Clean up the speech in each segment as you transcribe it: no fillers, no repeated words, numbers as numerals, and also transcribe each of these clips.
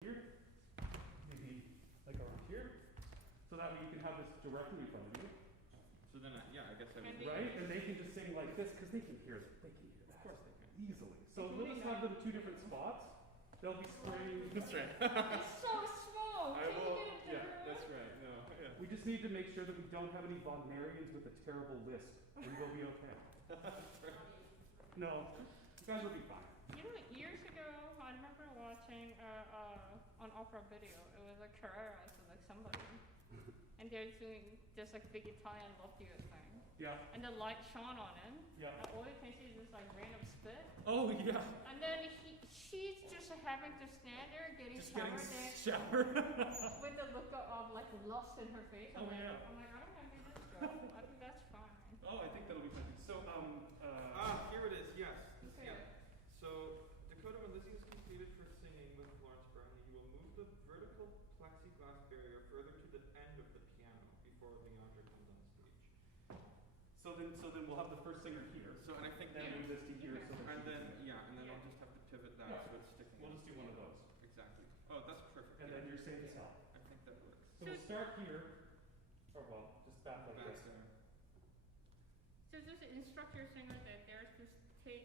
here, maybe like around here, so that way you can have this directly in front of you, So then, yeah, I guess I would. right? And they can just sing like this because they can hear it. They can hear that. Of course they can. Easily. So we'll just have them two different spots. They'll be spraying. That's right. It's so small. I Can you will. get it Yeah, bigger? that's right. No, yeah. We just need to make sure that we don't have any Wagnerians with a terrible lisp, and we'll be okay. No, you guys will be fine. You know, years ago, I remember watching an opera video. It was like Carreras or like somebody, and they're doing this like big Italian love you thing, Yeah. and the light shone on him. Yeah. And all you can see is this like random spit, Oh yeah. and then she's just having to stand there getting Just getting showered there showered. with the look of like lust in her face. Oh, yeah. I'm like, I don't want to be this girl. I think that's fine. Oh, I think that'll be fun. So Here it is. Yes. Okay. Yeah. So Dakota, when Lizzie is completed for singing with Florence Brownlee, you will move the vertical plexiglass barrier further to the end of the piano before Leandra comes on stage. So then we'll have the first singer here. So, and I think Then move this to here. So that and she then can sing. yeah, and then I'll just have to pivot that Yeah. so it's sticking. We'll in. just do one of those. Exactly. Oh, that's perfect. And then you're safe as hell. I think that works. So we'll start here, or well, just back like Back this. there. So just instruct your singer that they're supposed to take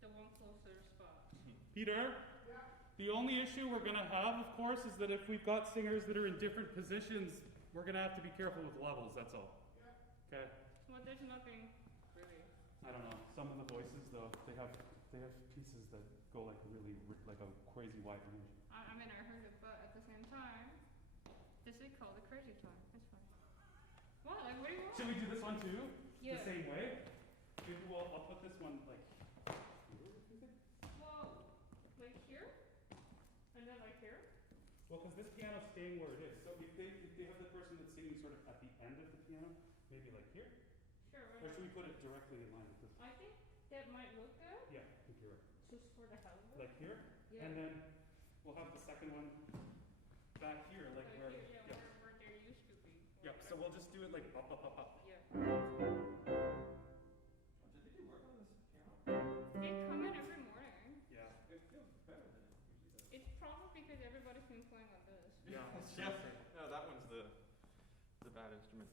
the one closer spot. Peter? Yeah. The only issue we're going to have, of course, is that if we've got singers that are in different positions, we're going to have to be careful with levels, that's all. Yeah. Okay? Well, there's nothing really. I don't know. Some of the voices, though, they have pieces that go like really, like a crazy wide range. I mean, I heard it, but at the same time, this is called the crazy time. That's fine. What? Like, what do you want? Should we do this one too? Yeah. The same way? Maybe I'll put this one like here. Well, like here? And then like here? Well, because this piano's staying where it is. So if they have the person that's singing sort of at the end of the piano, maybe like here? Sure, Or whatever. should we put it directly in line with this? I think that might look good. Yeah, I think you're right. Just for the hell of it. Like here? Yeah. And then we'll have the second one back here, like where, here, yeah. where they used to be. Yep, so we'll just do it like up, up, up, up. Yeah. Did they do work on this piano? They come in every morning. Yeah. It feels better than it usually does. It's probably because everybody's been playing on this. Yeah. Yeah. No, that one's the bad instrument.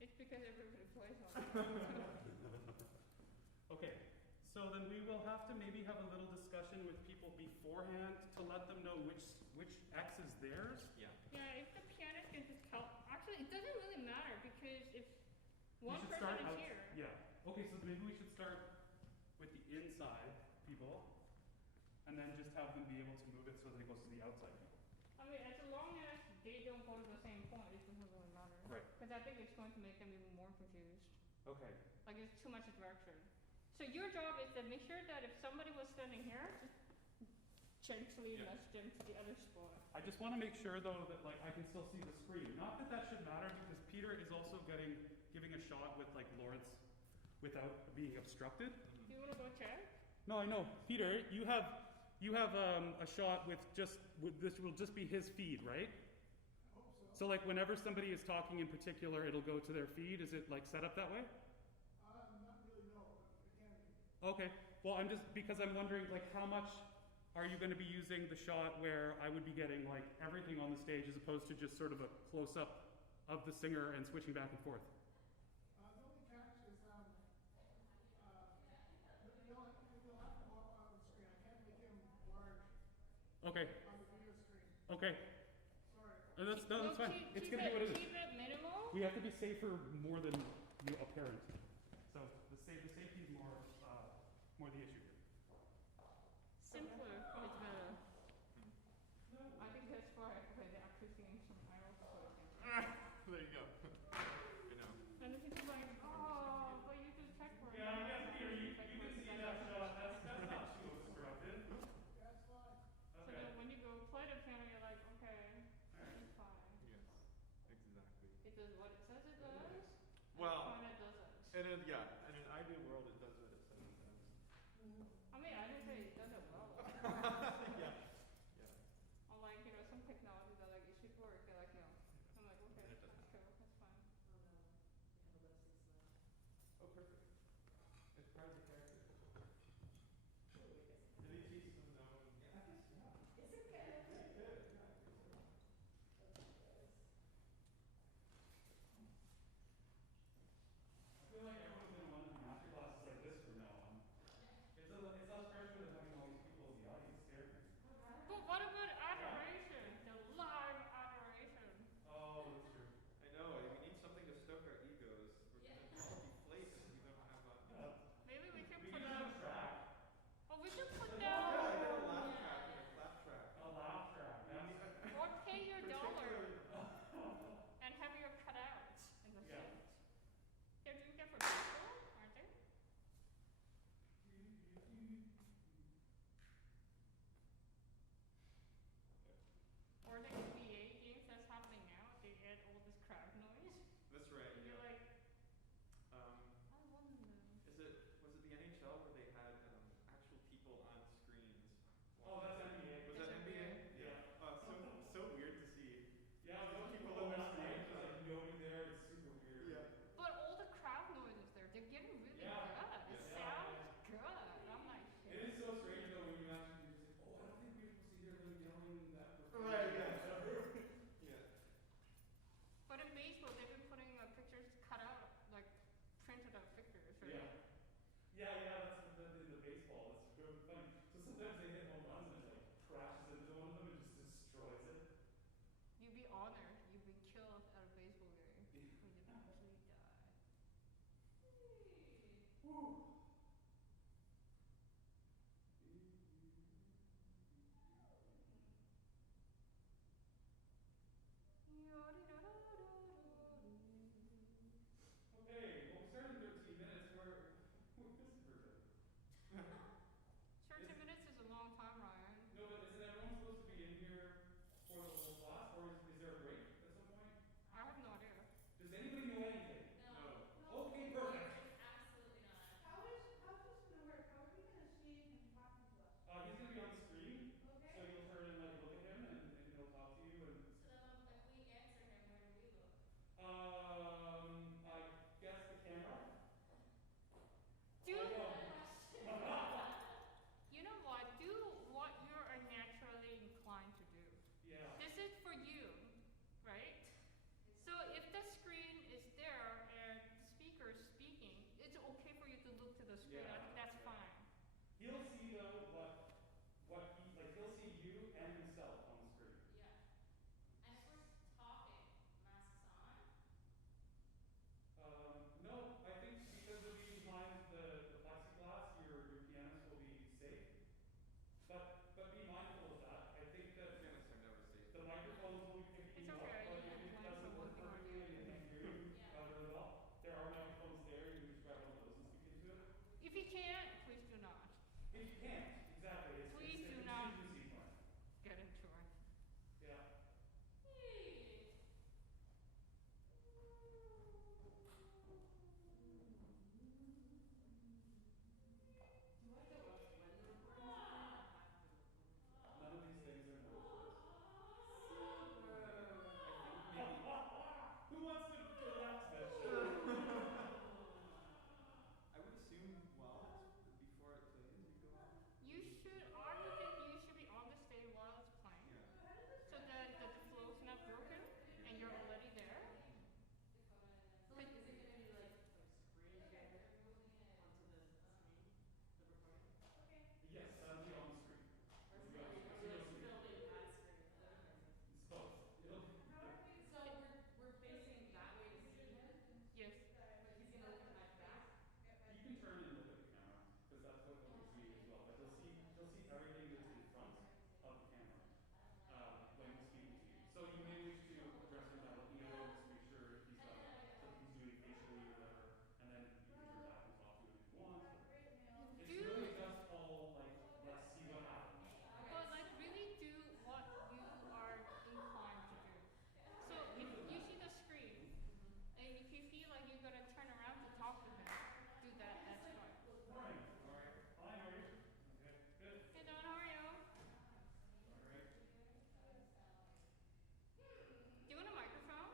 It's because everybody plays on it. Okay, so then we will have to maybe have a little discussion with people beforehand to let them know which X is theirs. Yeah. Yeah, if the pianist can just help. Actually, it doesn't really matter because if We one should person start is out, here. yeah. Okay, so maybe we should start with the inside people, and then just have them be able to move it so that it goes to the outside people. I mean, as long as they don't go to the same point, it doesn't really matter. Right. Because I think it's going to make them even more confused. Okay. Like it's too much direction. So your job is to make sure that if somebody was standing here, just gently Yeah. nudge them to the other spot. I just want to make sure though that like I can still see the screen. Not that that should matter because Peter is also giving a shot with like Lawrence without being obstructed. Do you want to go check? No, I know. Peter, you have a shot with this will just be his feed, right? I hope so. So like whenever somebody is talking in particular, it'll go to their feed. Is it like set up that way? Not really, no, but it can be. Okay. Well, I'm wondering like how much are you going to be using the shot where I would be getting like everything on the stage as opposed to just sort of a close up of the singer and switching back and forth? The only catch is, you'll have to go up on the screen. I can't make him large Okay. on the video screen. Okay. Sorry. That's Well, fine. keep- It's keep going to be what it is. Keep it minimal. We have to be safer more than apparent. So the safety is more the issue. Simpler is better. I think that's why when they're actually singing some idols or something. There you go. I know. And the people like, oh, but you just check for it. Yeah, I guess Peter, you can see that shot. That's not too obstructed. That's fine. So Okay. then when you go play the piano, you're like, okay, it's fine. Yes. Exactly. It does what it says it does. Well, and it doesn't. And in an ideal world, it does what it says it does. I mean, I didn't say it does it well. Yeah. Yeah. I'm like, some technology that like it should work. They're like, no. I'm like, okay, And it that's doesn't. cool, that's fine. Oh, perfect. It's part of the character. Did he teach them? No. Yeah, I guess, yeah. It's okay. So Yeah. that's fine. He'll see though what he like. He'll see you and himself on the screen. Yeah. And if we're talking, masks on? No, I think because of being behind the plexiglass, your pianist will be safe. But be mindful of that. I think that Pianists are never safe. the microphones will be picking It's you up, okay, but you if can it plan doesn't for work one thing or the perfectly and you other. can't hear you really well, there are microphones there. You can just grab one of those and speak into it. If you can't, please do not If you can't, exactly. Please It's do a not. contingency plan. get into it. Yeah. Do I have to watch when the recording is playing or after the recording is playing? None of these things are known. Super. Who wants to collapse this? I would assume while it's before it plays, we go on. You should, I would think you should be on the stage while it's playing. Yeah. So that the flow's not broken and you're already there. So like, is it gonna be like screen shared onto the screen, the recording? Yes, that'll be on the screen. Or is It'll it be on gonna the be screen. like filming that screen? Okay, so. It's both. It'll be. So we're facing that way to see him, Yes. but he's gonna look at my back. You can turn and look at the camera because that's what he'll be seeing as well. But he'll see everything that's in front of the camera when he's speaking to you. So you may wish to address him by looking at him, just make sure he's got something he's doing facially or whatever, and then you can turn back and talk to him if you want. It's Do really just all like let's see what happens. But like really do what you are inclined to do. So if you see the screen and if you feel like you're gonna turn around to talk to him, do that, that's fine. Morning. All right. Hi, how are you? Okay. Good. Hey Don, how are you? All right. Do you want a microphone?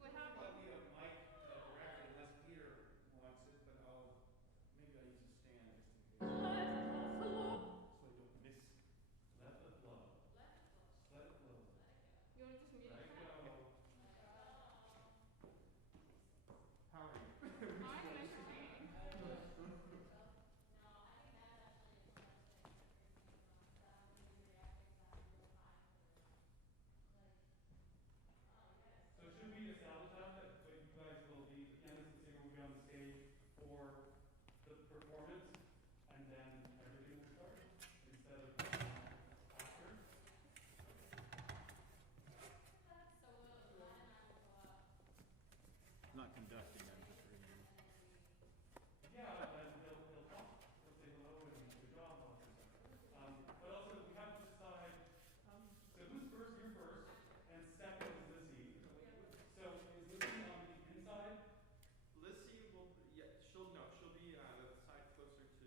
I We think have I'll need a mic directly unless Peter wants it, but maybe I'll use a stand just in case. So I don't miss. Let it flow. Let it flow. You want to just mute Let it? it go. How are you? Hi, nice to meet you. So should we establish that you guys will be, the pianist and singer will be on the stage for the performance and then everything will start instead of after? Not conducting, I'm just reading. Yeah, and they'll talk, they'll say hello and good job, all that stuff. But also we have to decide, so who's first, you're first, and second is Lizzie. So is Lizzie on the inside? Lissy will, she'll be the side closer to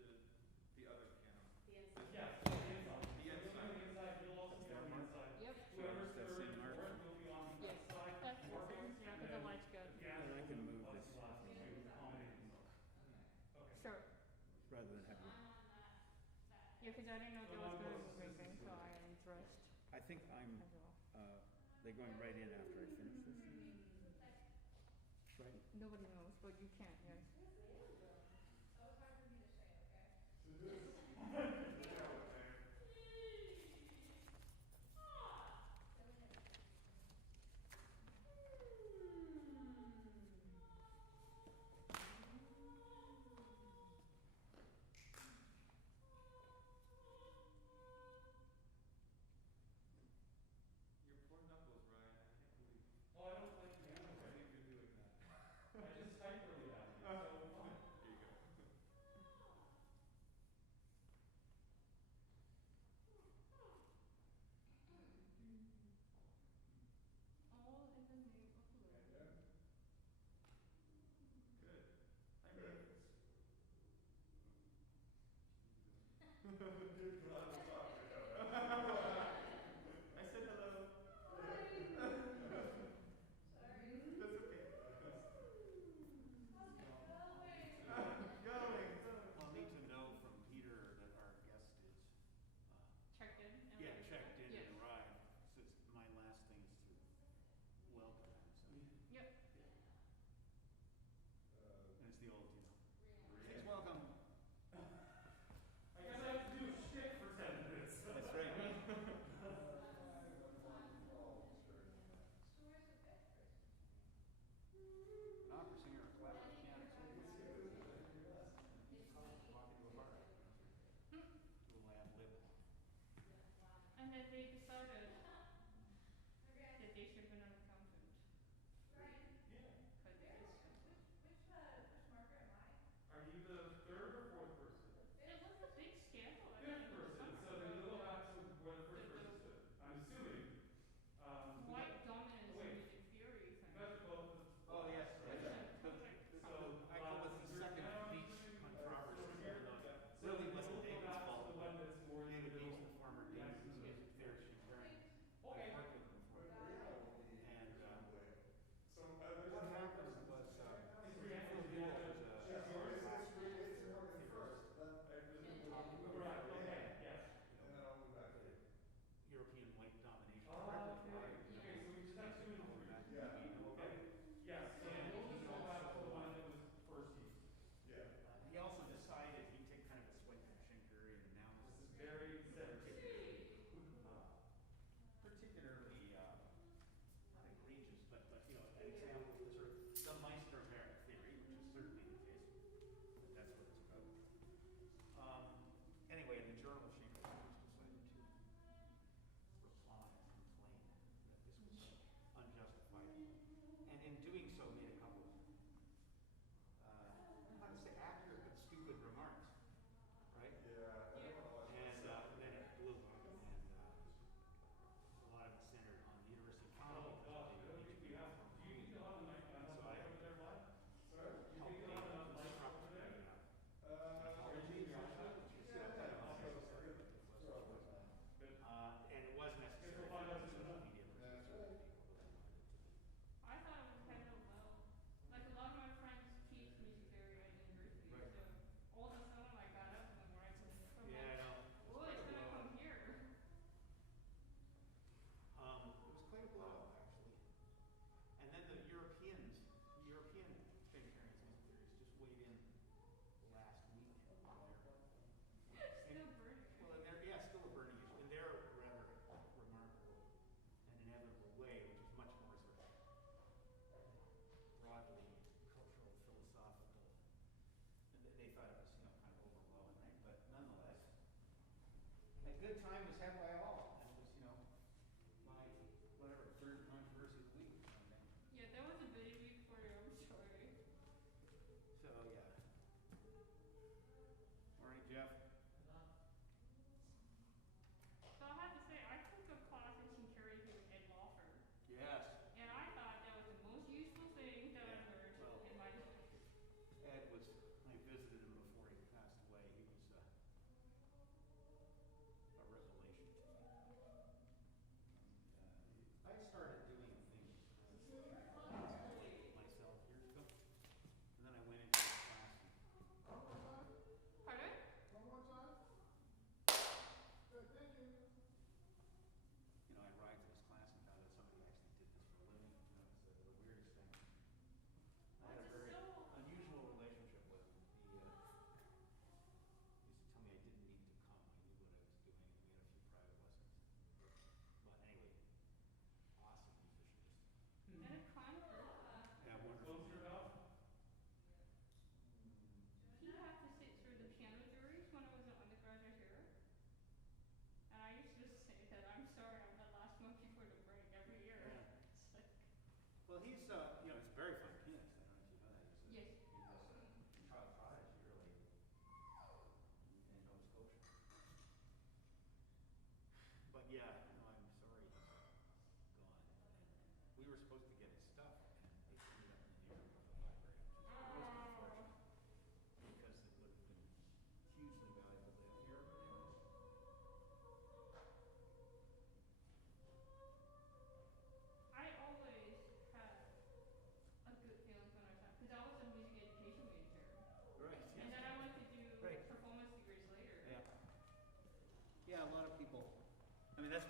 the other piano. The inside. Yes, the inside. The So inside. you'll be on the inside, you'll also be on the inside. Yep. Whoever's That third same and mark? fourth will be on the Yes. outside That's working. yeah, and because the then light's good. the piano I will can do move the this. plexiglass to accommodate themselves. Okay. Sure. Rather than have you. Yeah, because I didn't know So there was now going to goes be this moving, is so what- I addressed I think I'm, as well. they're going right in after I finish this. Right? Nobody knows, but you can't, yes. Your poor knuckles, Ryan. I can't believe Oh, I don't like piano. you're doing that. I just type really badly, so fine. Here you go.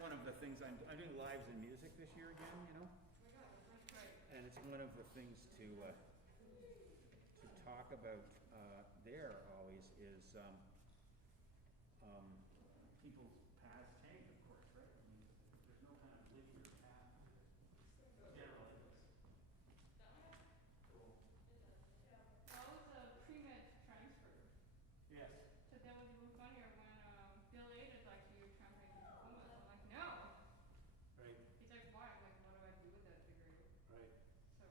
one of the things I'm doing lives and music this year again, you know? And it's one of the things to talk about there always is people's paths change, of course, right? I mean, there's no kind of linear path generally. Cool. That was a pre-med transfer. Yes. So that was even funnier when Bill Ada is like, so you're transferring to Pumas. I'm like, no. Right. He's like, why? I'm like, what do I do with that degree? Right. So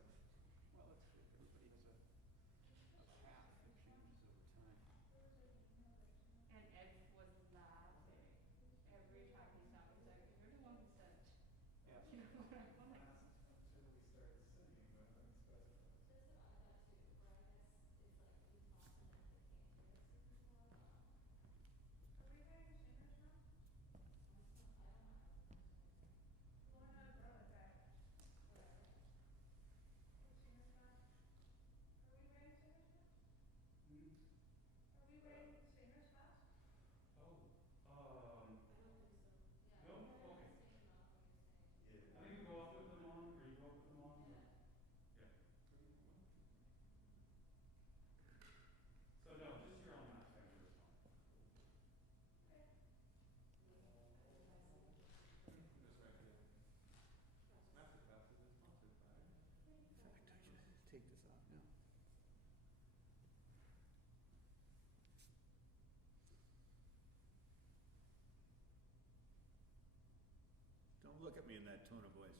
Well, it's everybody has a path that changes over time. and Ed was laughing every time he saw me. He's like, you're the one who said Yeah. you know what I'm like. Until we started singing, but nothing special. Are we wearing singers now? Lorna, brother, back. The singers mask? Are we wearing singers now? Hmm? Are we wearing singers masks? Oh, I don't think so. no? Okay. Yeah. I think we go up with them on, or you go up with them on, or? Yeah. So no, just your own mask, I'm sure it's fine. Okay. Just right here. Masterclass is sponsored by. In fact, I should take this off now. Don't look at me in that tone of voice.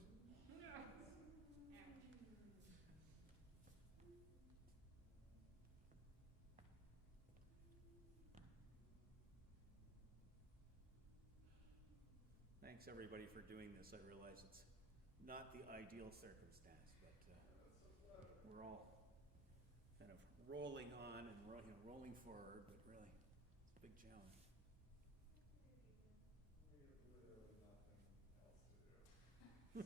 Thanks everybody for doing this. I realize it's not the ideal circumstance, but we're all kind of rolling on and rolling forward, but really it's a big challenge. We have literally nothing else to do.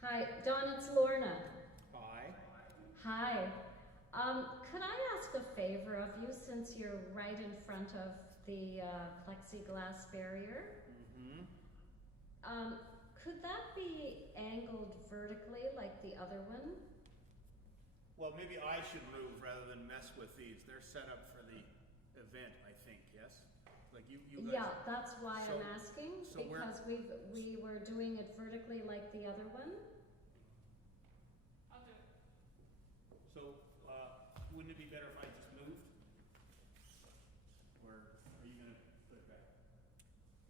Hi, Dawn, it's Lorna. Hi. Hi. Could I ask a favor of you since you're right in front of the plexiglass barrier? Mm-hmm. Could that be angled vertically like the other one? Well, maybe I should move rather than mess with these. They're set up for the event, I think, yes? Like you guys. Yeah, that's why So- I'm asking, so we're- because we were doing it vertically like the other one. I'll do it. So, wouldn't it be better if I just moved? Or are you gonna put it back?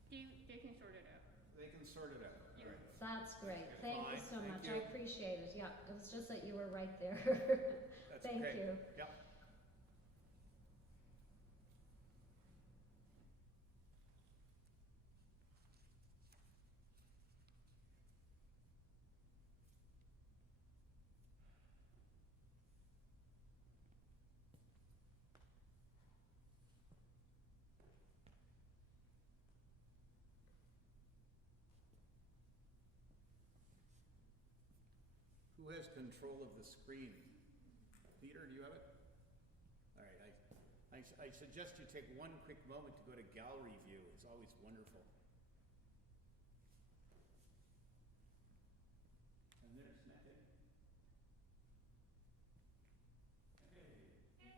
They can sort it out. They can sort it out. Yeah. All right. That's great. Thank you Fine, so thank much. you. I appreciate it. Yeah, it was just that you were right there. That's Thank okay. you. Yep. Who has control of the screen? Peter, do you have it? All right, I suggest you take one quick moment to go to gallery view. It's always wonderful. And there's Naked. Hey.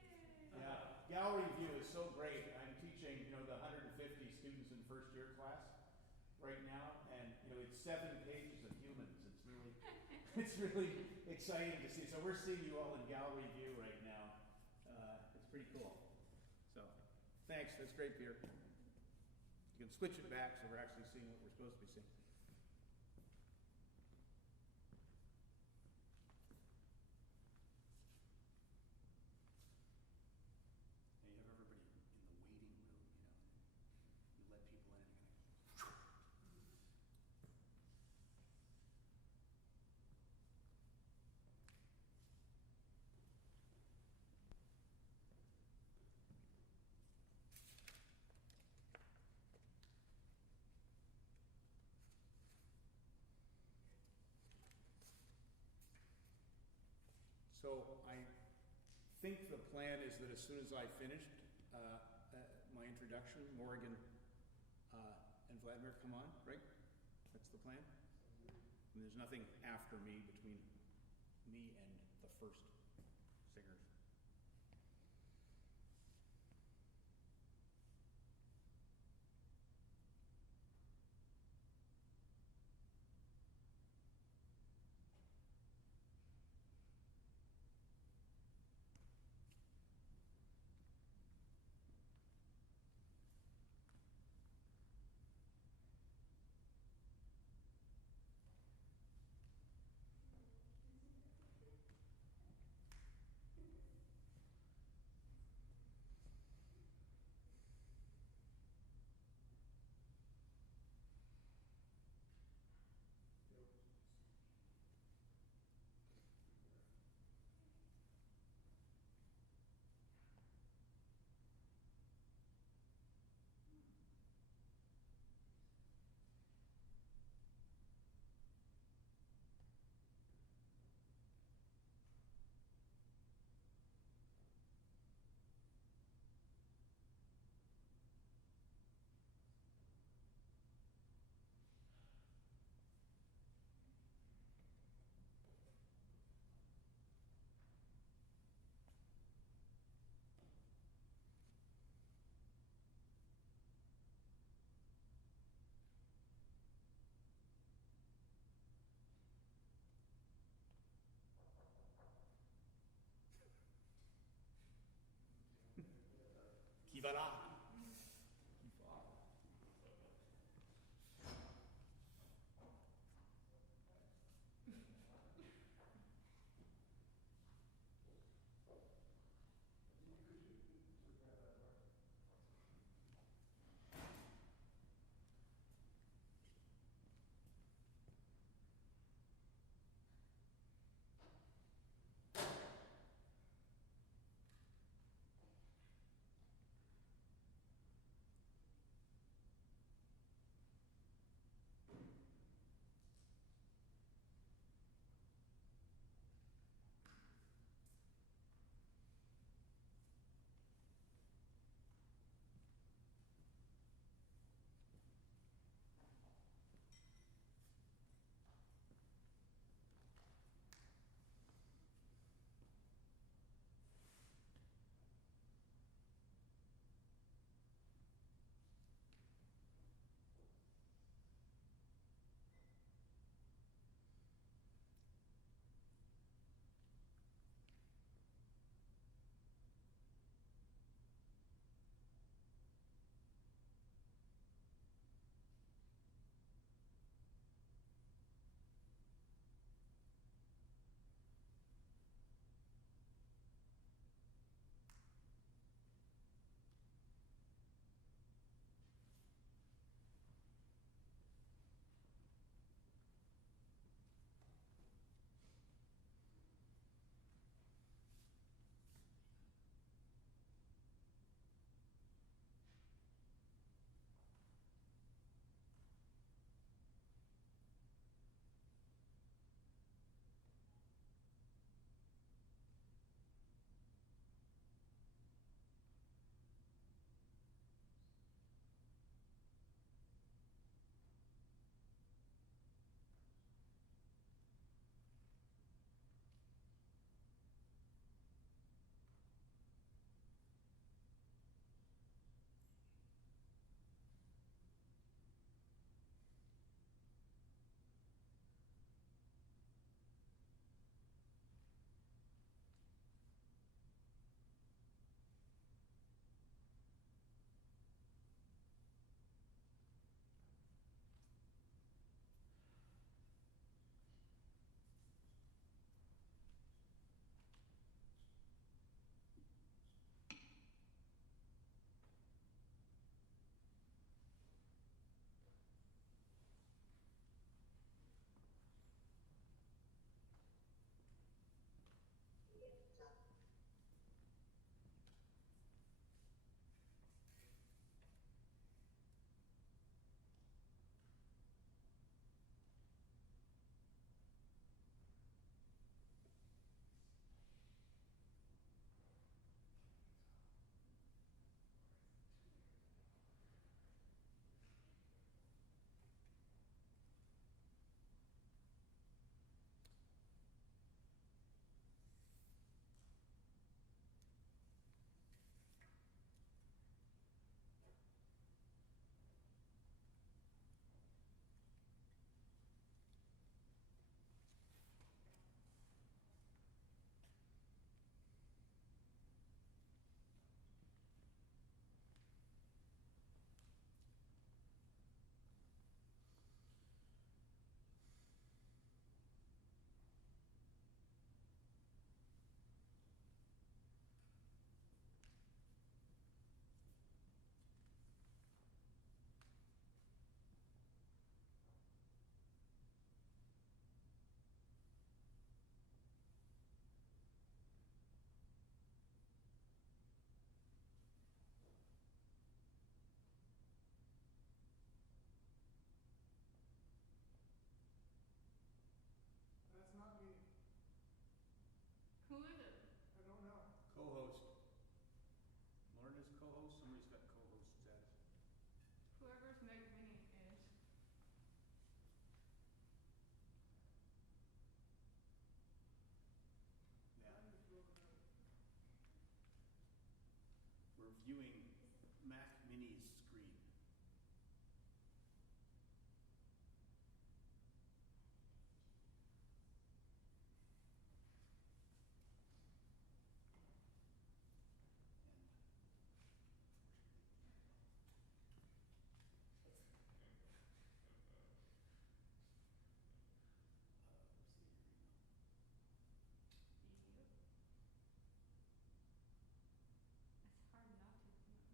Yeah, gallery view is so great. I'm teaching, the 150 students in first year class right now, and it's 7 pages of humans. It's really exciting to see. So we're seeing you all in gallery view right now. It's pretty cool. So thanks. That's great, Peter. You can switch it back so we're actually seeing what we're supposed to be seeing. And you have everybody in the waiting room, you let people in and So I think the plan is that as soon as I finished my introduction, Morgan and Vladimir come on, right? That's the plan? And there's nothing after me between me and the first singers. Qui va là? viewing Mac Mini's screen. It's hard not to.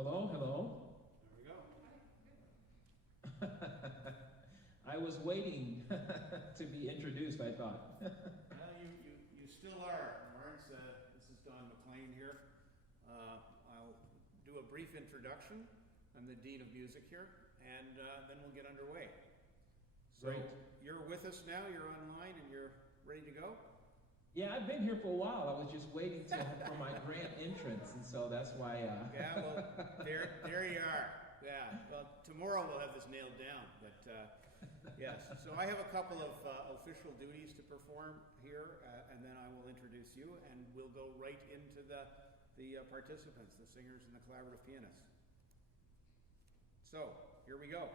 Hello, hello. There we go. I was waiting to be introduced, I thought. Well, you still are, Lawrence. This is Don McLean here. I'll do a brief introduction. I'm the Dean of Music here, and then we'll get underway. So Great. you're with us now, you're online, and you're ready to go? Yeah, I've been here for a while. I was just waiting for my grand entrance, and so that's why. Yeah, well, there you are. Yeah, well, tomorrow we'll have this nailed down, but yes. So I have a couple of official duties to perform here, and then I will introduce you, and we'll go right into the participants, the singers and the collaborative pianists. So, here we go.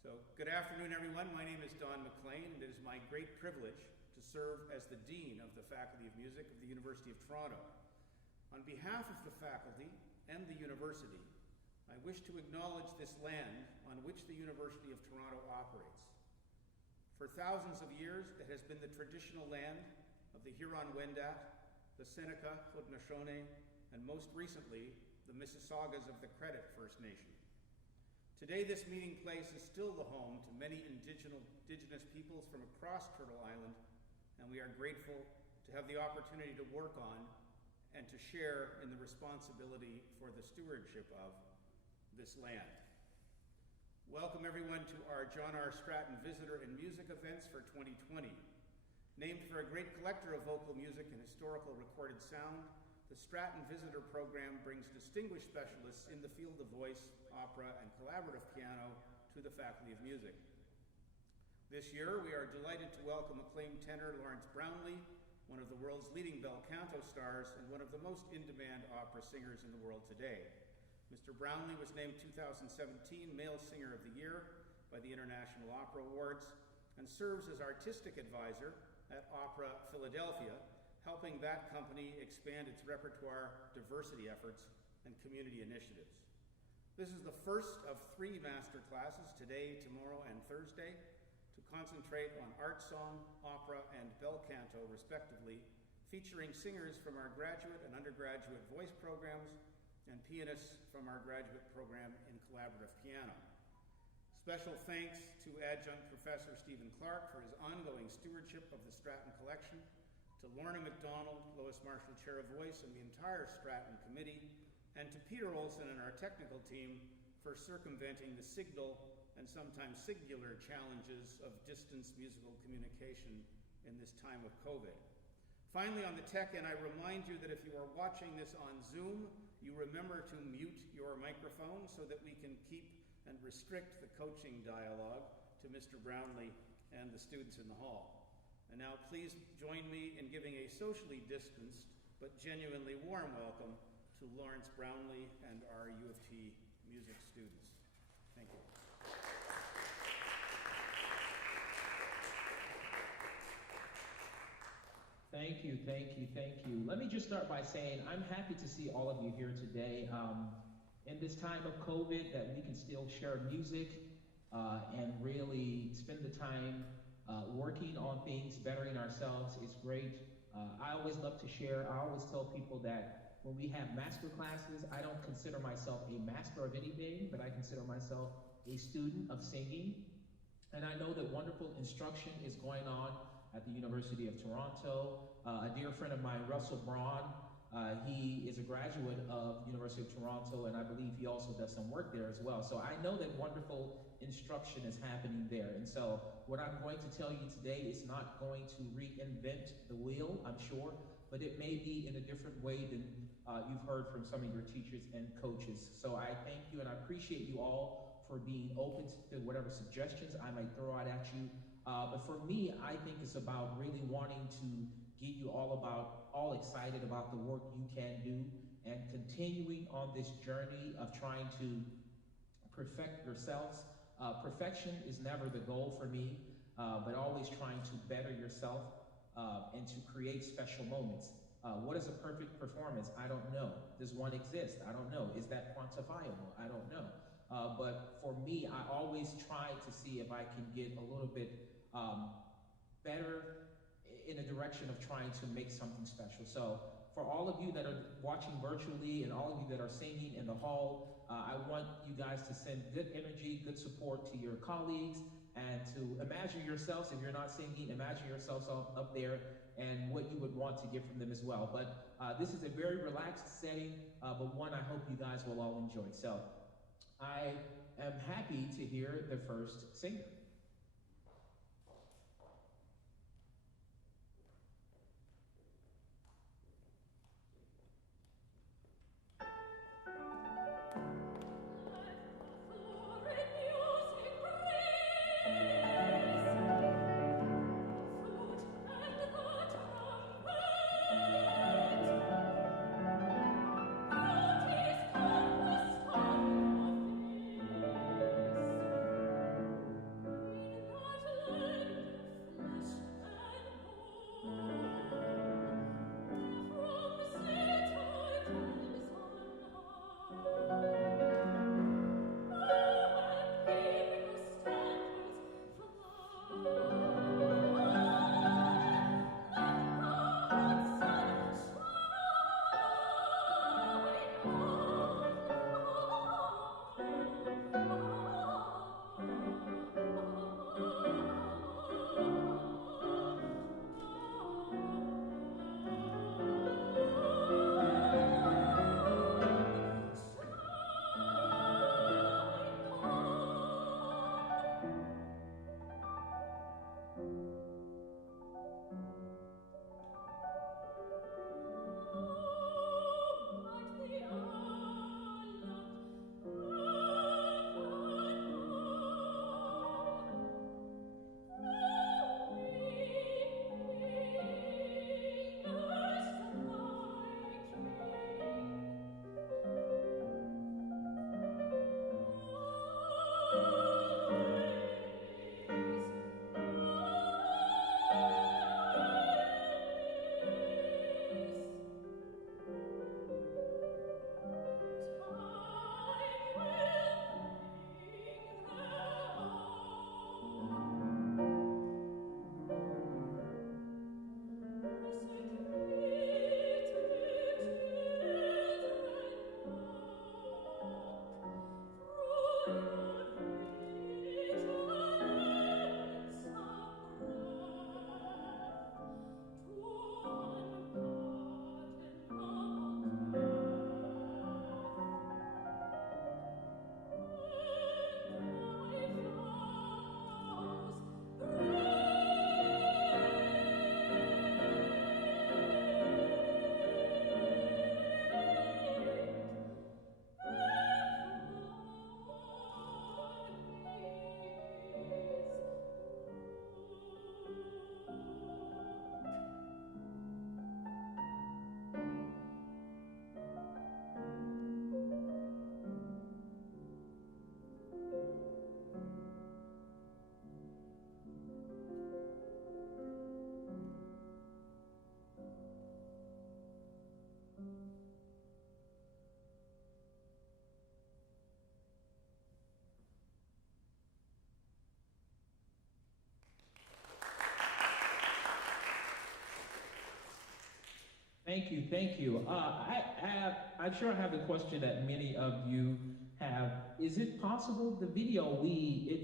So, good afternoon, everyone. My name is Don McLean, and it is my great privilege to serve as the Dean of the Faculty of Music of the University of Toronto. On behalf of the faculty and the university, I wish to acknowledge this land on which the University of Toronto operates. For thousands of years, it has been the traditional land of the Huron-Wendat, the Seneca, Haudenosaunee, and most recently, the Mississaugas of the Credit First Nation. Today, this meeting place is still the home to many indigenous peoples from across Turtle Island, and we are grateful to have the opportunity to work on and to share in the responsibility for the stewardship of this land. Welcome everyone to our John R. Stratton Visitor and Music events for 2020. Named for a great collector of vocal music and historical recorded sound, the Stratton Visitor Program brings distinguished specialists in the field of voice, opera, and collaborative piano to the Faculty of Music. This year, we are delighted to welcome acclaimed tenor Lawrence Brownlee, one of the world's leading bel canto stars and one of the most in-demand opera singers in the world today. Mr. Brownlee was named 2017 Male Singer of the Year by the International Opera Awards and serves as artistic advisor at Opera Philadelphia, helping that company expand its repertoire, diversity efforts, and community initiatives. This is the first of 3 master classes today, tomorrow, and Thursday to concentrate on art song, opera, and bel canto, respectively, featuring singers from our graduate and undergraduate voice programs and pianists from our graduate program in collaborative piano. Special thanks to Adjunct Professor Stephen Clark for his ongoing stewardship of the Stratton Collection, to Lorna MacDonald, Lois Marshall Chair of Voice, and the entire Stratton Committee, and to Peter Olson and our technical team for circumventing the signal and sometimes singular challenges of distance musical communication in this time of COVID. Finally, on the tech end, I remind you that if you are watching this on Zoom, you remember to mute your microphone so that we can keep and restrict the coaching dialogue to Mr. Brownlee and the students in the hall. And now please join me in giving a socially distanced but genuinely warm welcome to Lawrence Brownlee and our U of T music students. Thank you. Thank you, thank you, thank you. Let me just start by saying I'm happy to see all of you here today. In this time of COVID, that we can still share music and really spend the time working on things, bettering ourselves is great. I always love to share. I always tell people that when we have master classes, I don't consider myself a master of anything, but I consider myself a student of singing. And I know that wonderful instruction is going on at the University of Toronto. A dear friend of mine, Russell Braun, he is a graduate of University of Toronto, and I believe he also does some work there as well. So I know that wonderful instruction is happening there. And so what I'm going to tell you today is not going to reinvent the wheel, I'm sure, but it may be in a different way than you've heard from some of your teachers and coaches. So I thank you, and I appreciate you all for being open to whatever suggestions I might throw out at you. But for me, I think it's about really wanting to get you all excited about the work you can do and continuing on this journey of trying to perfect yourselves. Perfection is never the goal for me, but always trying to better yourself and to create special moments. What is a perfect performance? I don't know. Does one exist? I don't know. Is that quantifiable? I don't know. But for me, I always try to see if I can get a little bit better in a direction of trying to make something special. So for all of you that are watching virtually and all of you that are singing in the hall, I want you guys to send good energy, good support to your colleagues, and to imagine yourselves, if you're not singing, imagine yourselves up there and what you would want to get from them as well. But this is a very relaxed setting, but one I hope you guys will all enjoy. So I am happy to hear the first singer. Thank you, thank you. I'm sure I have a question that many of you have. Is it possible the video we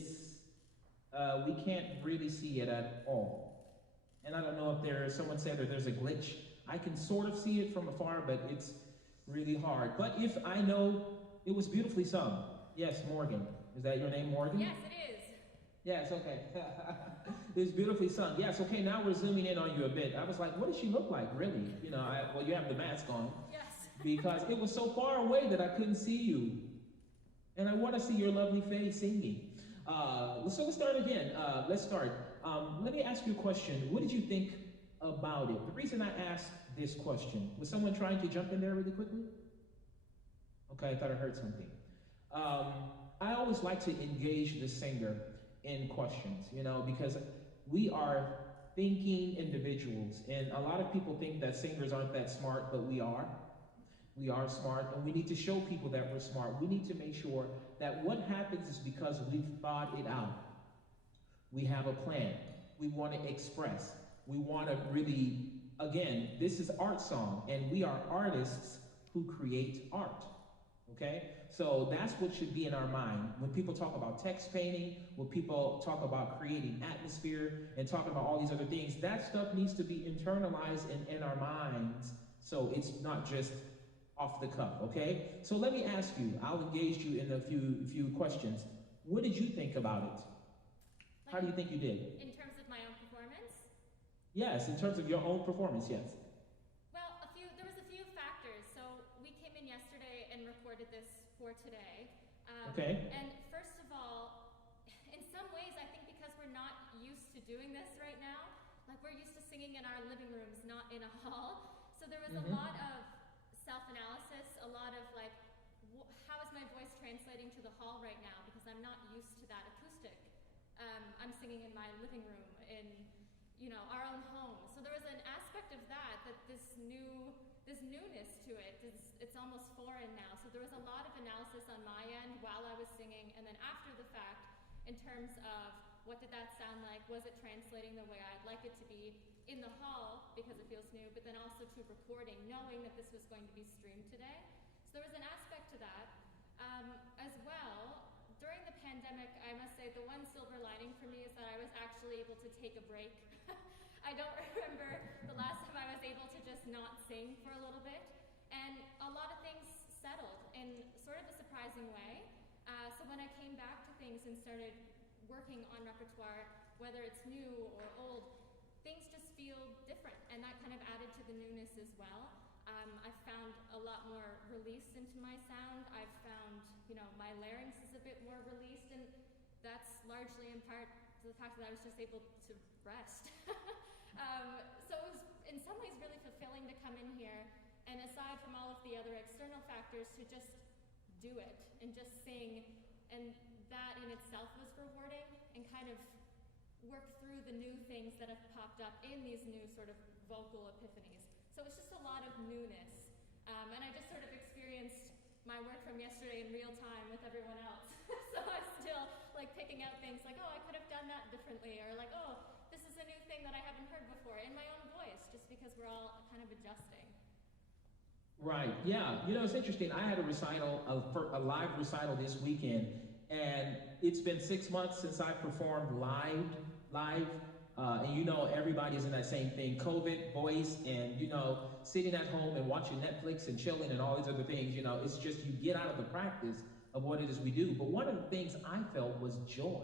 can't really see it at all? And I don't know if someone said that there's a glitch. I can sort of see it from afar, but it's really hard. But if I know, it was beautifully sung. Yes, Morgan. Is that your name, Morgan? Yes, it is. Yes, okay. It's beautifully sung. Yes, okay, now we're zooming in on you a bit. I was like, what does she look like, really? You know, well, you have the mask on. Yes. Because it was so far away that I couldn't see you. And I want to see your lovely face singing. So let's start again. Let's start. Let me ask you a question. What did you think about it? The reason I asked this question, was someone trying to jump in there really quickly? Okay, I thought I heard something. I always like to engage the singer in questions, you know, because we are thinking individuals, and a lot of people think that singers aren't that smart, but we are. We are smart, and we need to show people that we're smart. We need to make sure that what happens is because we've thought it out. We have a plan. We want to express. We want to really, again, this is art song, and we are artists who create art, okay? So that's what should be in our mind. When people talk about text painting, when people talk about creating atmosphere and talking about all these other things, that stuff needs to be internalized in our minds so it's not just off the cuff, okay? So let me ask you, I'll engage you in a few questions. What did you think about it? How do you think you did? In terms of my own performance? Yes, in terms of your own performance, yes. Well, there was a few factors. So we came in yesterday and recorded this for today. Okay. And first of all, in some ways, I think because we're not used to doing this right now, like we're used to singing in our living rooms, not in a hall. So there was a lot of self-analysis, a lot of like, how is my voice translating to the hall right now? Because I'm not used to that acoustic. I'm singing in my living room, in our own home. So there was an aspect of that this newness to it. It's almost foreign now. So there was a lot of analysis on my end while I was singing, and then after the fact, in terms of what did that sound like? Was it translating the way I'd like it to be in the hall because it feels new, but then also to recording, knowing that this was going to be streamed today. So there was an aspect to that. As well, during the pandemic, I must say the one silver lining for me is that I was actually able to take a break. I don't remember the last time I was able to just not sing for a little bit. And a lot of things settled in sort of a surprising way. So when I came back to things and started working on repertoire, whether it's new or old, things just feel different. And that kind of added to the newness as well. I've found a lot more release into my sound. I've found, my larynx is a bit more released, and that's largely in part to the fact that I was just able to rest. So it was, in some ways, really fulfilling to come in here, and aside from all of the other external factors, to just do it and just sing, and that in itself was rewarding, and kind of work through the new things that have popped up in these new sort of vocal epiphanies. So it's just a lot of newness. And I just sort of experienced my work from yesterday in real time with everyone else. So I'm still like picking out things like, oh, I could have done that differently, or like, oh, this is a new thing that I haven't heard before in my own voice, just because we're all kind of adjusting. Right, yeah. It's interesting. I had a recital, a live recital this weekend, and it's been 6 months since I performed live. And everybody's in that same thing, COVID, voice, and sitting at home and watching Netflix and chilling and all these other things. It's just you get out of the practice of what it is we do. But one of the things I felt was joy.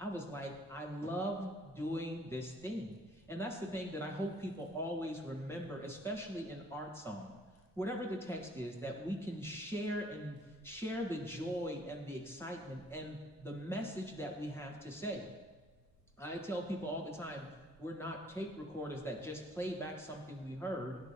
I was like, I love doing this thing. And that's the thing that I hope people always remember, especially in art song. Whatever the text is, that we can share the joy and the excitement and the message that we have to say. I tell people all the time, we're not tape recorders that just play back something we heard.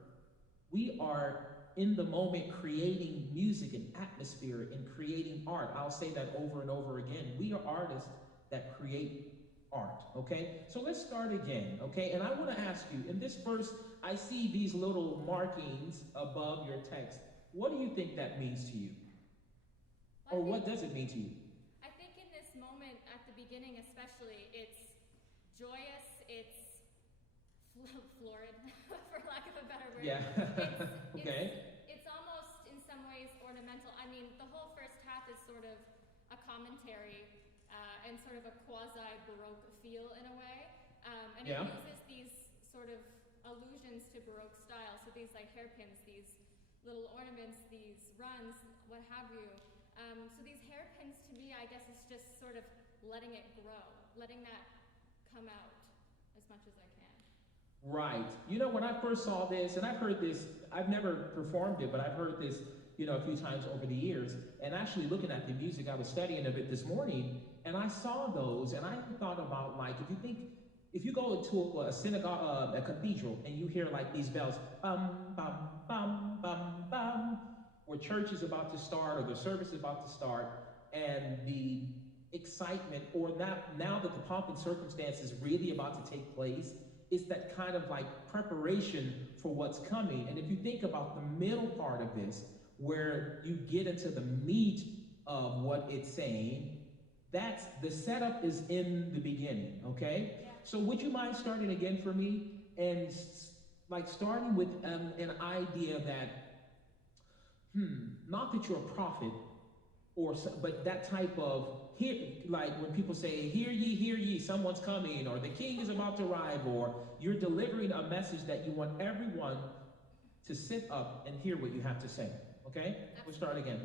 We are in the moment creating music and atmosphere and creating art. I'll say that over and over again. We are artists that create art, okay? So let's start again, okay? And I want to ask you, in this verse, I see these little markings above your text. What do you think that means to you? Or what does it mean to you? I think in this moment, at the beginning especially, it's joyous, it's florid, for lack of a better word. Yeah, okay. It's almost, in some ways, ornamental. I mean, the whole first half is sort of a commentary and sort of a quasi-Baroque feel in a way. And it uses these sort of allusions to Baroque style. So these like hairpins, these little ornaments, these runs, what have you. So these hairpins to me, I guess, is just sort of letting it grow, letting that come out as much as I can. Right. When I first saw this, and I've heard this, I've never performed it, but I've heard this, a few times over the years. And actually looking at the music, I was studying a bit this morning, and I saw those, and I thought about, like, if you go into a synagogue, a cathedral, and you hear like these bells, bum, bum, bum, bum, bum, where church is about to start, or the service is about to start, and the excitement, or now that the pomp and circumstance is really about to take place, it's that kind of like preparation for what's coming. And if you think about the middle part of this, where you get into the meat of what it's saying, that's the setup is in the beginning, okay? Yeah. So would you mind starting again for me, and like starting with an idea that, not that you're a prophet, but that type of like when people say, hear ye, someone's coming, or the king is about to arrive, or you're delivering a message that you want everyone to sit up and hear what you have to say. Okay? We'll start again.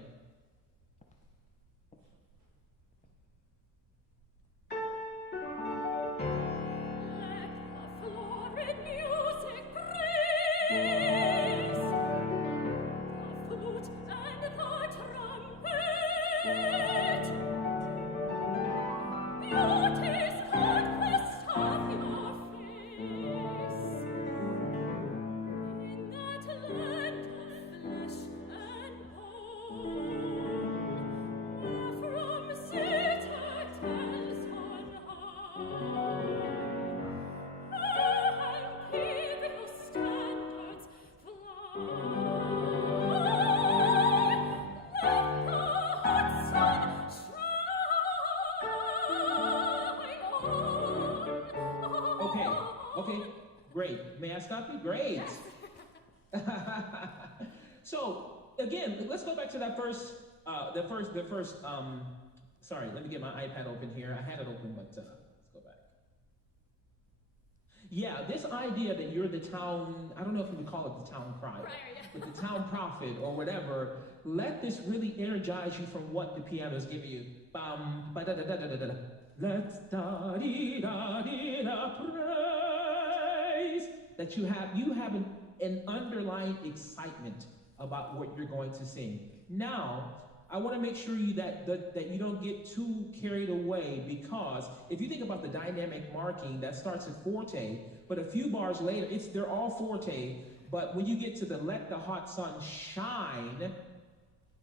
Okay, great. May I stop you? Great. Yes. So again, let's go back to that sorry, let me get my iPad open here. I had it open, but let's go back. Yeah, this idea that you're the town, I don't know if you would call it the town crier, but the town prophet or whatever, let this really energize you from what the piano is giving you. Bam, ba da da da da da da. Let's da dee da dee da praise. That you have an underlying excitement about what you're going to sing. Now, I want to make sure that you don't get too carried away, because if you think about the dynamic marking, that starts at forte, but a few bars later, they're all forte, but when you get to the let the hot sun shine,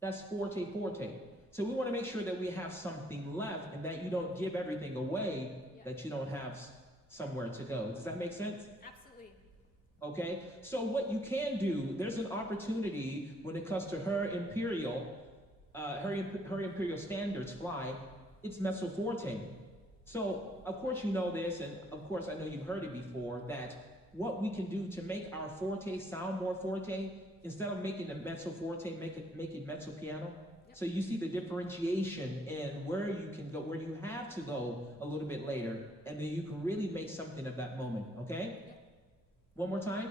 that's forte, forte. So we want to make sure that we have something left and that you don't give everything away, that you don't have somewhere to go. Does that make sense? Absolutely. Okay, so what you can do, there's an opportunity when it comes to her imperial standards fly, it's mezzo forte. So of course you know this, and of course I know you've heard it before, that what we can do to make our forte sound more forte, instead of making the mezzo forte, make it mezzo piano. Yep. So you see the differentiation in where you can go, where you have to go a little bit later, and then you can really make something of that moment, okay? Yep. One more time.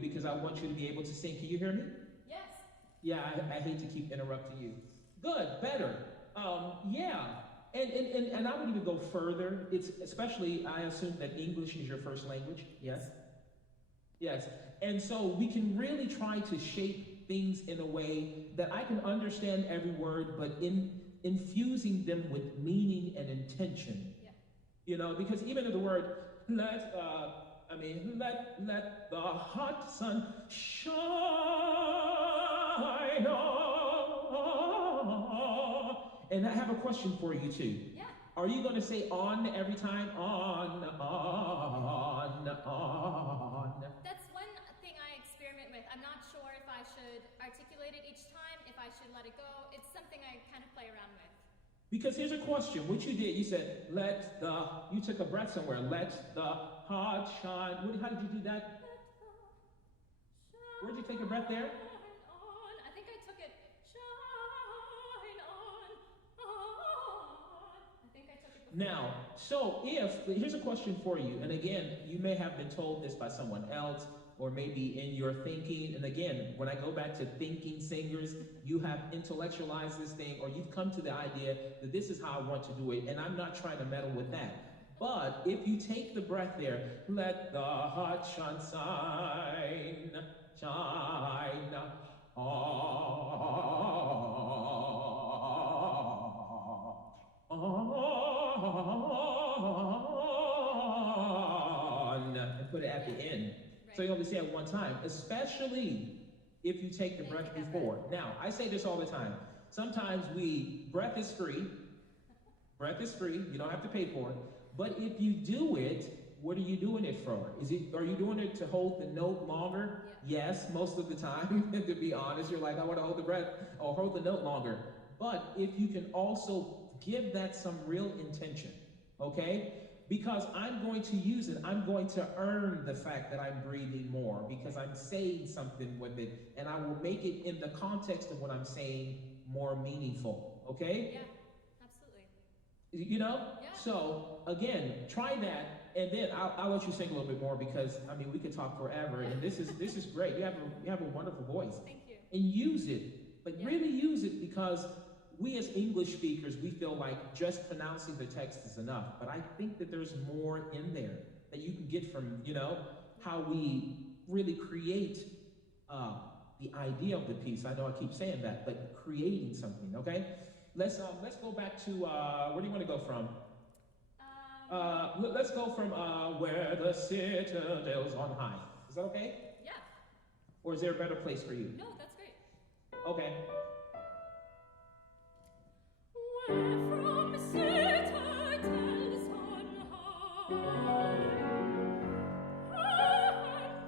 Because I want you to be able to sing. Can you hear me? Yes. Yeah, I hate to keep interrupting you. Good, better. Yeah. And I would even go further. It's especially, I assume that English is your first language. Yes? Yes. And so we can really try to shape things in a way that I can understand every word, but infusing them with meaning and intention. Yeah. You know, because even if the word, let the hot sun shine on. And I have a question for you too. Yeah. Are you going to say on every time? On. That's one thing I experiment with. I'm not sure if I should articulate it each time, if I should let it go. It's something I kind of play around with. Because here's a question. What you did, you said, you took a breath somewhere. Let the hot shine. How did you do that? Where'd you take a breath there? I think I took it, shine on. Now, so here's a question for you, and again, you may have been told this by someone else, or maybe in your thinking, and again, when I go back to thinking singers, you have intellectualized this thing, or you've come to the idea that this is how I want to do it, and I'm not trying to meddle with that. But if you take the breath there, let the hot sun shine, shine on, and put it at the end. So you only say it one time, especially if you take the breath before. Now, I say this all the time. Sometimes breath is free, you don't have to pay for it. But if you do it, what are you doing it for? Are you doing it to hold the note longer? Yeah. Yes, most of the time. To be honest, you're like, I want to hold the breath or hold the note longer. But if you can also give that some real intention, okay? Because I'm going to use it, I'm going to earn the fact that I'm breathing more because I'm saying something with it, and I will make it in the context of what I'm saying more meaningful, okay? Yeah, absolutely. You know? Yeah. So, again, try that, and then I'll let you sing a little bit more because, I mean, we could talk forever, and this is great. You have a wonderful voice. Thank you. And use it, but really use it, because we as English speakers, we feel like just pronouncing the text is enough, but I think that there's more in there that you can get from, how we really create the idea of the piece. I know I keep saying that, but creating something, okay? Let's go back to, where do you want to go from? Let's go from where the citadel's on high. Is that okay? Yeah. Or is there a better place for you? No, that's great. Okay. Where from citadels on high,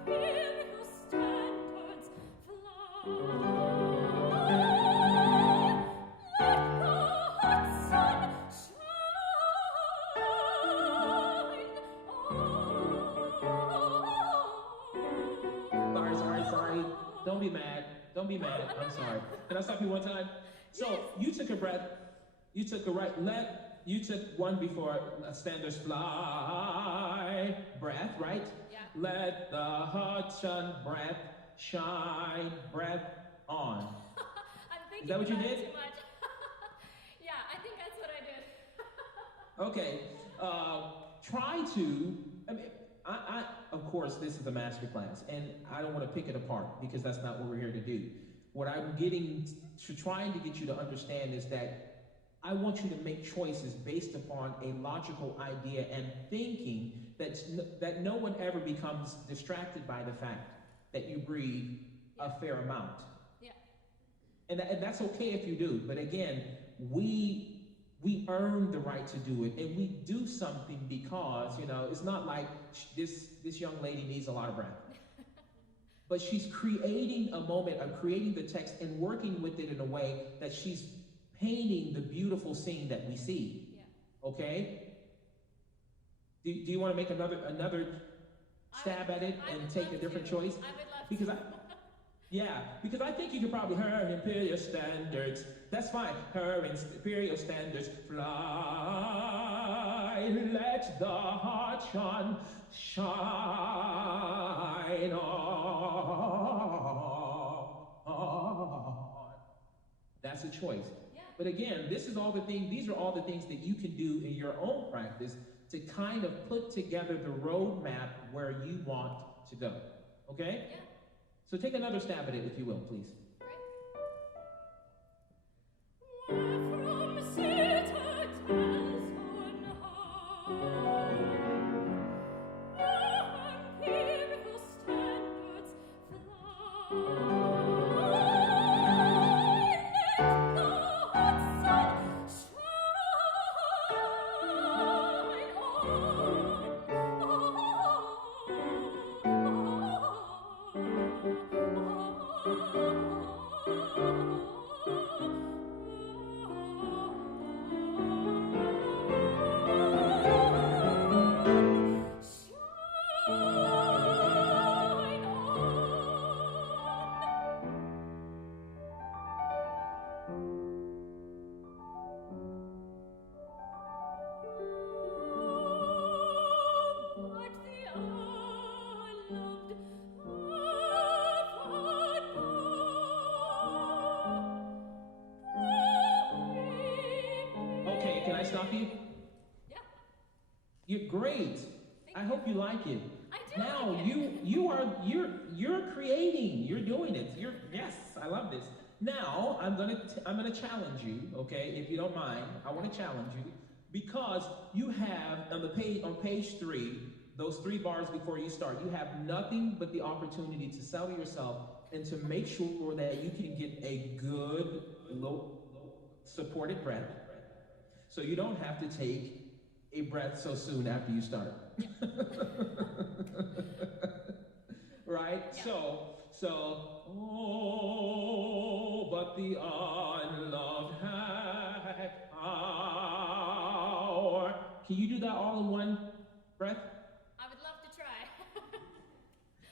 imperial standards fly, let the hot sun shine on. Sorry. Don't be mad. I'm sorry. Can I stop you one time? So you took a breath. You took you took one before standards fly. Breath, right? Yeah. Let the hot sun shine on. I'm thinking Is that what you about it did? too much. Yeah, I think that's what I did. Okay. Try to. I mean, I of course this is a master class, and I don't want to pick it apart because that's not what we're here to do. What I'm trying to get you to understand is that I want you to make choices based upon a logical idea and thinking that no one ever becomes distracted by the fact that you breathe a fair amount. Yeah. And that's okay if you do, but again, we earn the right to do it, and we do something because, it's not like this young lady needs a lot of breath. But she's creating a moment of creating the text and working with it in a way that she's painting the beautiful scene that we see. Yeah. Okay? Do you want to make another stab at it and take a different choice? I would love because to. Because I think you could probably her imperial standards. That's fine. Her imperial standards fly. Let the hot sun shine on. That's a choice. Yeah. But again, these are all the things that you can do in your own practice to kind of put together the roadmap where you want to go. Okay? Yeah. So take another stab at it, if you will, please. Where from citadels on high, imperial standards fly, let the hot sun shine on. stop you? Yeah. You're great. Thank I you. hope you like it. I do Now like it. you're creating. You're doing it. Yes, I love this. Now I'm gonna challenge you. Okay, if you don't mind, I want to challenge you because you have on page 3, those 3 bars before you start. You have nothing but the opportunity to sell yourself and to make sure that you can get a good low supported breath, so you don't have to take a breath so soon after you start. Right? Yeah. So, oh, but the unloved hour. Can you do that all in one breath? I would love to try.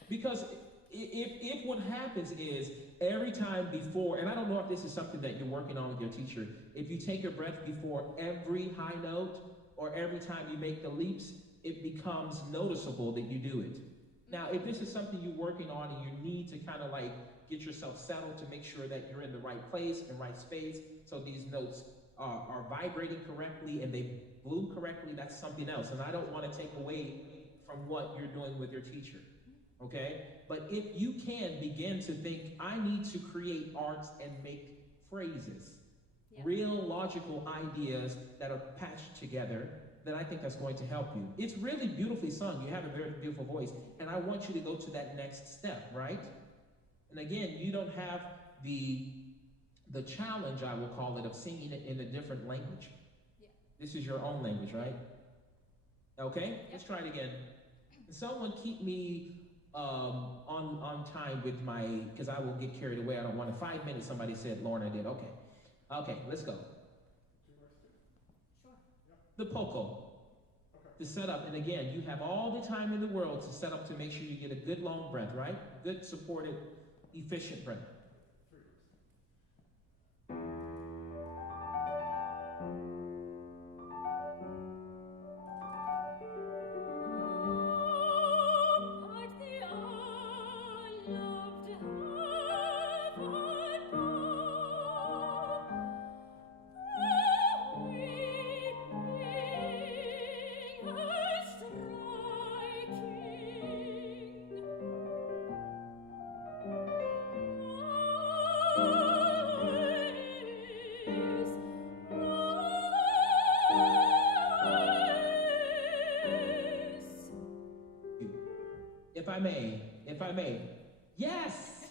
Because if what happens is every time before, and I don't know if this is something that you're working on with your teacher, if you take a breath before every high note or every time you make the leaps, it becomes noticeable that you do it. Now, if this is something you're working on and you need to kind of like get yourself settled to make sure that you're in the right place and right space, so these notes are vibrating correctly and they bloom correctly, that's something else. And I don't want to take away from what you're doing with your teacher, okay? But if you can begin to think, I need to create arts and make phrases, Yeah. real logical ideas that are patched together, then I think that's going to help you. It's really beautifully sung. You have a very beautiful voice. And I want you to go to that next step, right? And again, you don't have the challenge, I will call it, of singing it in a different language. Yeah. This is your own language, right? Okay? Yep. Let's try it again. Someone keep me on time with my, because I will get carried away. I don't want to. 5 minutes, somebody said, Lorna did. Okay, let's go. Sure. The poco. To set up, and again, you have all the time in the world to set up to make sure you get a good long breath, right? Good, supported, efficient breath. If I may. Yes!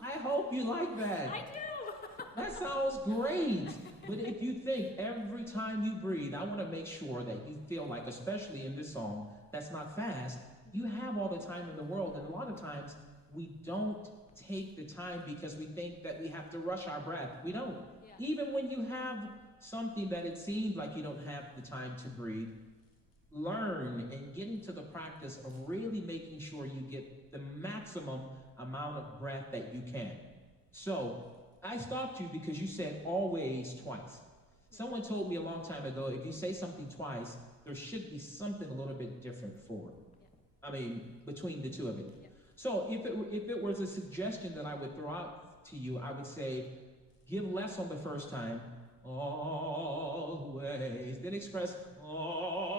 I hope you like that. I do. That sounds great. But if you think every time you breathe, I want to make sure that you feel like, especially in this song, that's not fast, you have all the time in the world. And a lot of times we don't take the time because we think that we have to rush our breath. We don't. Yeah. Even when you have something that it seems like you don't have the time to breathe, learn and get into the practice of really making sure you get the maximum amount of breath that you can. So I stopped you because you said always twice. Someone told me a long time ago, if you say something twice, there should be something a little bit different for it. Yeah. I mean, between the two of it. Yeah. So if it was a suggestion that I would throw out to you, I would say, give less on the first time, always, then express always.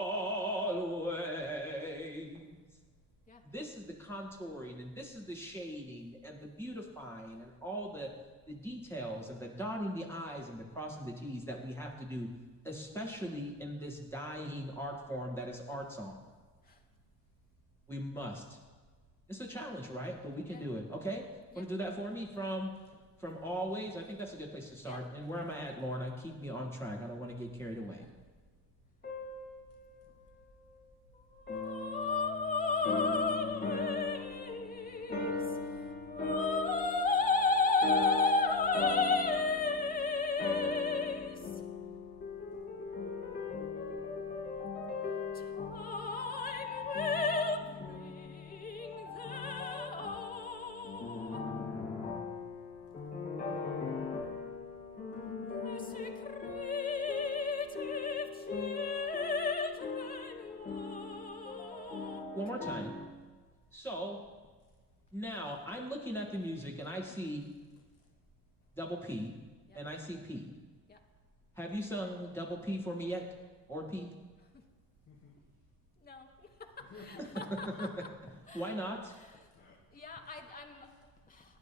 Yeah. This is the contouring, and this is the shading, and the beautifying, and all the details, and the dotting the I's and the crossing the T's that we have to do, especially in this dying art form that is art song. We must. It's a challenge, right? But we can do it, okay? Want to do that for me from always? I think that's a good place to start. And where am I at, Lorna? Keep me on track. I don't want to get carried away. One more time. So, now I'm looking at the music and I see double P and I see P. Yeah. Have you sung double P for me yet? or Pete? No. Why not? Yeah,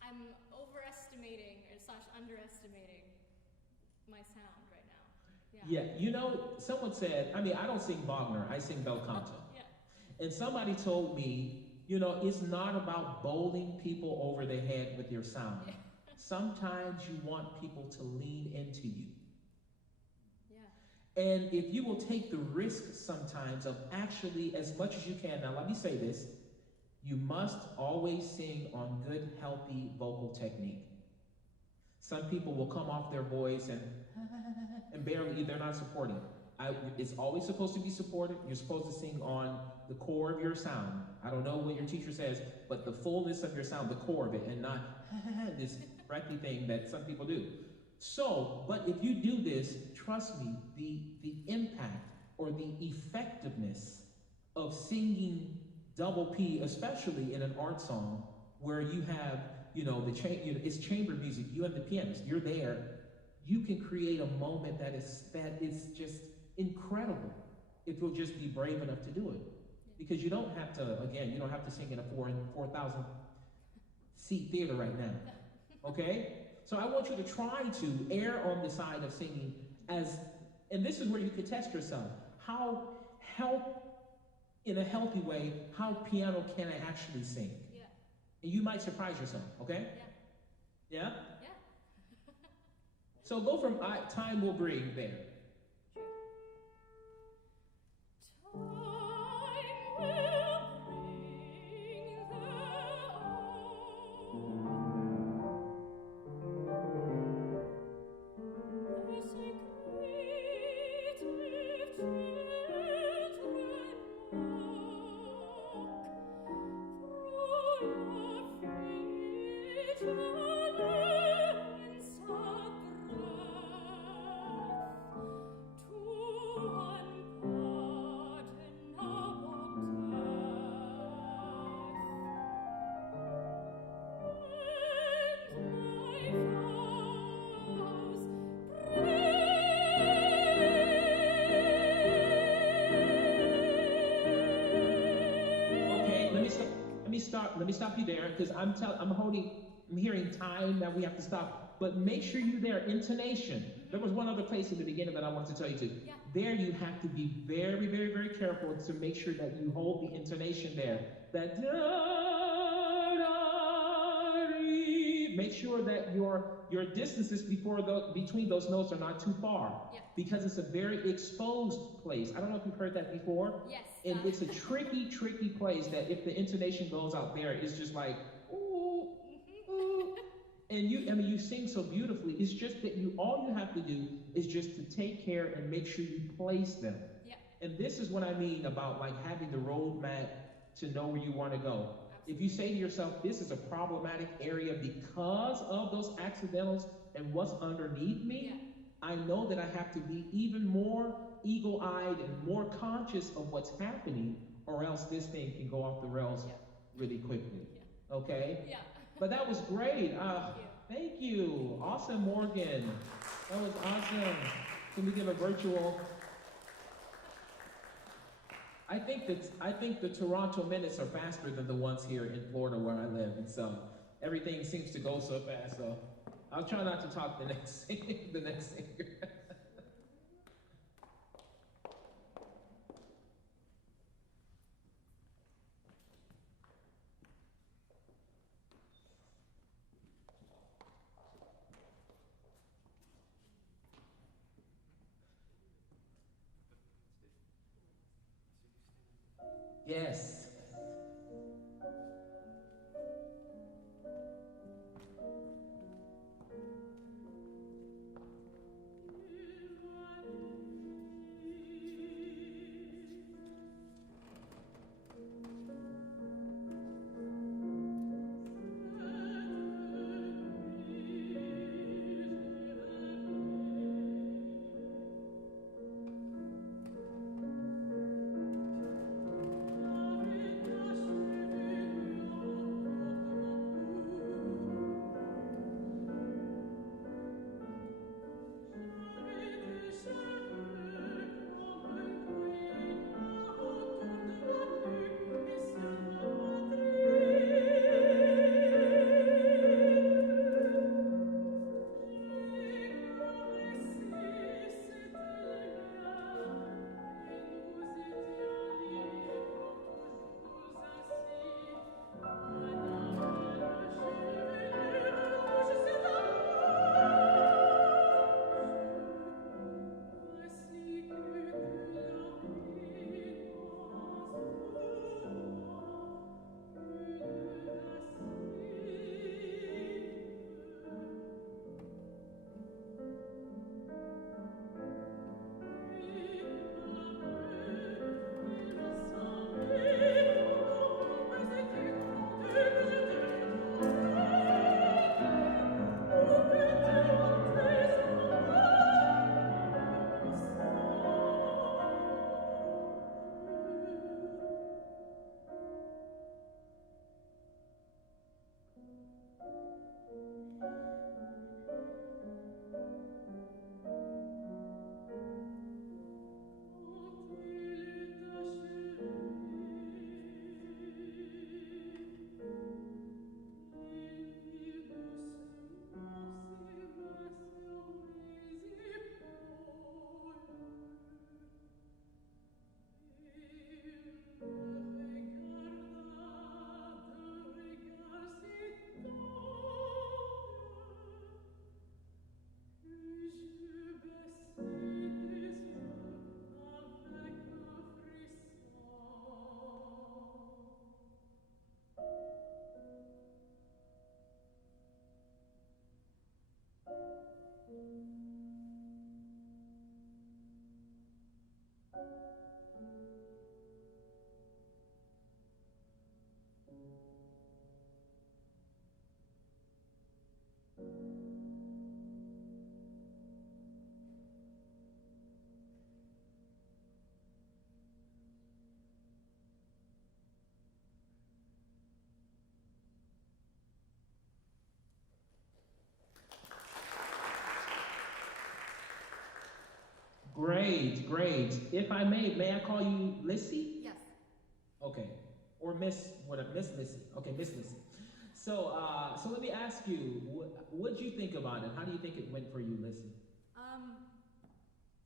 I'm overestimating or / underestimating my sound right now. Yeah. Yeah, you know, someone said, I mean, I don't sing Wagner, I sing bel canto. Yeah. And somebody told me, you know, it's not about bowling people over the head with your sound. Yeah. Sometimes you want people to lean into you. Yeah. And if you will take the risk sometimes of actually, as much as you can, now let me say this, you must always sing on good, healthy vocal technique. Some people will come off their voice and barely, they're not supporting. It's always supposed to be supported. You're supposed to sing on the core of your sound. I don't know what your teacher says, but the fullness of your sound, the core of it, and not this breathy thing that some people do. So, but if you do this, trust me, the impact or the effectiveness of singing double P, especially in an art song where you have, you know, it's chamber music, you and the pianist, you're there, you can create a moment that is just incredible if you'll just be brave enough to do it. Because you don't have to, again, you don't have to sing in a 4,000 seat theater right now, okay? So I want you to try to err on the side of singing and this is where you can test yourself. In a healthy way, how piano can I actually sing? Yeah. And you might surprise yourself, okay? Yeah. Yeah? Yeah. So go from time will bring there. Time will bring Let me stop you there, because I'm hearing time that we have to stop. But make sure you're there. Intonation. There was one other place in the beginning that I want to tell you to. Yeah. There you have to be very, very, very careful to make sure that you hold the intonation there. That da, da, re. Make sure that your distances between those notes are not too far. Yeah. Because it's a very exposed place. I don't know if you've heard that before. Yes. And it's a tricky, tricky place that if the intonation goes out there, it's just like, ooh, ooh. And you sing so beautifully. It's just that all you have to do is just to take care and make sure you place them. Yeah. And this is what I mean about like having the roadmap to know where you want to go. Absolutely. If you say to yourself, this is a problematic area because of those accidentals and what's underneath me, Yeah. I know that I have to be even more eagle-eyed and more conscious of what's happening, or else this thing can go off the rails really quickly. Yeah. Okay? Yeah. But that was great. Thank you. Thank you. Awesome, Morgan. That was awesome. Can we give a virtual? I think the Toronto minutes are faster than the ones here in Florida where I live, and so everything seems to go so fast. So I'll try not to talk the next singer. Yes. Great, great. If I may I call you Lissy? Yes. Okay. Or Miss, what, Miss Lissy. Okay, Miss Lissy. So let me ask you, what did you think about it? How do you think it went for you, Lissy?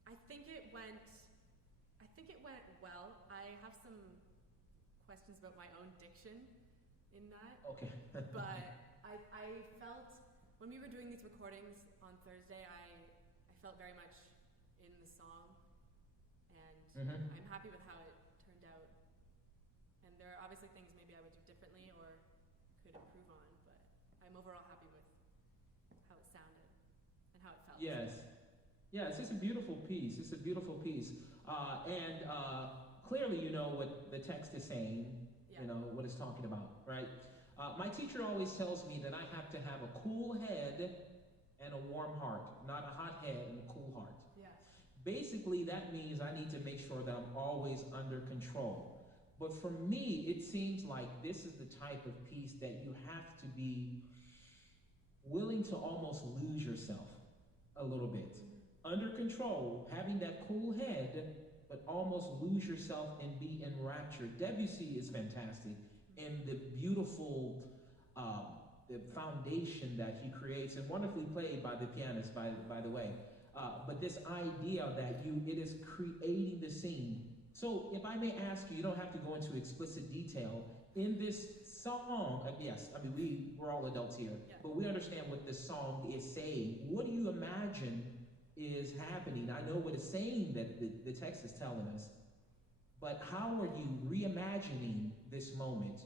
I think it went well. I have some questions about my own diction in that. Okay. But I felt, when we were doing these recordings on Thursday, I felt very much in the song, and I'm happy with how it turned out. And there are obviously things maybe I would do differently or could improve on, but I'm overall happy with how it sounded and how it felt. Yes. Yes, it's a beautiful piece. It's a beautiful piece. And clearly you know what the text is saying, Yeah. you know, what it's talking about, right? My teacher always tells me that I have to have a cool head and a warm heart, not a hot head and a cool heart. Yeah. Basically, that means I need to make sure that I'm always under control. But for me, it seems like this is the type of piece that you have to be willing to almost lose yourself a little bit. Under control, having that cool head, but almost lose yourself and be enraptured. Debussy is fantastic, and the beautiful the foundation that he creates, and wonderfully played by the pianist, by the way. But this idea that it is creating the scene. So if I may ask you, you don't have to go into explicit detail. In this song, yes, I mean, we're all adults here, Yeah. but we understand what this song is saying. What do you imagine is happening? I know what it's saying that the text is telling us, but how are you reimagining this moment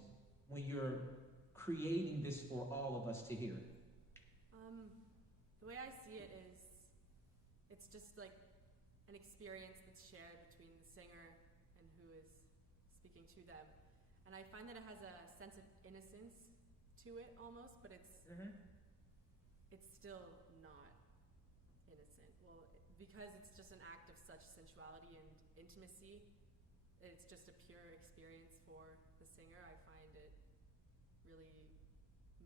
when you're creating this for all of us to hear? The way I see it is, it's just like an experience that's shared between the singer and who is speaking to them. And I find that it has a sense of innocence to it almost, but it's still not innocent. Well, because it's just an act of such sensuality and intimacy, it's just a pure experience for the singer. I find it really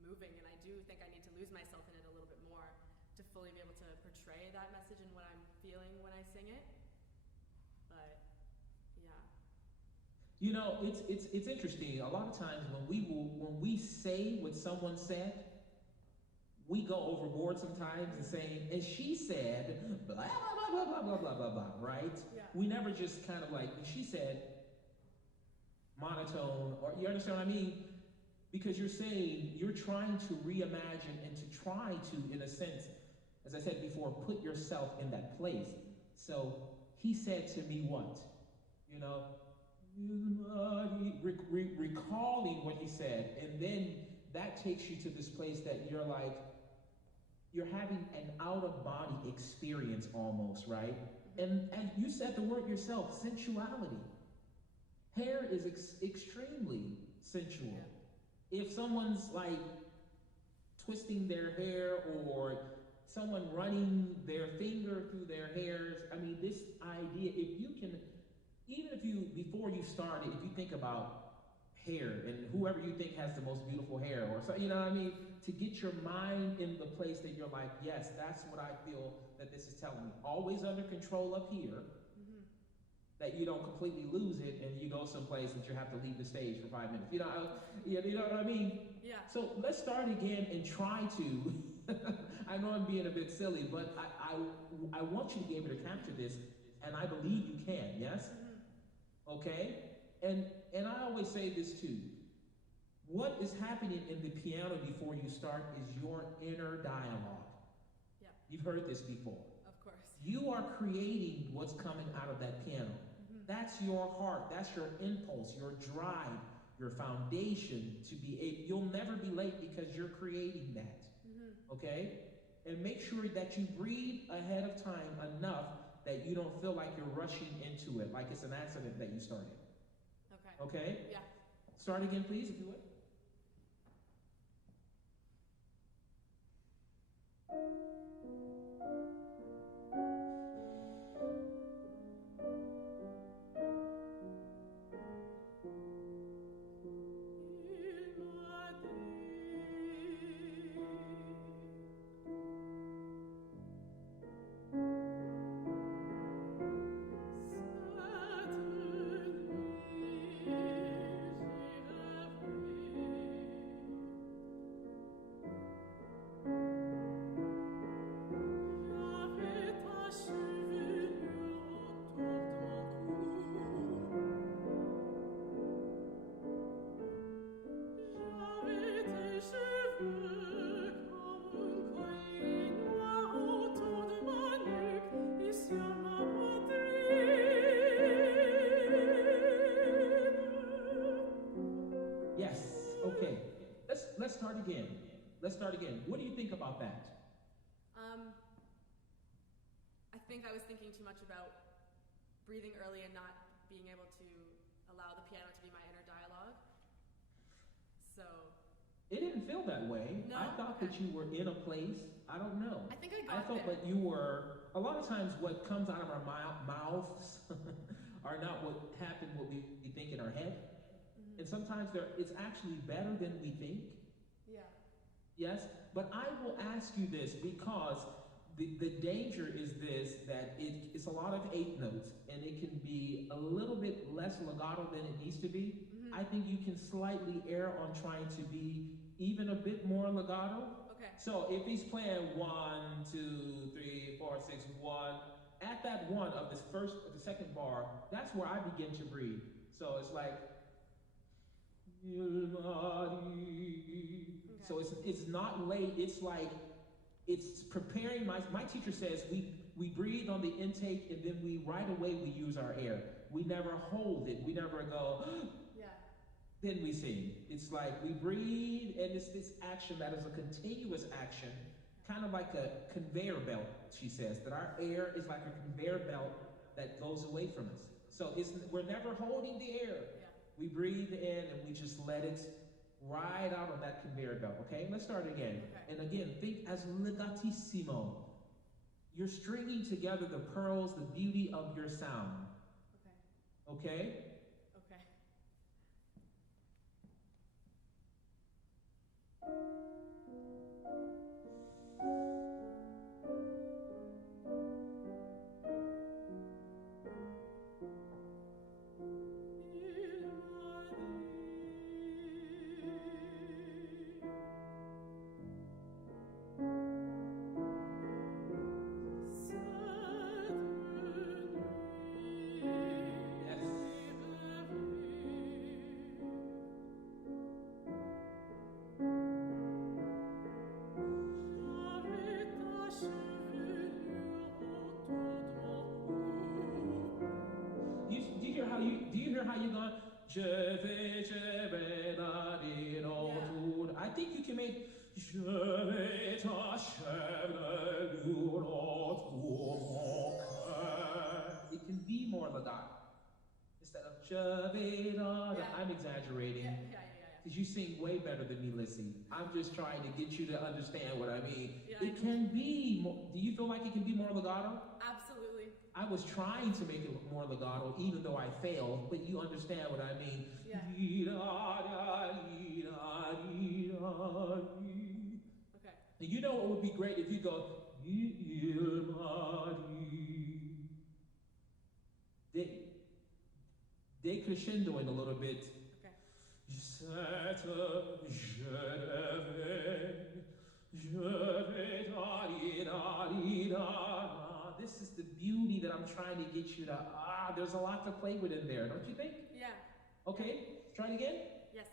moving, and I do think I need to lose myself in it a little bit more to fully be able to portray that message and what I'm feeling when I sing it. But yeah. You know, it's interesting. A lot of times when we say what someone said, we go overboard sometimes and saying, and she said blah blah blah blah blah blah blah blah, right? Yeah. We never just kind of like, she said monotone, or you understand what I mean? Because you're saying, you're trying to reimagine and to try to, in a sense, as I said before, put yourself in that place. So he said to me what? You know, recalling what he said, and then that takes you to this place that you're like, you're having an out-of-body experience almost, right? And you said the word yourself, sensuality. Hair is extremely sensual. Yeah. If someone's like twisting their hair, or someone running their finger through their hairs, I mean, this idea, if you can, even if you, before you started, if you think about hair, and whoever you think has the most beautiful hair, or so, you know what I mean? To get your mind in the place that you're like, yes, that's what I feel that this is telling me. Always under control up here, that you don't completely lose it and you go someplace that you have to leave the stage for 5 minutes. You know what I mean? Yeah. So let's start again and try to, I know I'm being a bit silly, but I want you to be able to capture this, and I believe you can, yes? Okay? And I always say this too. What is happening in the piano before you start is your inner dialogue. Yeah. You've heard this before. Of course. You are creating what's coming out of that piano. That's your heart, that's your impulse, your drive, your foundation to be able, you'll never be late because you're creating that, okay? And make sure that you breathe ahead of time enough that you don't feel like you're rushing into it, like it's an accident that you started. Okay. Okay? Yeah. Start again, please, if you would. Let's start again. What do you think about that? I think I was thinking too much about breathing early and not being able to allow the piano to be my inner dialogue. So. It didn't feel that way. No? I thought that you were in a place, I don't know. I think I got felt there. that you were, a lot of times what comes out of our mouths are not what happened, what we think in our head. And sometimes it's actually better than we think. Yeah. Yes, but I will ask you this because the danger is this, that it's a lot of 8 notes and it can be a little bit less legato than it needs to be. I think you can slightly err on trying to be even a bit more legato. Okay. So if he's playing 1, 2, 3, 4, 6, 1, at that 1 of the second bar, that's where I begin to breathe. So it's like, so it's not late, it's like, it's preparing, my teacher says we breathe on the intake and then we right away we use our air. We never hold it, we never go, yeah. Then we sing. It's like we breathe and it's this action that is a continuous action, kind of like a conveyor belt, she says, that our air is like a conveyor belt that goes away from us. So we're never holding the air. Yeah. We breathe in and we just let it ride out on that conveyor belt, okay? Let's start again. Okay. And again, think as legatissimo. You're stringing together the pearls, the beauty of your sound. Okay. Okay? Okay. Do you hear how you're going? Je vais la dire autour. I think you can make je vais t'achever autour. It can be more legato instead of je vais la. I'm exaggerating. Yeah. Because you sing way better than me, Lissy. I'm just trying to get you to understand what I mean. Yeah, It can be more. Do you feel like it can be more legato? Absolutely. I was trying to make it more legato, even though I failed, but you understand what I mean. Yeah. Okay. And you know what would be great if you go, decrescendoing a little bit. Okay. This is the beauty that I'm trying to get you to, there's a lot to play with in there, don't you think? Yeah. Okay, try it again. Yes.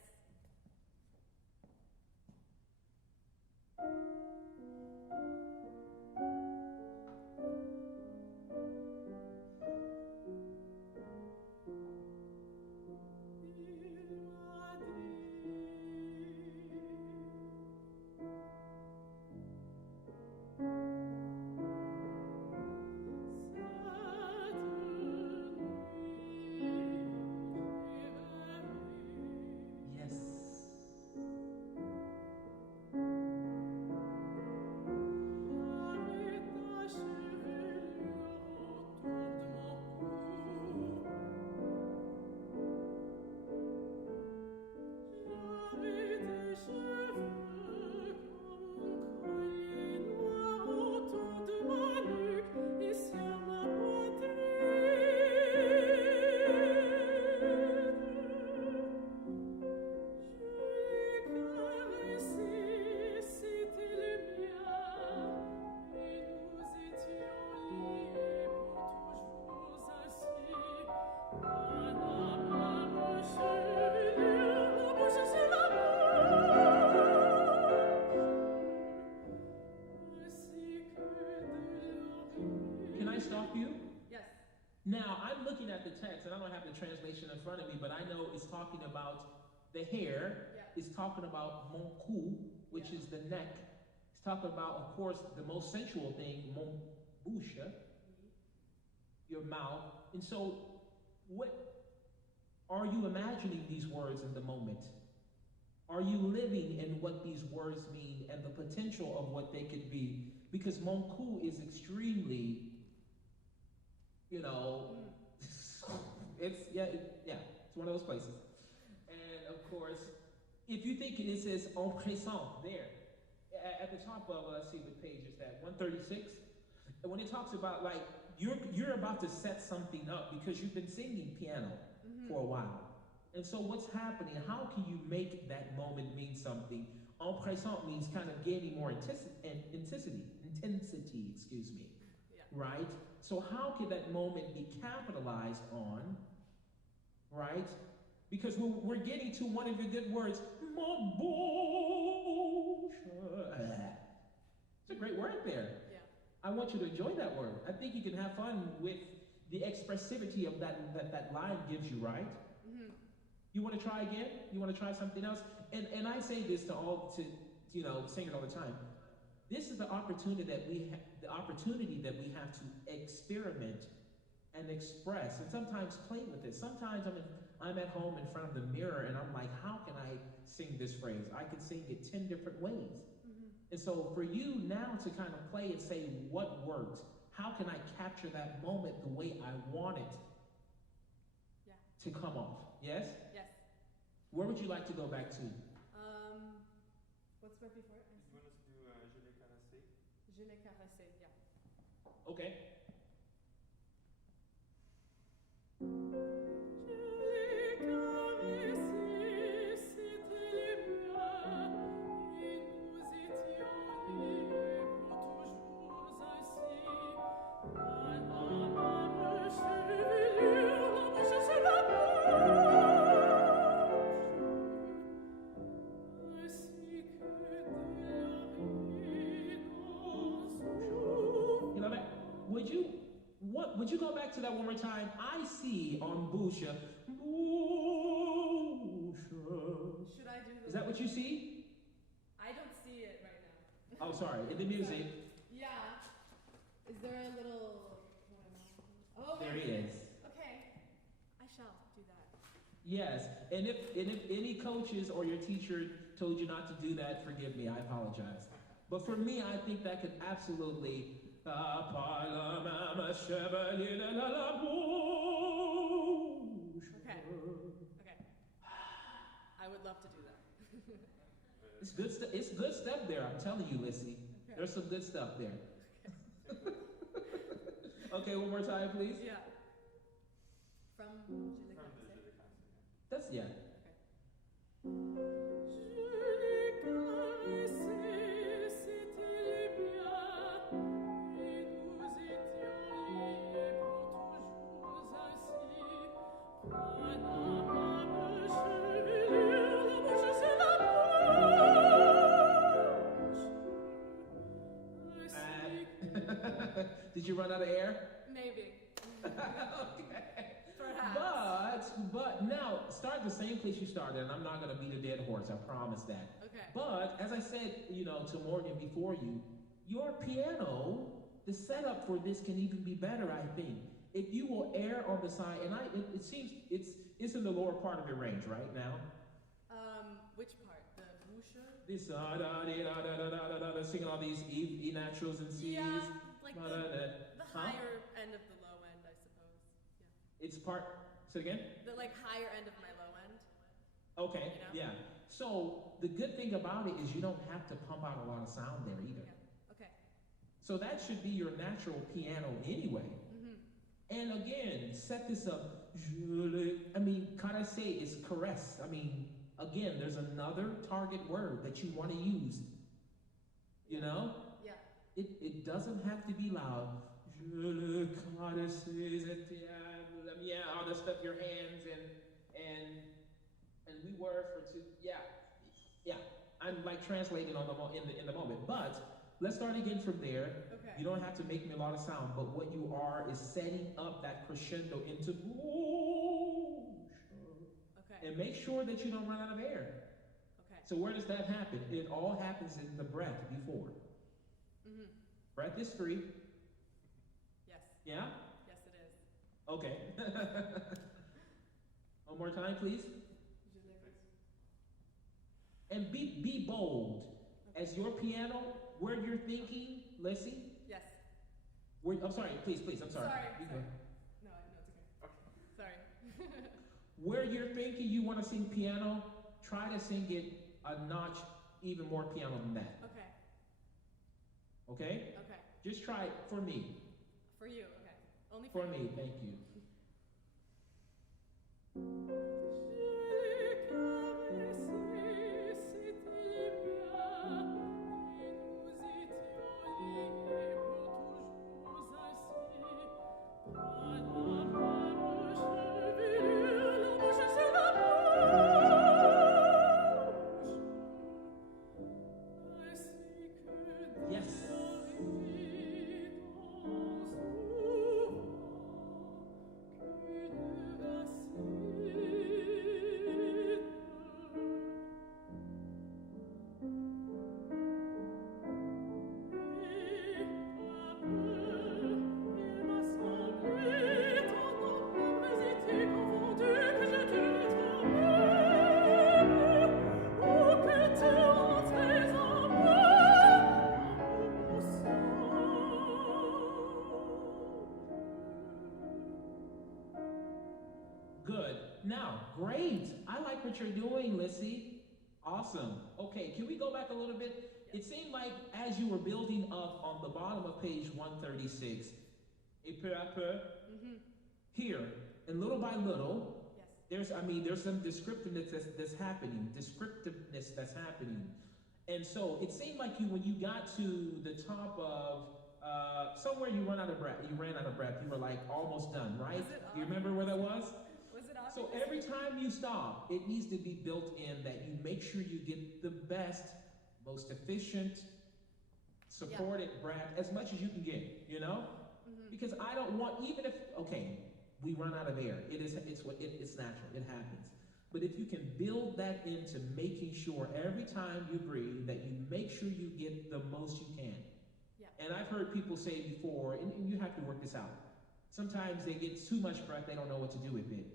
Yes. Can I stop you? Yes. Now, I'm looking at the text, and I don't have the translation in front of me, but I know it's talking about the hair. Yeah. It's talking about mon cou, which Yeah. is the neck. It's talking about, of course, the most sensual thing, mon bouche, your mouth. And so, what are you imagining these words in the moment? Are you living in what these words mean and the potential of what they could be? Because mon cou is extremely, you know, it's one of those places. And of course, if you think it says en présent there, at the top of, let's see what page is that, 136, and when it talks about like, you're about to set something up because you've been singing piano for a while. And so what's happening, how can you make that moment mean something? En présent means kind of gaining more intensity, excuse me, Yeah. right? So how can that moment be capitalized on, right? Because we're getting to one of your good words, mon bouche. It's a great word there. Yeah. I want you to enjoy that word. I think you can have fun with the expressivity of that line gives you, right? Mm-hmm. You want to try again? You want to try something else? And I say this to singers all the time. This is the opportunity that we have to experiment and express, and sometimes play with it. Sometimes I'm at home in front of the mirror, and I'm like, how can I sing this phrase? I can sing it 10 different ways. Mm-hmm. And so for you now to kind of play and say what worked, how can I capture that moment the way I want it to come off? Yes? Yes. Where would you like to go back to? What's right before it? You want us to do Je l'ai caressé? Je l'ai caressé, yeah. Okay. Would you go back to that one more time? I see on bouche. Should I do this? Is that what you see? I don't see it right now. Oh, sorry. In the music. Yeah. Is there a little... Oh, There he is. Okay. I shall do that. Yes. And if any coaches or your teacher told you not to do that, forgive me. I apologize. But for me, I think that could absolutely par la même chevalier de la bouche. Okay. Okay. I would love to do that. It's good stuff. It's good stuff there. I'm telling you, Lissy. Okay. There's some good stuff there. Okay, one more time, please. Yeah. From Je le From the Cancé. Je le Cancé, yeah. That's yeah. Did you run out of air? Maybe. Okay. Perhaps. But now start the same place you started, and I'm not gonna beat a dead horse. I promise that. Okay. But as I said, to Morgan before you, your piano, the setup for this can even be better. I think if you will err on the side, and it seems it's in the lower part of your range right now. Which part? The bouche? This singing all these E naturals and C's. Yeah, like the Huh? higher end of the low end, I suppose. Yeah. It's part. Say it again. The like higher end of my low end. Okay. Yeah. So the good thing about it is you don't have to pump out a lot of sound there either. Yeah. Okay. So that should be your natural piano anyway. Mm-hmm. And again, set this up. Caresse is caress. Again, there's another target word that you want to use. Yeah. It doesn't have to be loud. All the stuff, your hands and we were for two. Yeah. I'm like translating on in the moment, but let's start again from there. Okay. You don't have to make me a lot of sound, but what you are is setting up that crescendo into Okay. and make sure that you don't run out of air. Okay. So where does that happen? It all happens in the breath before. Mm-hmm. Breath is 3. Yes. Yeah? Yes, it is. Okay. One more time, please. Je le Cancé. And be bold. As your piano, where you're thinking, Lissy. Yes. I'm sorry, please, I'm sorry. Sorry. You go. No, it's okay. Sorry. Where you're thinking you want to sing piano, try to sing it a notch even more piano than that. Okay. Okay? Okay. Just try it for me. For you, okay. Only For you. me, thank you. Yes. Good. Now, great. I like what you're doing, Lissy. Awesome. Okay, can we go back a little bit? It seemed like as you were building up on the bottom of page 136, et peu à peu, here, and little by little, Yes. there's some descriptiveness that's happening, And so it seemed like when you got to the top of somewhere you ran out of breath. You were like almost done, right? Was it Do you remember where that was? Was it obvious? So every time you stop, it needs to be built in that you make sure you get the best, most efficient, supported breath as much as you can get, Because I don't want, even if, we run out of air. It's natural, it happens. But if you can build that into making sure every time you breathe that you make sure you get the most you can. Yeah. And I've heard people say before, and you have to work this out. Sometimes they get too much breath, they don't know what to do with it.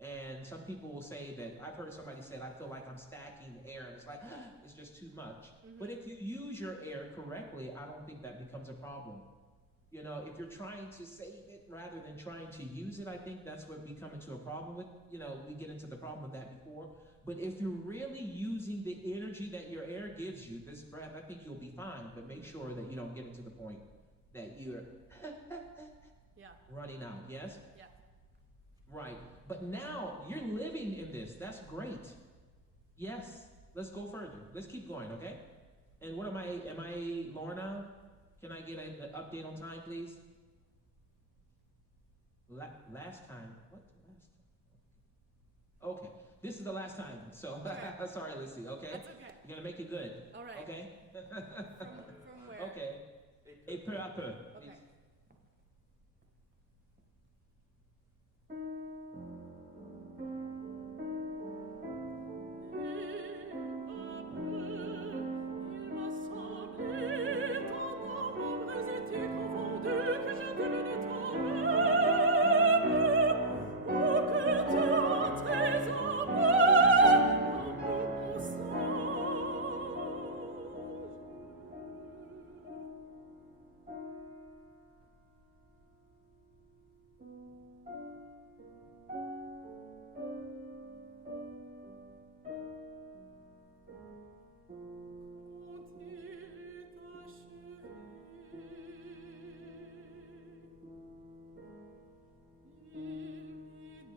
And some people will say that, I've heard somebody say, I feel like I'm stacking air. And it's like, it's just too much. But if you use your air correctly, I don't think that becomes a problem. You know, if you're trying to save it rather than trying to use it, I think that's what we come into a problem with. You know, we get into the problem with that before. But if you're really using the energy that your air gives you, this breath, I think you'll be fine. But make sure that you don't get into the point that you're Yeah. running out. Yes? Yeah. Right. But now you're living in this. That's great. Yes. Let's go further. Let's keep going, okay? And what am I Lorna? Can I get an update on time, please? Last time. What? Last time? Okay. This is the last time. So, Okay. sorry, Lissy, okay? That's okay. You're going to make it good. All right. Okay? From where? Okay. Et peu à peu. Okay.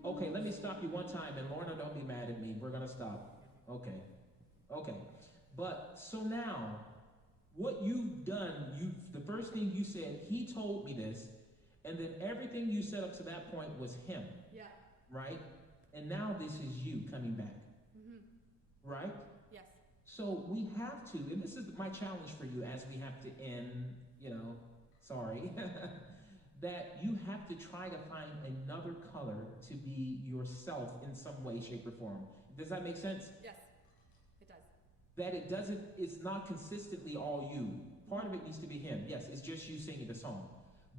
Okay, let me stop you one time, and Lorna, don't be mad at me. We're gonna stop. Okay. Okay. But so now, what you've done, the first thing you said, he told me this, and then everything you said up to that point was him. Yeah. Right? And now this is you coming back. Mm-hmm. Right? Yes. So we have to, and this is my challenge for you as we have to end, sorry, that you have to try to find another color to be yourself in some way, shape, or form. Does that make sense? Yes, it does. That it's not consistently all you. Part of it needs to be him. Yes, it's just you singing the song.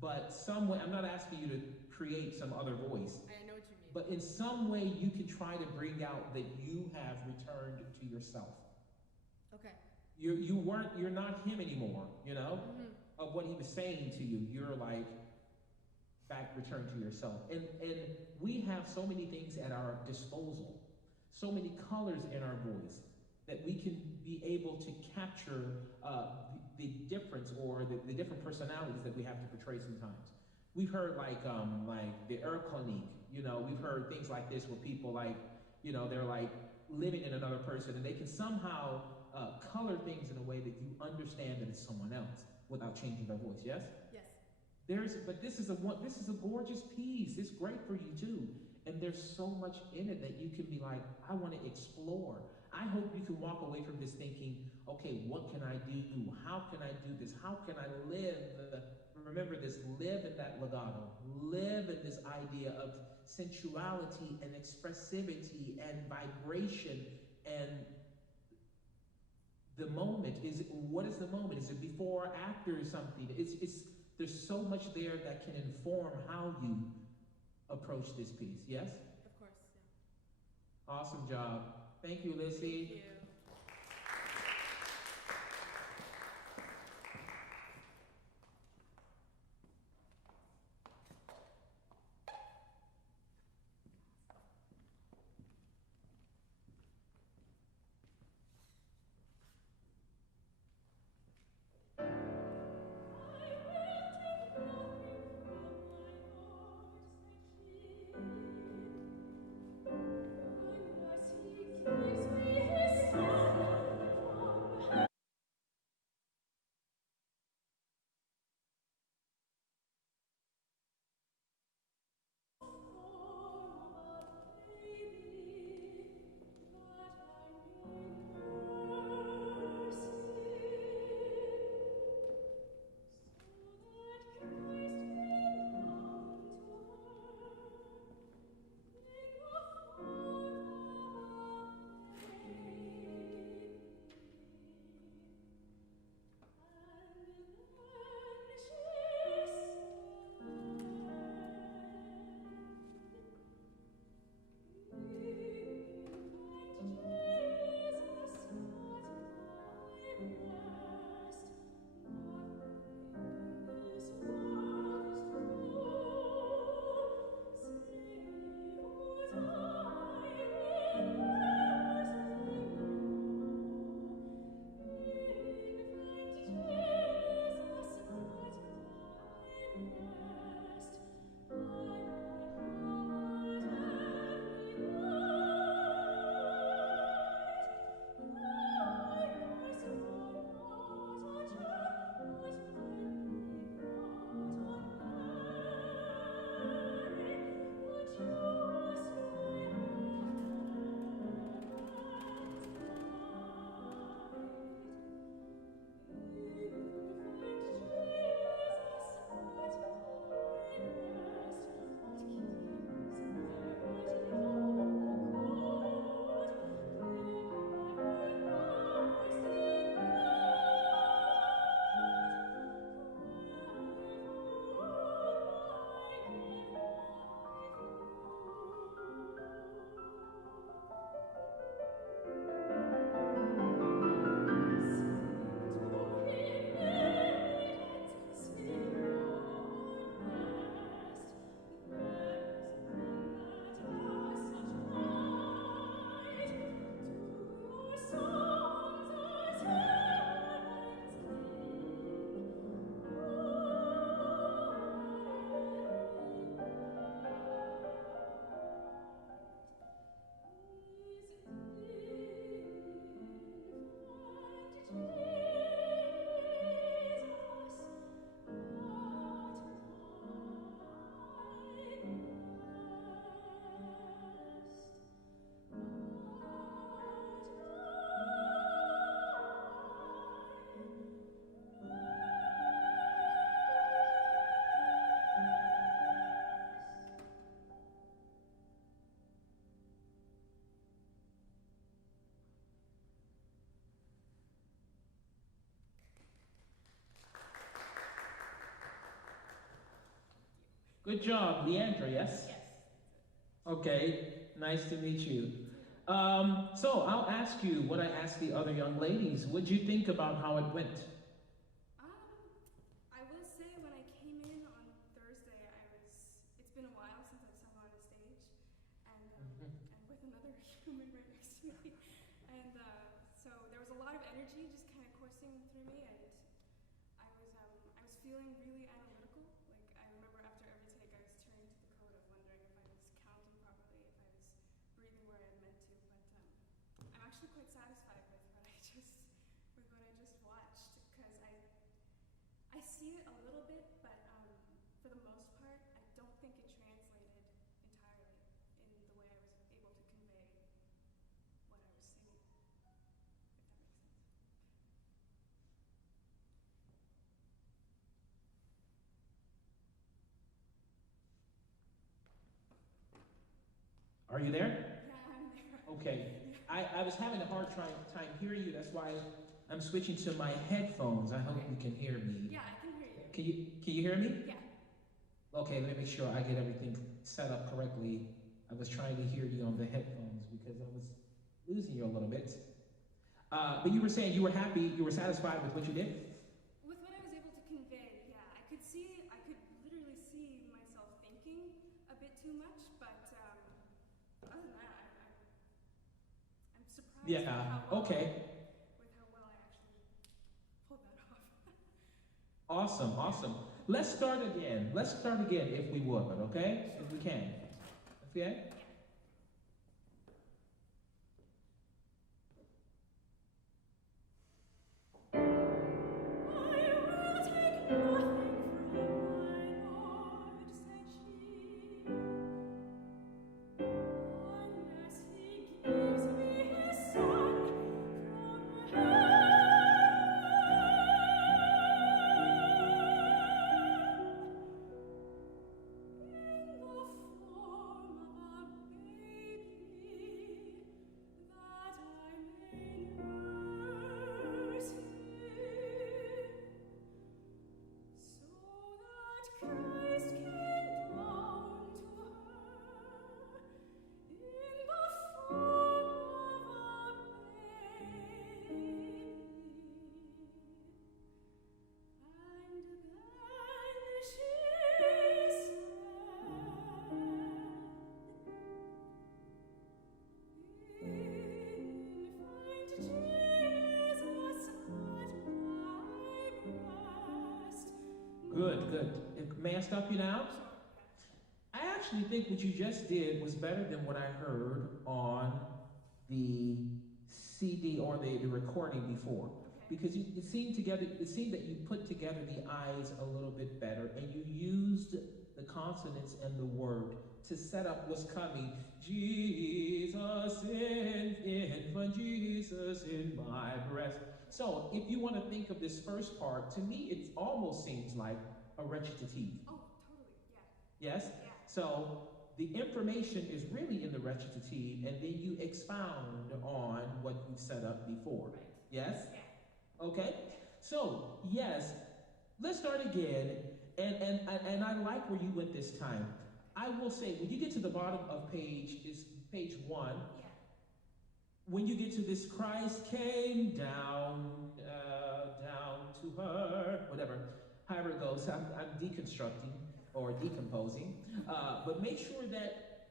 But some way, I'm not asking you to create some other voice. I know what you mean. But in some way, you can try to bring out that you have returned to yourself. Okay. You're not him anymore, Mm-hmm. of what he was saying to you. You're like, back, return to yourself. And we have so many things at our disposal, so many colors in our voice, that we can be able to capture the difference or the different personalities that we have to portray sometimes. We've heard like the Erlkönig, we've heard things like this where people they're like living in another person, and they can somehow color things in a way that you understand that it's someone else without changing their voice. Yes? Yes. But this is a gorgeous piece. It's great for you too. And there's so much in it that you can be like, I want to explore. I hope you can walk away from this thinking, okay, what can I do? How can I do this? How can I live? Remember this, live in that legato. Live in this idea of sensuality and expressivity and vibration. And the moment, what is the moment? Is it before or after something? There's so much there that can inform how you approach this piece. Yes? Of course, yeah. Awesome job. Thank you, Lissy. Thank you. Please, Good job, Leandra, yes? Yes. Okay, nice to meet you. So I'll ask you what I asked the other young ladies. What'd you think about how it went? I will say when I came in on Thursday, it's been a while since I've sung on a stage, and with another human right next to me, and so there was a lot of energy just kind of coursing through me, and I was feeling really analytical. Like I remember after every take, I was turning to the coda, wondering if I was counting properly, if I was breathing where I meant to. But I'm actually quite satisfied with what I just watched, because I see it a little bit, but for the most part, I don't think it translated entirely in the way I was able to convey what I was singing, if that makes sense. Are you there? Yeah, I'm there. Okay. I was having a hard time hearing you. That's why I'm switching to my headphones. I hope you can hear me. Yeah, I can hear you. Can you hear me? Yeah. Okay, let me make sure I get everything set up correctly. I was trying to hear you on the headphones because I was losing you a little bit. But you were saying you were happy, you were satisfied with what you did? With what I was able to convey, yeah. I could literally see myself thinking a bit too much, but other than that, I'm surprised with how well, okay. with how well I actually pulled that off. Awesome, awesome. Let's start again. Let's start again if we would, okay? If we can. Okay? Good. May I stop you now? I actually think what you just did was better than what I heard on the CD or the recording before. Because it seemed that you put together the eyes a little bit better, and you used the consonants and the word to set up what's coming. Jesus infant Jesus in my breast. So if you want to think of this first part, to me it almost seems like a recitative. Oh, totally, yeah. Yes? Yeah. So the information is really in the recitative, and then you expound on what you've set up before. Right. Yes? Yeah. Okay? So, yes, let's start again, and I like where you went this time. I will say, when you get to the bottom of page 1, Yeah. when you get to this Christ came down to her, whatever, however it goes, I'm deconstructing or decomposing, but make sure that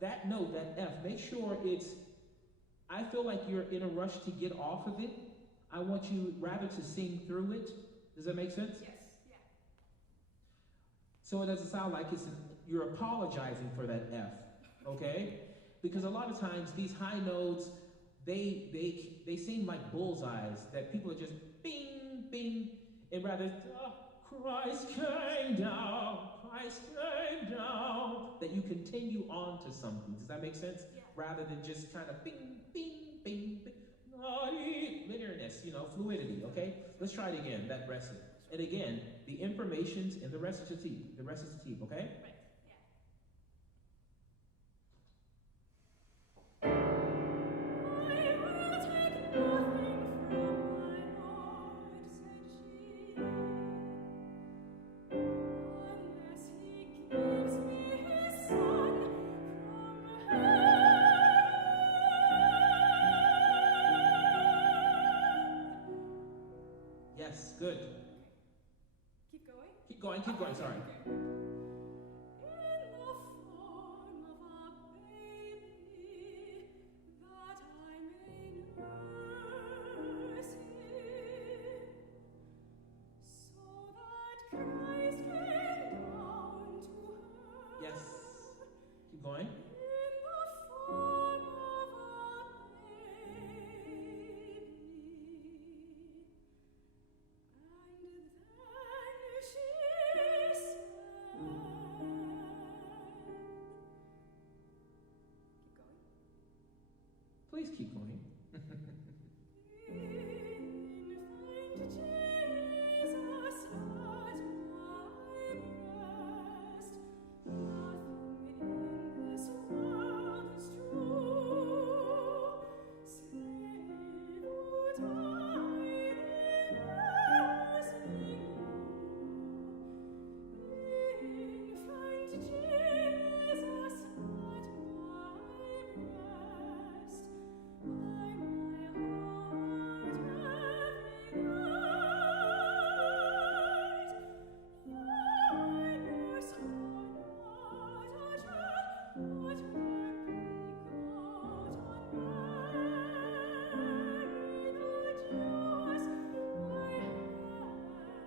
that note, that F, make sure I feel like you're in a rush to get off of it. I want you rather to sing through it. Does that make sense? Yes, yeah. So it doesn't sound like you're apologizing for that F, okay? Because a lot of times these high notes, they seem like bullseyes that people are just bing, bing, and rather, Christ came down, that you continue on to something. Does that make sense? Yeah. Rather than just kind of bing, bing, bing, bing. Linearness, fluidity, okay? Let's try it again, that recit. And again, the information's in the recitative, okay? Right, yeah. I will take nothing from my Lord, said she, unless he Yes, good. Keep going? Keep going, sorry. Okay. In the form of a baby that I may nurse him, so that Christ came down to her. Yes. Keep going. In the form of a baby, and then she said, keep going. Please keep going. Infant Jesus at my breast, nothing in this world is true, save who died in nursing you. Infant Jesus at my breast, by my heart every night, your nurse not a dread, but begot on Mary the Jewess, by heaven's light.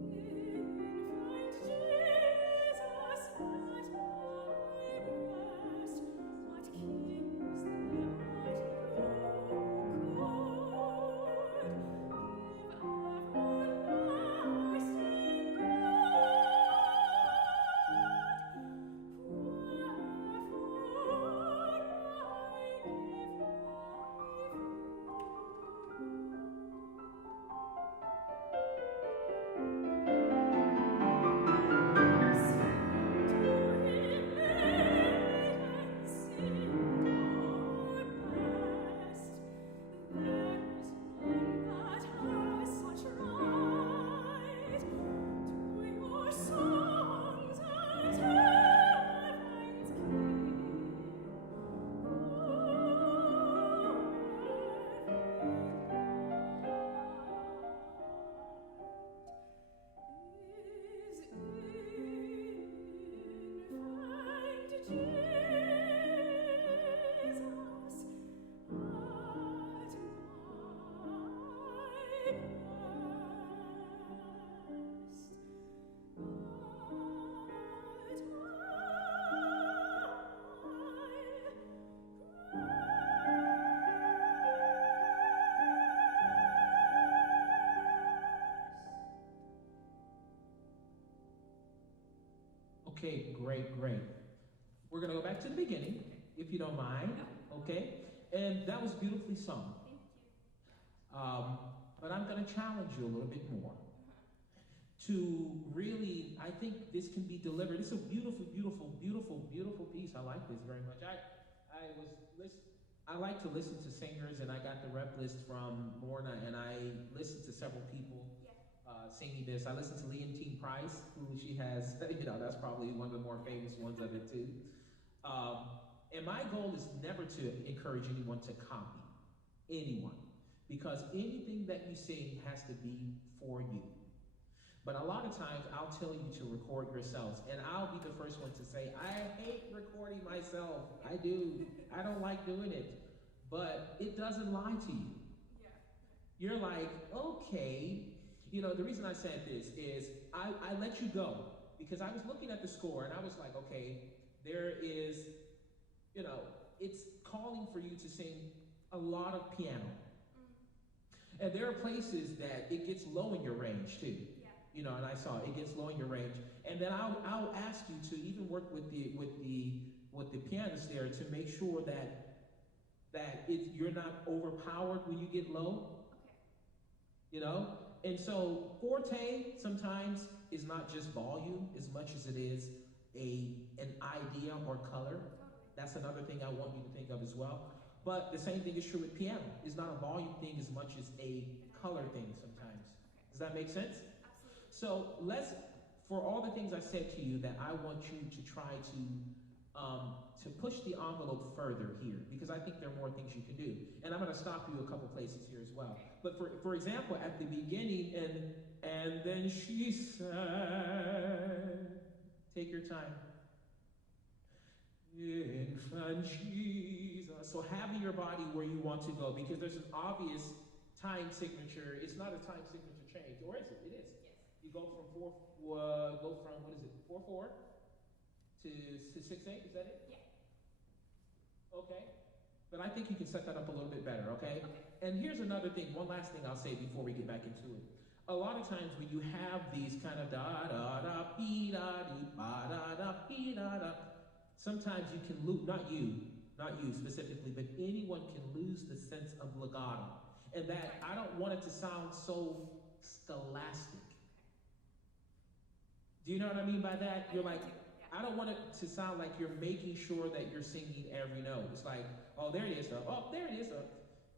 Infant Jesus at my breast, what kings there are you could give everlasting Okay, great. We're gonna go back to the beginning, if you don't mind. Okay? And that was beautifully sung. Thank you. But I'm gonna challenge you a little bit more. To really, I think this can be delivered. It's a beautiful piece. I like this very much. I like to listen to singers, and I got the rep list from Lorna, and I listened to several people singing this. I listened to Leontine Price, who she has, that's probably one of the more famous ones of it too. And my goal is never to encourage anyone to copy anyone, because anything that you sing has to be for you. But a lot of times I'll tell you to record yourselves, and I'll be the first one to say, I hate recording myself. I do. I don't like doing it. But it doesn't lie to you. Yeah. You're like, okay. The reason I said this is I let you go because I was looking at the score and I was like, okay, there is, it's calling for you to sing a lot of piano. And there are places that it gets low in your range too. Yeah. And I saw it gets low in your range. And then I'll ask you to even work with the pianist there to make sure that you're not overpowered when you get low. Okay. And so forte sometimes is not just volume as much as it is an idea or color. Totally. That's another thing I want you to think of as well. But the same thing is true with piano. It's not a volume thing as much as a color thing sometimes. Okay. Does that make sense? Absolutely. So for all the things I said to you that I want you to try to to push the envelope further here, because I think there are more things you can do. And I'm going to stop you a couple places here as well. But for example, at the beginning, and then she said, take your time. Infant Jesus. So having your body where you want to go, because there's an obvious time signature. It's not a time signature change, or is it? It is. Yes. You go from what is it? 4/4 to 6/8. Is that it? Yeah. Okay. But I think you can set that up a little bit better. Okay. Okay. And here's another thing. One last thing I'll say before we get back into it. A lot of times when you have these kind of da da da be da dee ba da da be da da, sometimes you can lose. Not you specifically, but anyone can lose the sense of legato. And that I don't want it to sound so scholastic. Do you know what I mean by that? You're like, I don't want it to sound like you're making sure that you're singing every note. It's like, oh, there it is. Oh, there it is.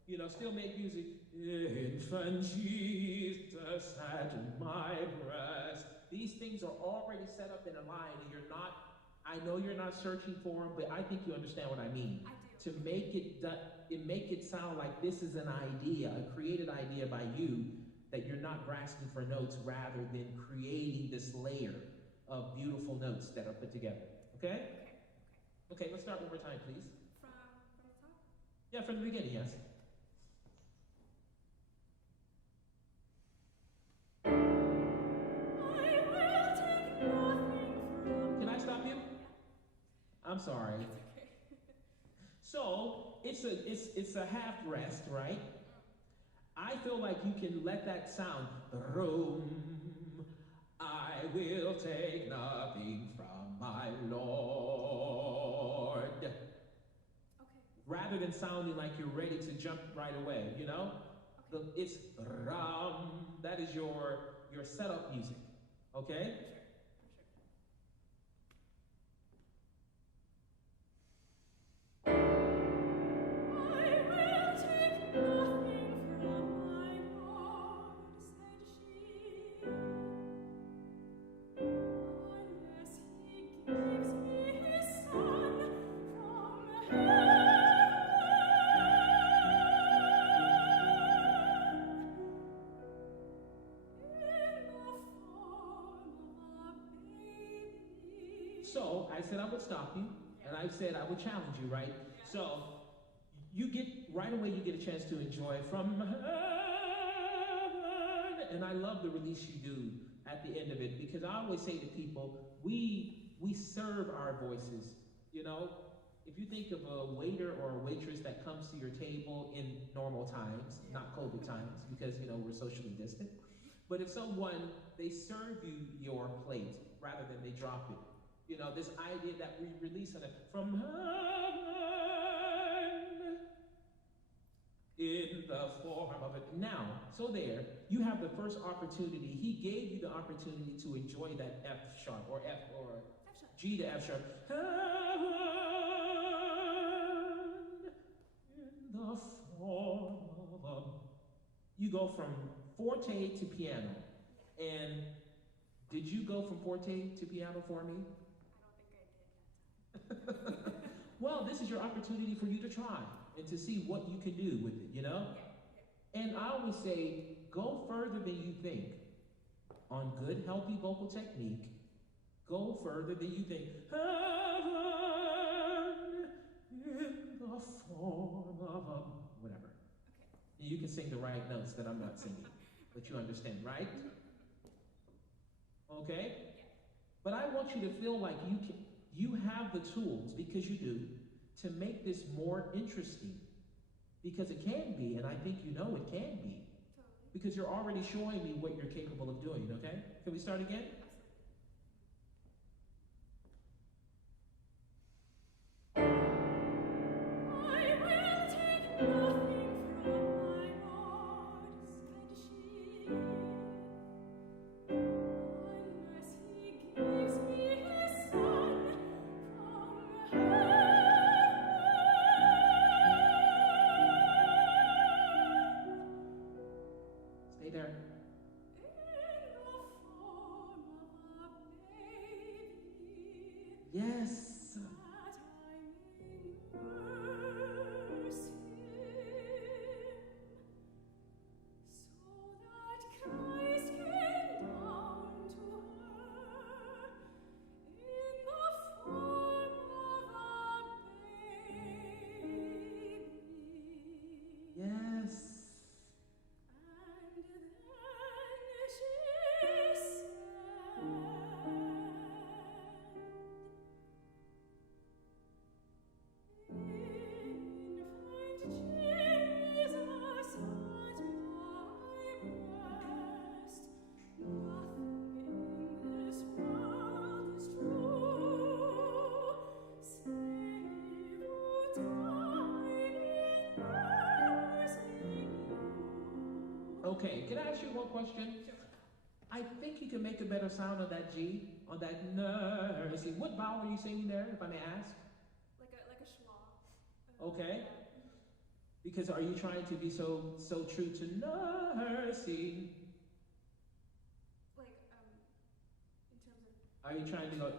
You know, still make music. Infant Jesus at my breast. These things are already set up in a line, and you're not. I know you're not searching for them, but I think you understand what I mean. I do. To make it sound like this is an idea, a created idea by you, that you're not grasping for notes rather than creating this layer of beautiful notes that are put together. Okay? Okay, let's start one more time, please. From the top? Yeah, from the beginning, yes. Can I stop you? I'm sorry. Okay. So it's a half rest, right? I feel like you can let that sound. I will take nothing from my Lord. Okay. Rather than sounding like you're ready to jump right away, you know? Okay. It's ram. That is your setup music, okay? So I said I would stop you, and I said I would challenge you, right? Yeah. So you get right away. You get a chance to enjoy from heaven, and I love the release you do at the end of it, because I always say to people, we serve our voices. You know, if you think of a waiter or a waitress that comes to your table in normal times, not COVID times, because you know we're socially distant. But if someone, they serve you your plate rather than they drop it. You know, this idea that we release on it from heaven in the form of it. Now, so there, you have the first opportunity. He gave you the opportunity to enjoy that F sharp or F or G to F sharp. Heaven in the form of. You go from forte to piano. And did you go from forte to piano for me? Well, this is your opportunity for you to try and to see what you can do with it, you know? And I always say, go further than you think on good, healthy vocal technique. Go further than you think. Heaven in the form of a whatever. And you can sing the right notes that I'm not singing, but you understand, right? Okay? But I want you to feel like you have the tools, because you do, to make this more interesting. Because it can be, and I think you know it can be. Because you're already showing me what you're capable of doing, okay? Can we start again? Yes. Yes. And then she said, Okay, can I ask you one question? I think you can make a better sound on that G, on that nursing. What vowel are you singing there, if I may ask? like a schwa. Okay. Because are you trying to be so true to nursing? Like in terms of. Are you trying to go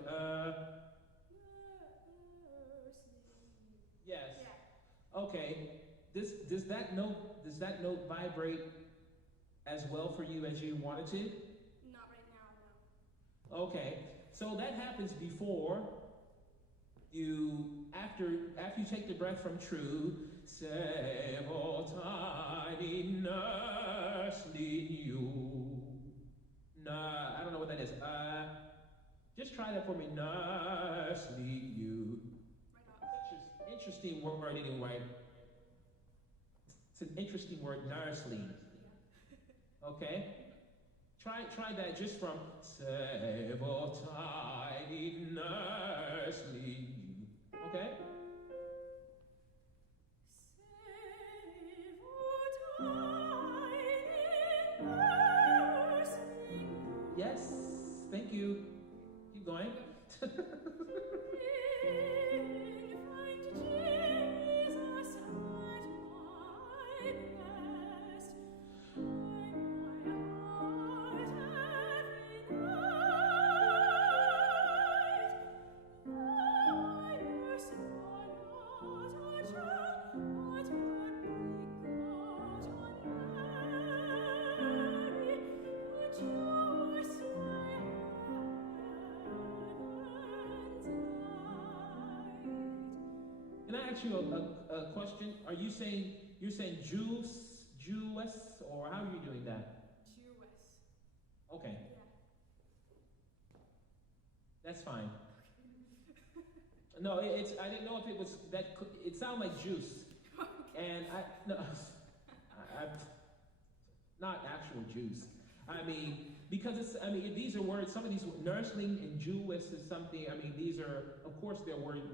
Yes. Yeah. Okay. Does that note vibrate as well for you as you wanted to? Not right now, no. Okay. So that happens before you after you take the breath from true, several tiny nursling you. Nah, I don't know what that is. Just try that for me. Nursling you. Right on. Interesting word anyway. It's an interesting word, nursling. Okay? Try that just from several tiny nursling you. Okay? Yes. Thank you. Keep going. Can I ask you a question? Are you saying Jewess, or how are you doing that? Jewess. Okay, Yeah. that's fine. No, I didn't know if it was that. It sounded like juice, and not actual juice. I mean, because these are words. Some of these nursling and Jewess is something. I mean, these are, of course, they're words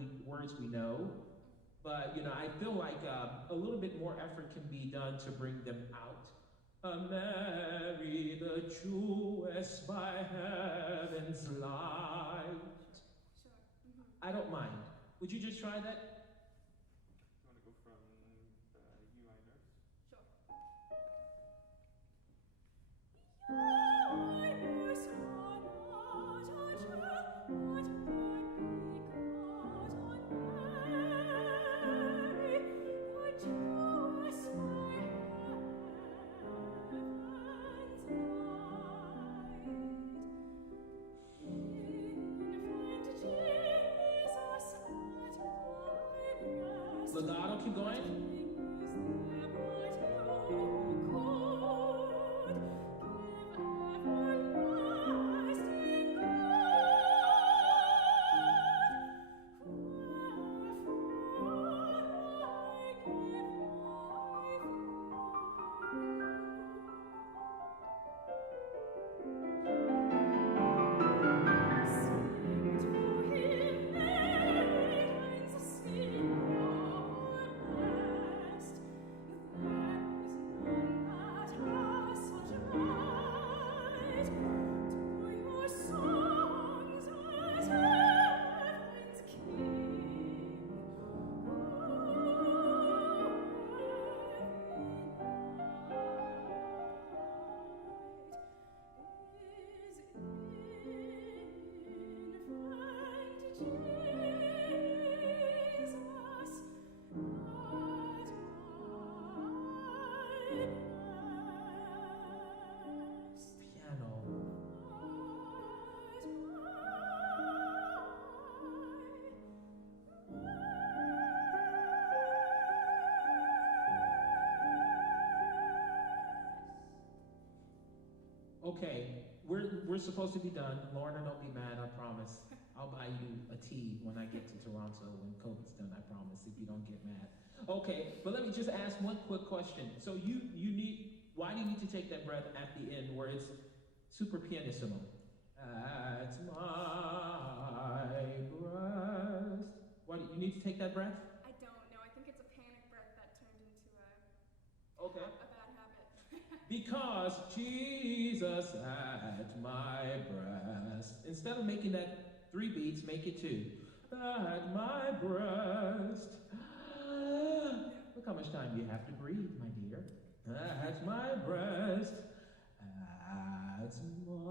we know. But, I feel like a little bit more effort can be done to bring them out. Mary, the Jewess by heaven's light. Sure. Mm-hmm. I don't mind. Would you just try that? You want to go from UI nurse? Legato, keep going. Okay, we're supposed to be done. Lorna, don't be mad, I promise. I'll buy you a tea when I get to Toronto when COVID's done, I promise, if you don't get mad. Okay, but let me just ask one quick question. So why do you need to take that breath at the end where it's super pianissimo? At my breast. Why do you need to take that breath? I don't know. I think it's a panic breath that turned into a Okay. a bad habit. Because Jesus at my breast. Instead of making that 3 beats, make it 2. At my breast. Look how much time you have to breathe, my dear. At my breast. At my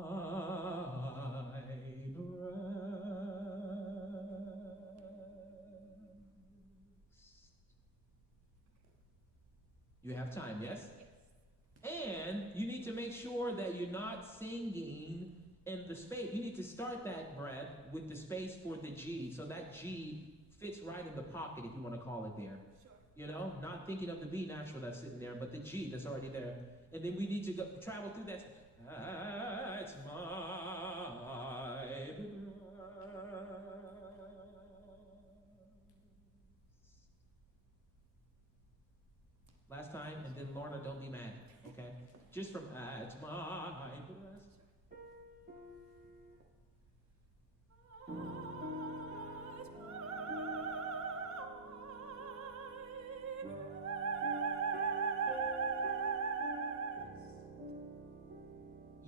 breast. You have time, yes? And you need to make sure that you're not singing in the space. You need to start that breath with the space for the G. So that G fits right in the pocket, if you want to call it there. Sure. You know, not thinking of the B natural that's sitting there, but the G that's already there. And then we need to travel through that. It's my breast. Last time, and then Lorna, don't be mad, okay? Just from it's my breast.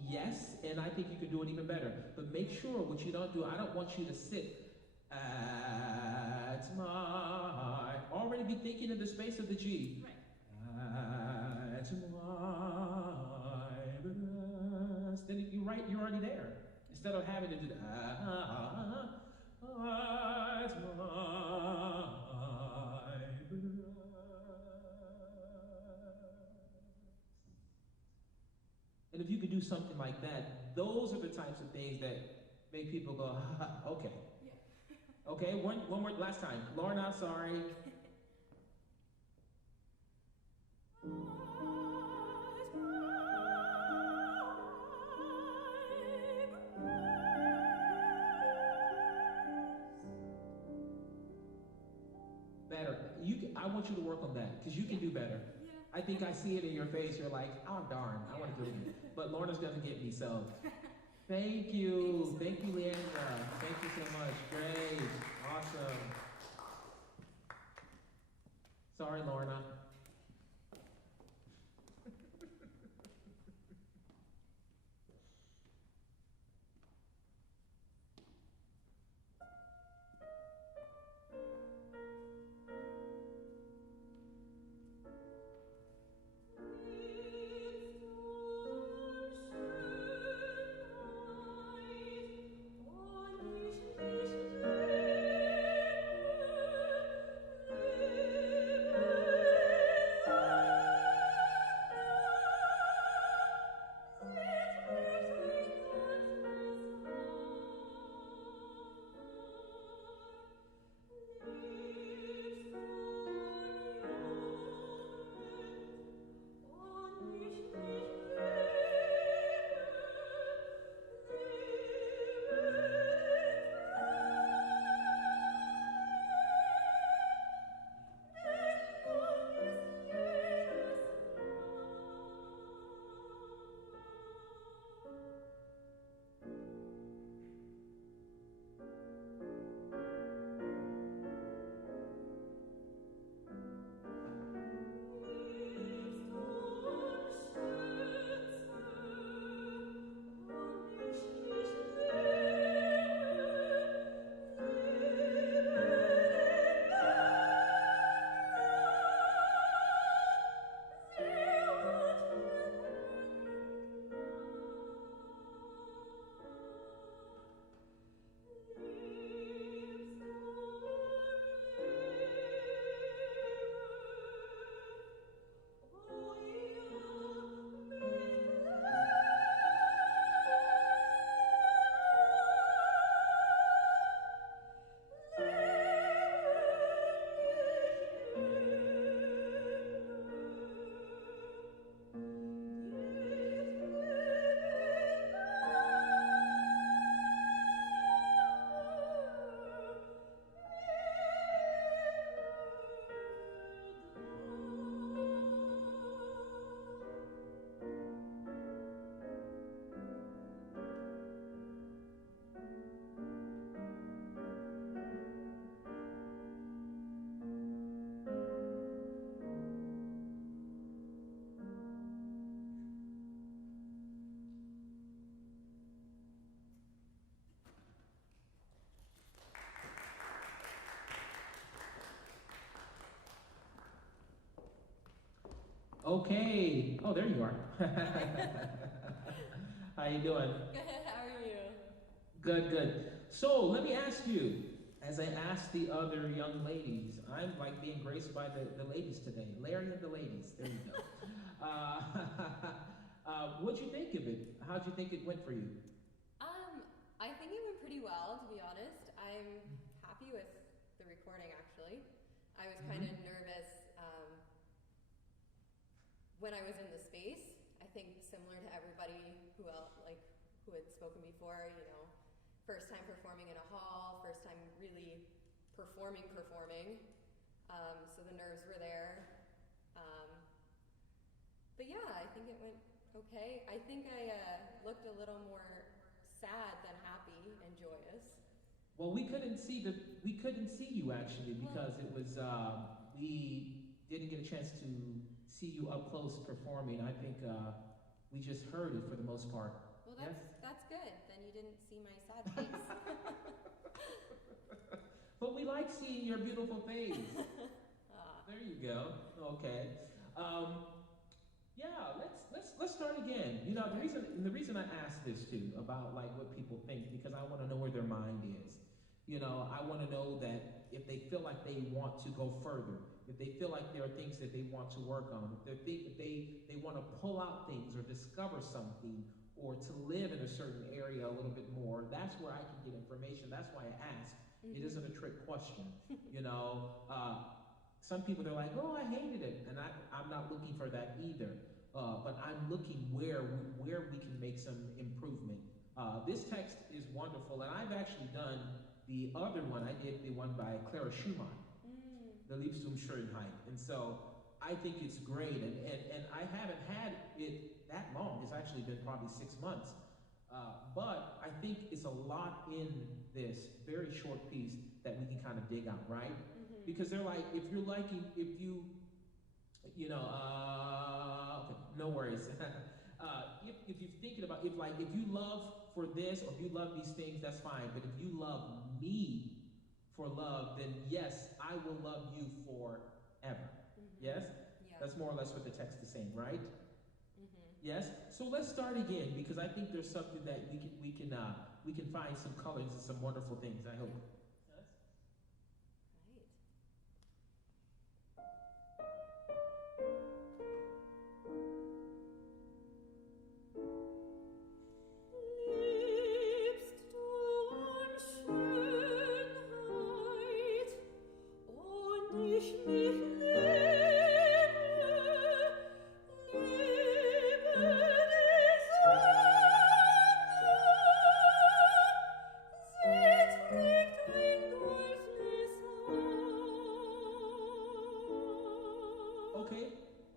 Yes, and I think you can do it even better. But make sure what you don't do, I don't want you to sit at my, already be thinking of the space of the G. Right. At my breast. Then you're already there. Instead of having to do at my breast. And if you could do something like that, those are the types of things that make people go, okay. Yeah. Okay, one more, last time. Lorna, sorry. Better. I want you to work on that, because you can do better. Yeah. I think I see it in your face. You're like, oh darn, I want to do it again. But Lorna's gonna get me, so thank you. Thank you, Leandra. Thank you so much. Great. Awesome. Sorry, Lorna. Okay. Oh, there you are. How you doing? Good, how are you? Good, good. So let me ask you, as I asked the other young ladies, I'm like being graced by the ladies today. Larry and the ladies. There you go. What'd you think of it? How'd you think it went for you? I think it went pretty well, to be honest. I'm happy with the recording, actually. I was kind of nervous when I was in the space. I think similar to everybody who had spoken before, you know, first time performing in a hall, first time really performing. So the nerves were there. But yeah, I think it went okay. I think I looked a little more sad than happy and joyous. Well, we couldn't see you actually because it was we didn't get a chance to see you up close performing. I think we just heard it for the most part. Well, Yes? that's good. Then you didn't see my sad face. But we like seeing your beautiful face. There you go. Okay. Yeah, let's start again. You know, the reason I asked this too about like what people think, because I want to know where their mind is. You know, I want to know that if they feel like they want to go further, if they feel like there are things that they want to work on, if they want to pull out things or discover something or to live in a certain area a little bit more, that's where I can get information. That's why I ask. It isn't a trick question. You know, some people, they're like, oh, I hated it. And I'm not looking for that either. But I'm looking where we can make some improvement. This text is wonderful. And I've actually done the other one. I did the one by Clara Schumann, the Liebstumschönheit. And so I think it's great. And I haven't had it that long. It's actually been probably 6 months. But I think it's a lot in this very short piece that we can kind of dig out, right? Because they're like, okay, no worries. if you're thinking about, if you love for this, or if you love these things, that's fine. But if you love me for love, then yes, I will love you forever. Yes? That's more or less what the text is saying, right? Yes? So let's start again, because I think there's something that we can find some colors and some wonderful things, I hope.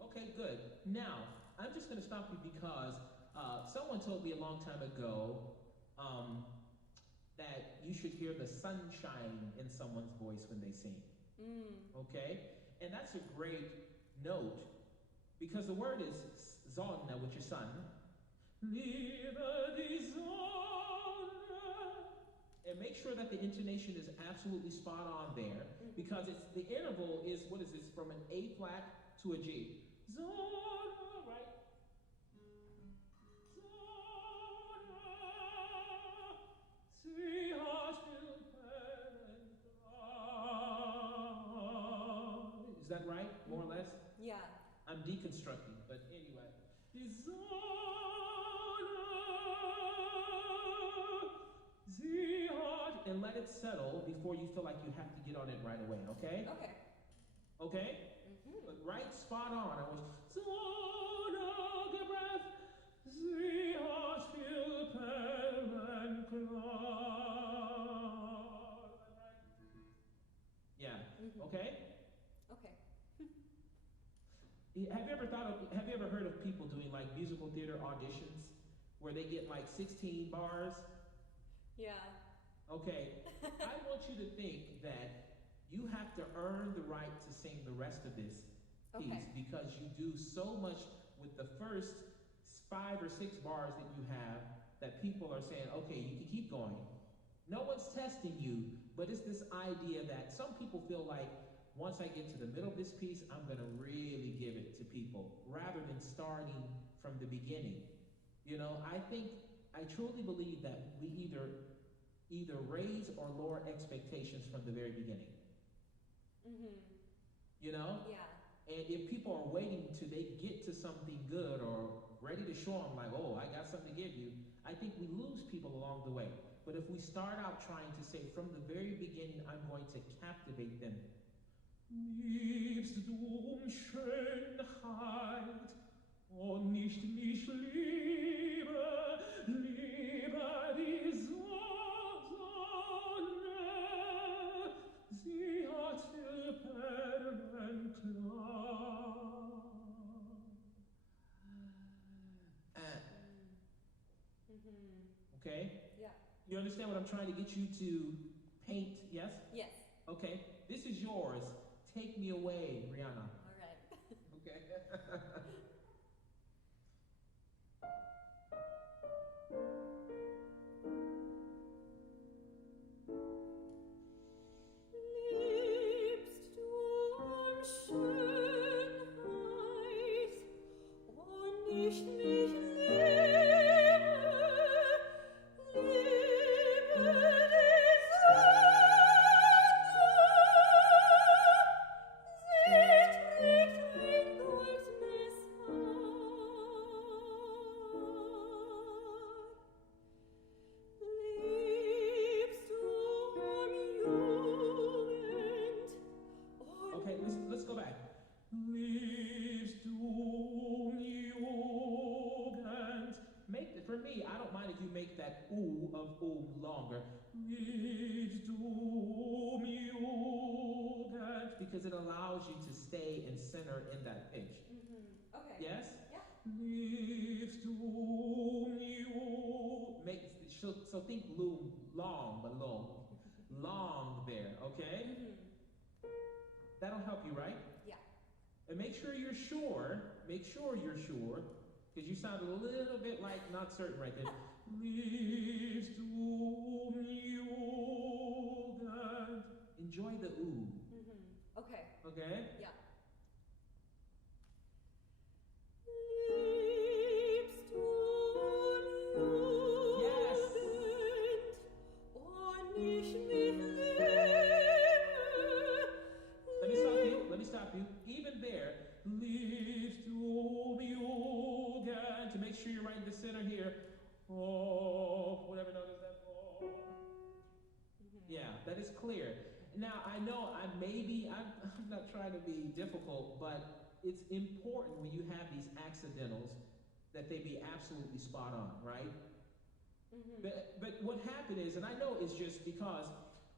Okay, good. Now, I'm just going to stop you because someone told me a long time ago that you should hear the sunshine in someone's voice when they sing. Okay? And that's a great note because the word is Sonne, which is sun. Liebe die Sonne. And make sure that the intonation is absolutely spot on there because the interval is, what is this, from an A flat to a G. Sonne, right? Is that right, more or less? Yeah. I'm deconstructing, but anyway. And let it settle before you feel like you have to get on it right away, okay? Okay. Okay? But right spot on. I was get breath. Sie hat viel Perlen klar. Yeah. Okay? Okay. Have you ever heard of people doing like musical theater auditions where they get like 16 bars? Yeah. Okay. I want you to think that you have to earn the right to sing the rest of this piece because you do so much with the first 5 or 6 bars that you have that people are saying, okay, you can keep going. No one's testing you, but it's this idea that some people feel like once I get to the middle of this piece, I'm going to really give it to people rather than starting from the beginning. You know, I truly believe that we either raise or lower expectations from the very beginning. You know? Yeah. And if people are waiting till they get to something good or ready to show them like, oh, I got something to give you, I think we lose people along the way. But if we start out trying to say from the very beginning, I'm going to captivate them. Liebst du Schönheit, oh nicht mich liebe, liebe die Sonne, sie hat viel Perlenklar. Okay? Yeah. You understand what I'm trying to get you to paint, yes? Yes. Okay, this is yours. Take me away, Rihanna. All right. Okay. Liebst du Schönheit, oh nicht mich Okay, let's go back. Liebst du Jugend? For me, I don't mind if you make that ooh of longer. Liebst du Jugend? Because it allows you to stay and center in that pitch. Okay. Yes? Yeah. Liebst du so think loom, long, but long. Long there, okay? That'll help you, right? Yeah. And make sure you're sure, because you sounded a little bit like not certain right there. Liebst du Jugend? Enjoy the ooh. Okay. Okay? Yeah. Liebst du Jugend, oh nicht mich Let me stop you. Even there, liebst du Jugend, to make sure you're right in the center here. Oh, whatever note is that? Oh. Yeah, that is clear. Now, I know I'm not trying to be difficult, but it's important when you have these accidentals that they be absolutely spot on, right? But what happened is, and I know it's just because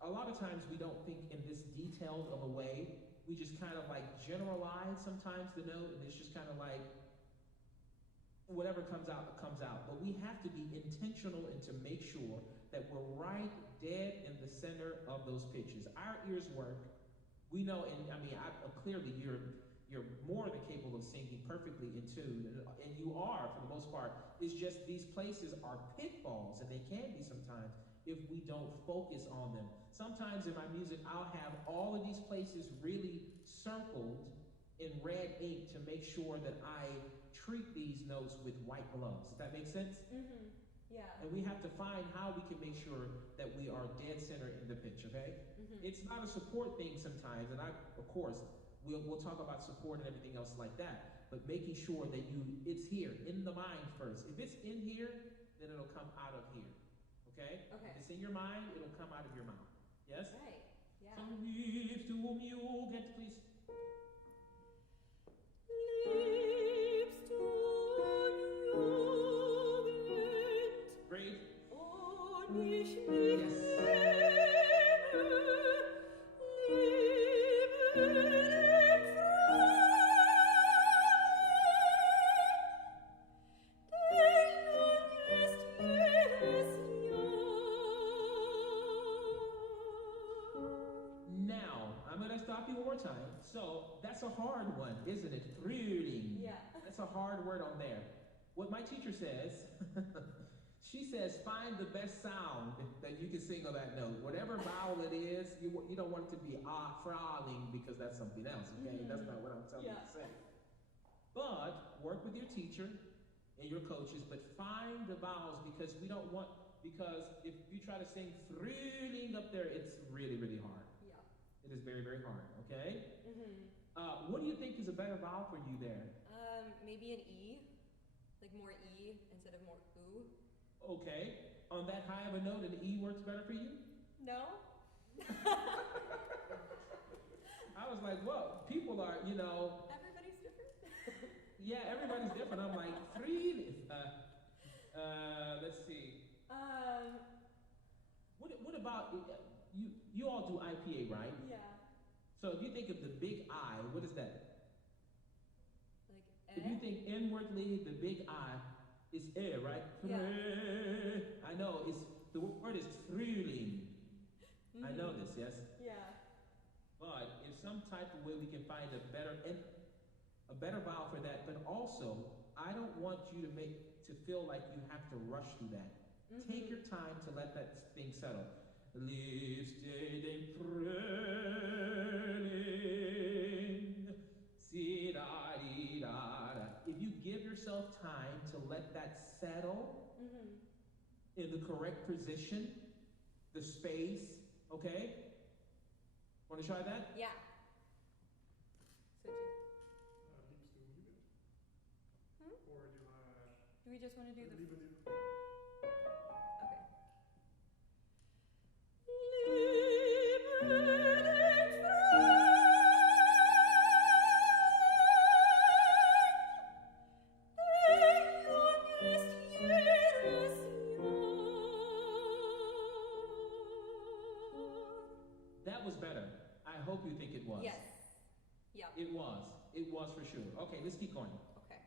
a lot of times we don't think in this detailed of a way. We just kind of like generalize sometimes the note, and it's just kind of like whatever comes out, comes out. But we have to be intentional and to make sure that we're right dead in the center of those pitches. Our ears work. We know, and I mean, clearly you're more than capable of singing perfectly in tune, and you are for the most part. It's just these places are pitfalls, and they can be sometimes if we don't focus on them. Sometimes in my music, I'll have all of these places really circled in red ink to make sure that I treat these notes with white gloves. Does that make sense? Yeah. And we have to find how we can make sure that we are dead center in the pitch, okay? It's not a support thing sometimes, and of course, we'll talk about support and everything else like that, but making sure that it's here, in the mind first. If it's in here, then it'll come out of here, okay? Okay. If it's in your mind, it'll come out of your mouth. Yes? Right. Yeah. So liebst du Jugend, please. Liebst du Jugend, Great. oh nicht mich Yes. Now, I'm going to stop you one more time. So, that's a hard one, isn't it? Reading. Yeah. That's a hard word on there. What my teacher says, She says, find the best sound that you can sing on that note. Whatever vowel it is, you don't want it to be frowning because that's something else, okay? That's not what I'm telling you to say. But work with your teacher and your coaches, but find the vowels because because if you try to sing thrilling up there, it's really, really hard. Yeah. It is very, very hard, okay? What do you think is a better vowel for you there? Maybe an E, like more E instead of more oo. Okay. On that high of a note, an E works better for you? No. I was like, well, people are, Everybody's different. yeah, everybody's different. I'm like, three. Let's see. What about you all do IPA, right? Yeah. So if you think of the big I, what is that? Like If you think inwardly, the big I is air, right? Yeah. I know, the word is thrilling. I know this, yes? Yeah. But if some type of way we can find a better vowel for that, but also, I don't want you to feel like you have to rush through that. Take your time to let that thing settle. Liefst den Frühling, si da di da da. If you give yourself time to let that settle in the correct position, the space, okay? Want to try that? Yeah. So Or do do we just want to do the? Liebe. That was better. I hope you think it was. Yes. Yeah. It was. It was for sure. Okay, let's keep going. Okay.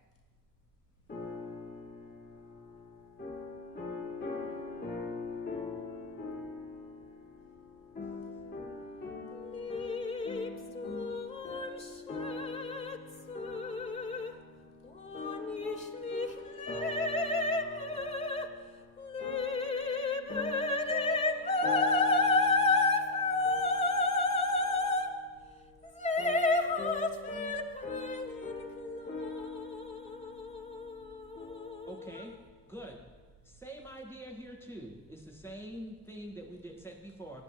Okay, good. Same idea here too. It's the same thing that we said before.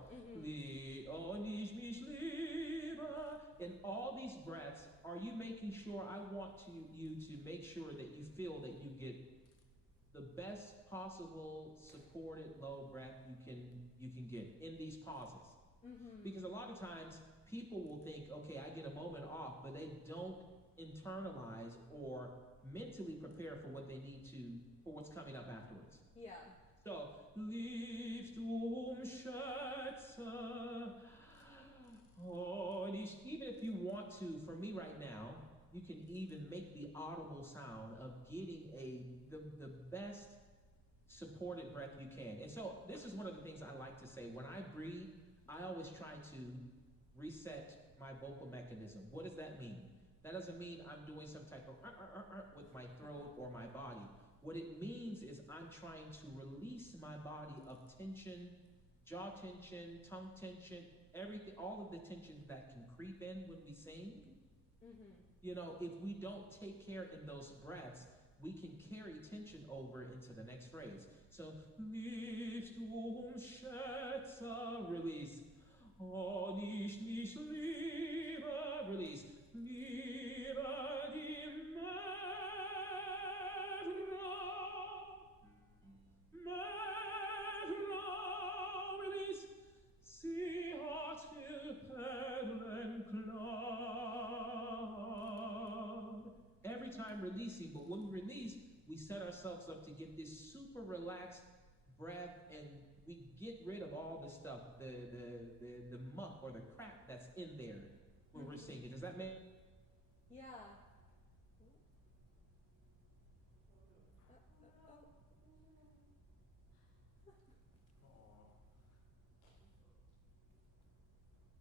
In all these breaths, are you making sure, I want you to make sure that you feel that you get the best possible supported low breath you can get in these pauses. Because a lot of times people will think, okay, I get a moment off, but they don't internalize or mentally prepare for what they need to, for what's coming up afterwards. Yeah. So, liebst du Schätze, even if you want to, for me right now, you can even make the audible sound of getting the best supported breath you can. And so this is one of the things I like to say. When I breathe, I always try to reset my vocal mechanism. What does that mean? That doesn't mean I'm doing some type of with my throat or my body. What it means is I'm trying to release my body of tension, jaw tension, tongue tension, everything, all of the tensions that can creep in when we sing. If we don't take care in those breaths, we can carry tension over into the next phrase. So, liebst du Schätze, release. Oh, nicht liebe, release. Liebe die Mädra, release. Sie hat viel Perlen klar. Every time releasing, but when we release, we set ourselves up to get this super relaxed breath, and we get rid of all the stuff, the muck or the crap that's in there when we're singing. Does that make? Yeah.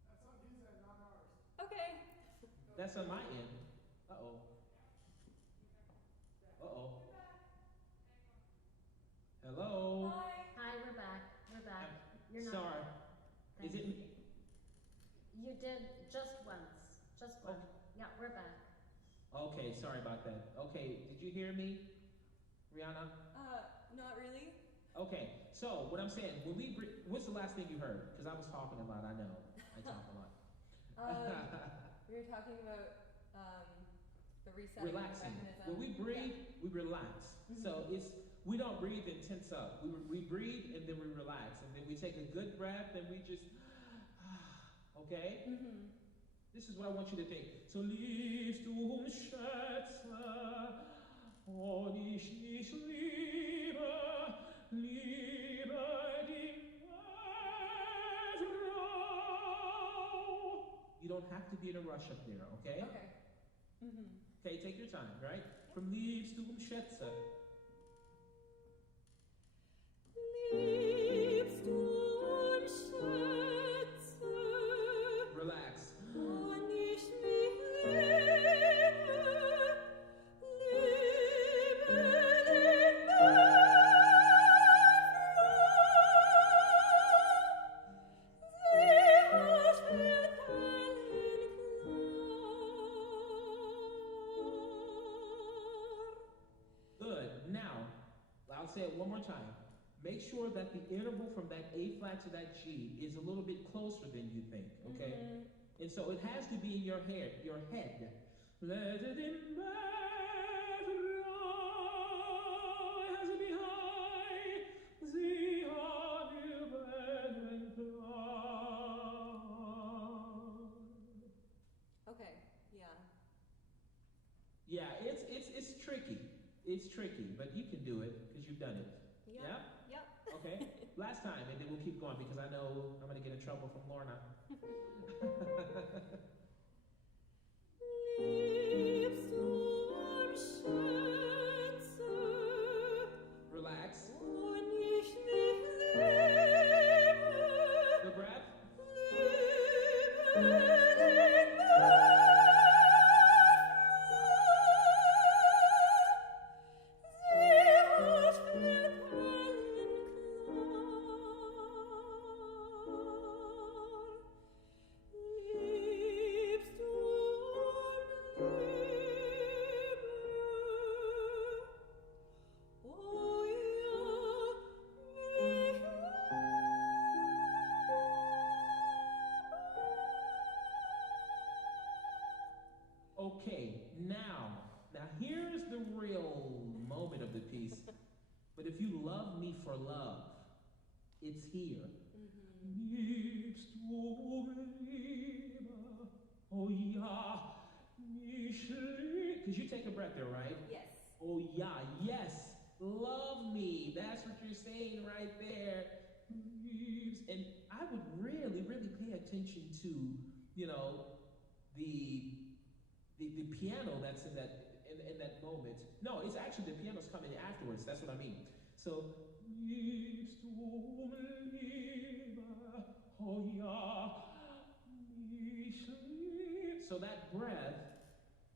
That's on his end, not ours. Okay. That's on my end. Uh-oh. Uh-oh. Hello? Okay, sorry about that. Okay, did you hear me, Rihanna? Not really. Okay, so what I'm saying, what's the last thing you heard? Because I was talking a lot, I know. I talk a lot. We were talking about the resetting Relaxing. mechanism. When we breathe, we relax. So we don't breathe and tense up. We breathe and then we relax. And then we take a good breath and we just, okay? This is what I want you to think. So liebst du Schätze, und ich liebe, liebe die Frau. You don't have to be in a rush up there, okay? Okay. Okay, take your time, right? From liebst du Schätze. Liebst du Schätze, Relax. und ich mich liebe, liebe den Good. Now, I'll say it one more time. Make sure that the interval from that A flat to that G is a little bit closer than you think, okay? And so it has to be in your head, Let it in my it has to be high. Sie hat üben Okay, yeah. Yeah, it's tricky. It's tricky, but you can do it because you've done it. Yep. Yeah? Okay. Last time, and then we'll keep going because I know I'm going to get in trouble from Lorna. Liebst du Schätze, Relax. und ich mich liebe, The breath. liebe den Okay, now here's the real moment of the piece. But if you love me for love, it's here. Liebst du Liebe, oh ja, because you take a breath there, right? Yes. Oh yeah, yes, love me. That's what you're saying right there. And I would really, really pay attention to, the piano that's in that moment. No, it's actually the piano's coming afterwards. That's what I mean. So, liebst du Liebe, oh ja, mich lieb. So that breath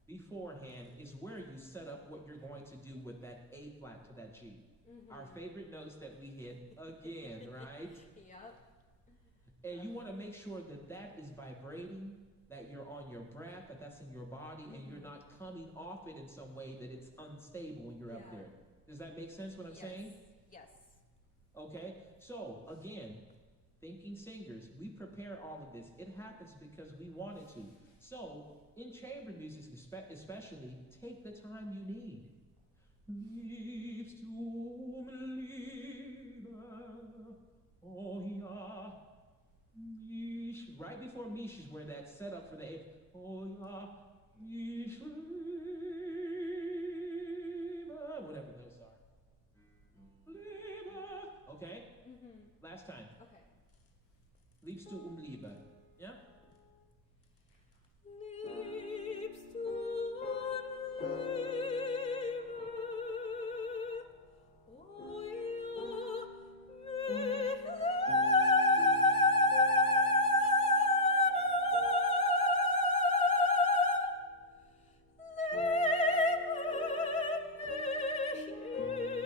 beforehand is where you set up what you're going to do with that A flat to that G. Our favorite notes that we hit again, right? Yep. And you want to make sure that that is vibrating, that you're on your breath, that that's in your body, and you're not coming off it in some way that it's unstable when you're up there. Does that make sense what I'm saying? Yes. Okay, so again, thinking singers, we prepare all of this. It happens because we wanted to. So, in chamber music especially, take the time you need. Liebst du Liebe, oh ja, mich. Right before mich is where that setup for the A. Oh ja, ich liebe, whatever those are. Liebe. Okay? Last time. Okay. Liebst du Liebe. Yeah? Liebst du Liebe, oh ja, mich liebe, dich liebe.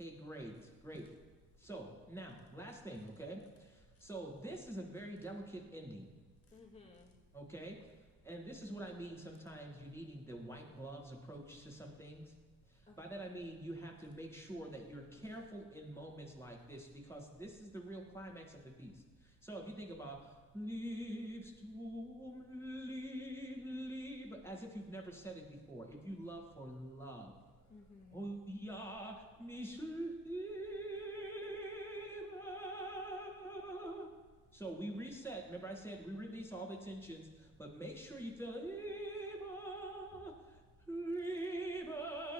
Okay, great. So now, last thing, okay? So this is a very delicate ending, okay? And this is what I mean sometimes you needing the white gloves approach to some things. By that I mean you have to make sure that you're careful in moments like this because this is the real climax of the piece. So if you think about liebst du lieb, as if you've never said it before, if you love for love. Oh ja, mich liebe. So we reset. Remember I said we release all the tensions, but make sure you feel liebe, liebe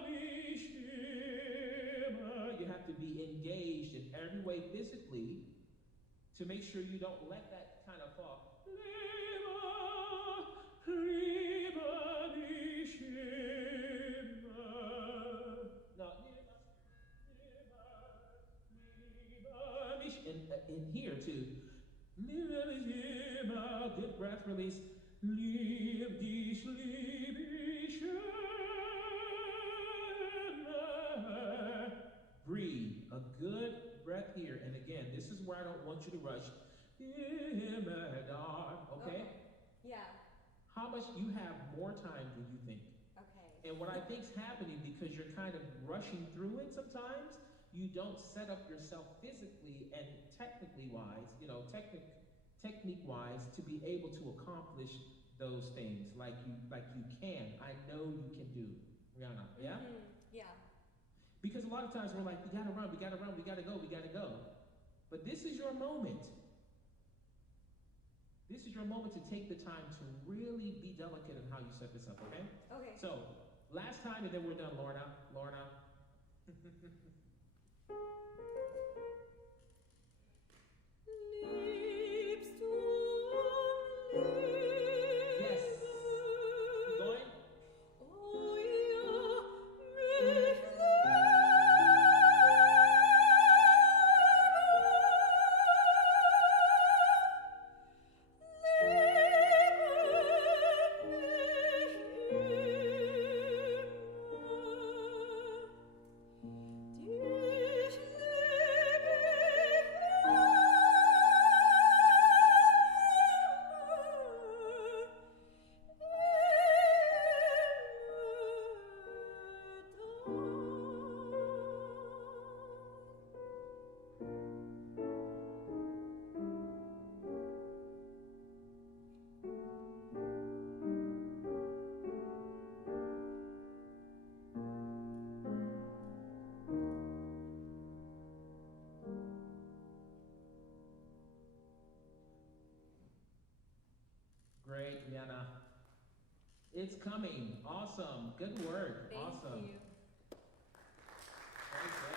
mich immer. You have to be engaged in every way physically to make sure you don't let that kind of fall. Liebe, liebe mich immer. No, liebe mich. In here too. Liebe mich immer. Good breath release. Lieb dich, lieb ich immer. Breathe. A good breath here. And again, this is where I don't want you to rush. Okay? Yeah. How much you have more time than you think. Okay. And what I think's happening because you're kind of rushing through it sometimes, you don't set up yourself physically and technically wise, technique wise to be able to accomplish those things like you can. I know you can do. Rihanna, yeah? Yeah. Because a lot of times we're like, we gotta run, we gotta go. But this is your moment. This is your moment to take the time to really be delicate in how you set this up, okay? Okay. So, last time and then we're done, Lorna. Liebst du lieb? Yes. Keep going. Oh ja, mich Great, Rihanna. It's coming. Awesome. Good work. Thank awesome. you. Great.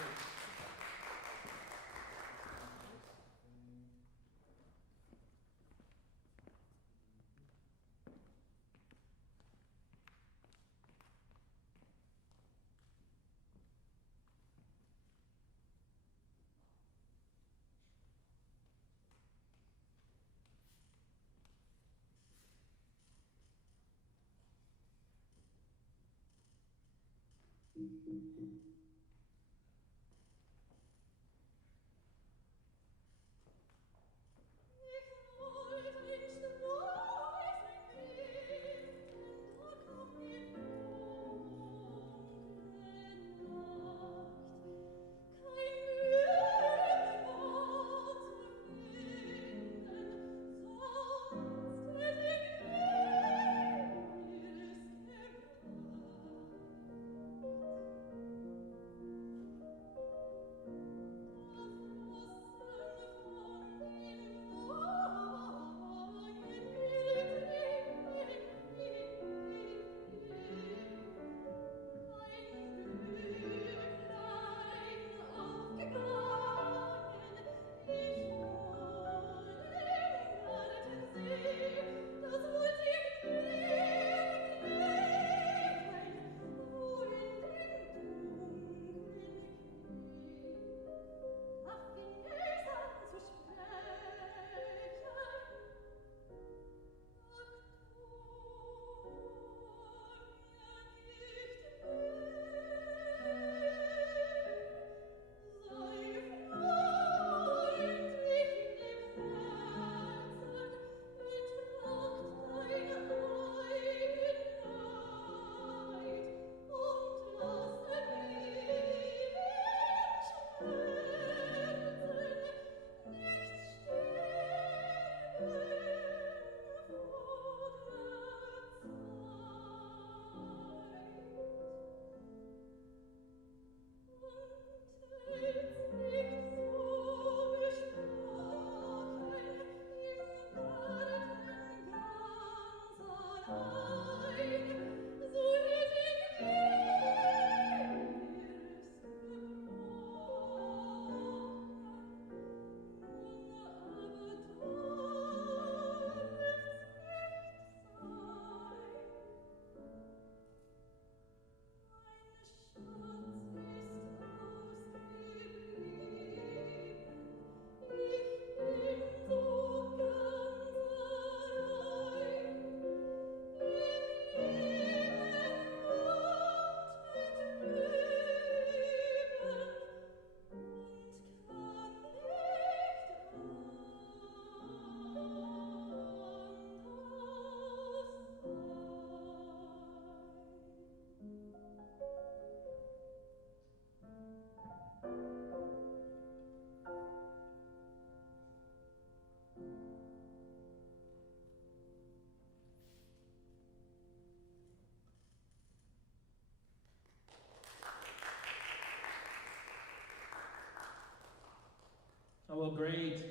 Oh, well, great.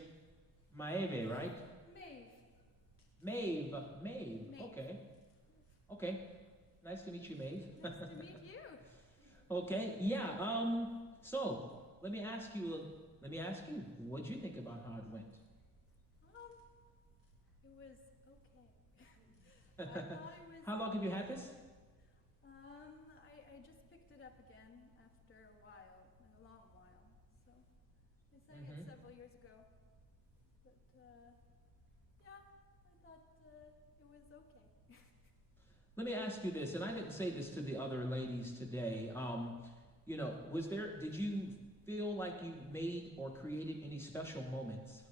Maeve, right? Maeve. Maeve. Maeve. Okay. Okay. Nice to meet you, Maeve. Nice to meet you. Okay. Yeah. So let me ask you. What did you think about how it went? It was okay. I thought it was. How long have you had this? I just picked it up again after a while, and a long while. So I sang it several years ago. But yeah, I thought it was okay. Let me ask you this, and I didn't say this to the other ladies today. Did you feel like you made or created any special moments?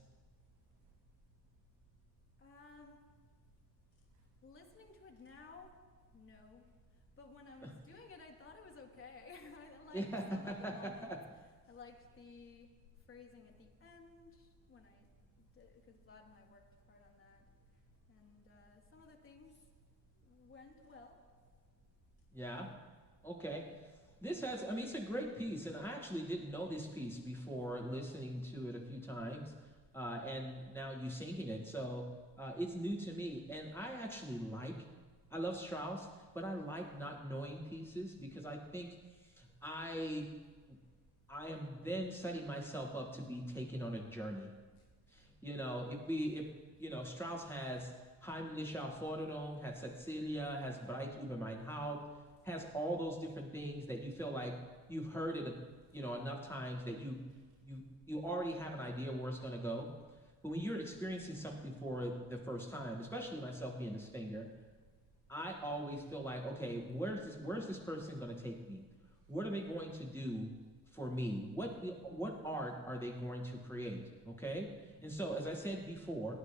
Listening to it now, no. But when I was doing it, I thought it was okay. I liked some of the moments. I liked the phrasing at the end when I did it, because Vlad and I worked hard on that. And some of the things went well. Yeah. Okay. It's a great piece, and I actually didn't know this piece before listening to it a few times, and now you singing it, so it's new to me. And I love Strauss, but I like not knowing pieces because I think I am then setting myself up to be taken on a journey. If Strauss has Heimliche Aufforderung, has Cecilia, has Breit über mein Haupt, has all those different things that you feel like you've heard it, enough times that you already have an idea where it's going to go. But when you're experiencing something for the first time, especially myself being a singer, I always feel like, okay, where's this person going to take me? What are they going to do for me? What art are they going to create? Okay? And so, as I said before,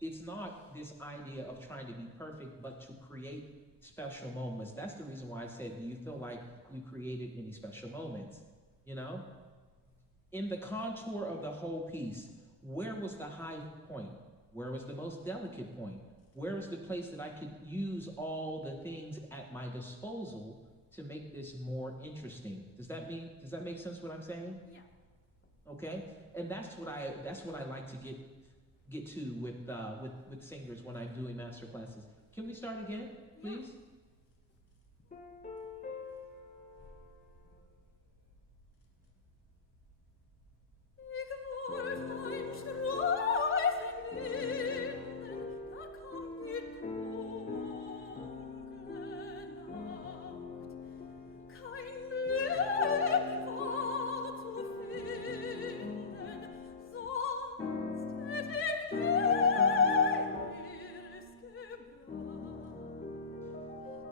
it's not this idea of trying to be perfect, but to create special moments. That's the reason why I said, do you feel like you created any special moments? In the contour of the whole piece, where was the high point? Where was the most delicate point? Where was the place that I could use all the things at my disposal to make this more interesting? Does that make sense what I'm saying? Yeah. Okay? And that's what I like to get to with singers when I'm doing master classes. Can we start again, please? Yeah.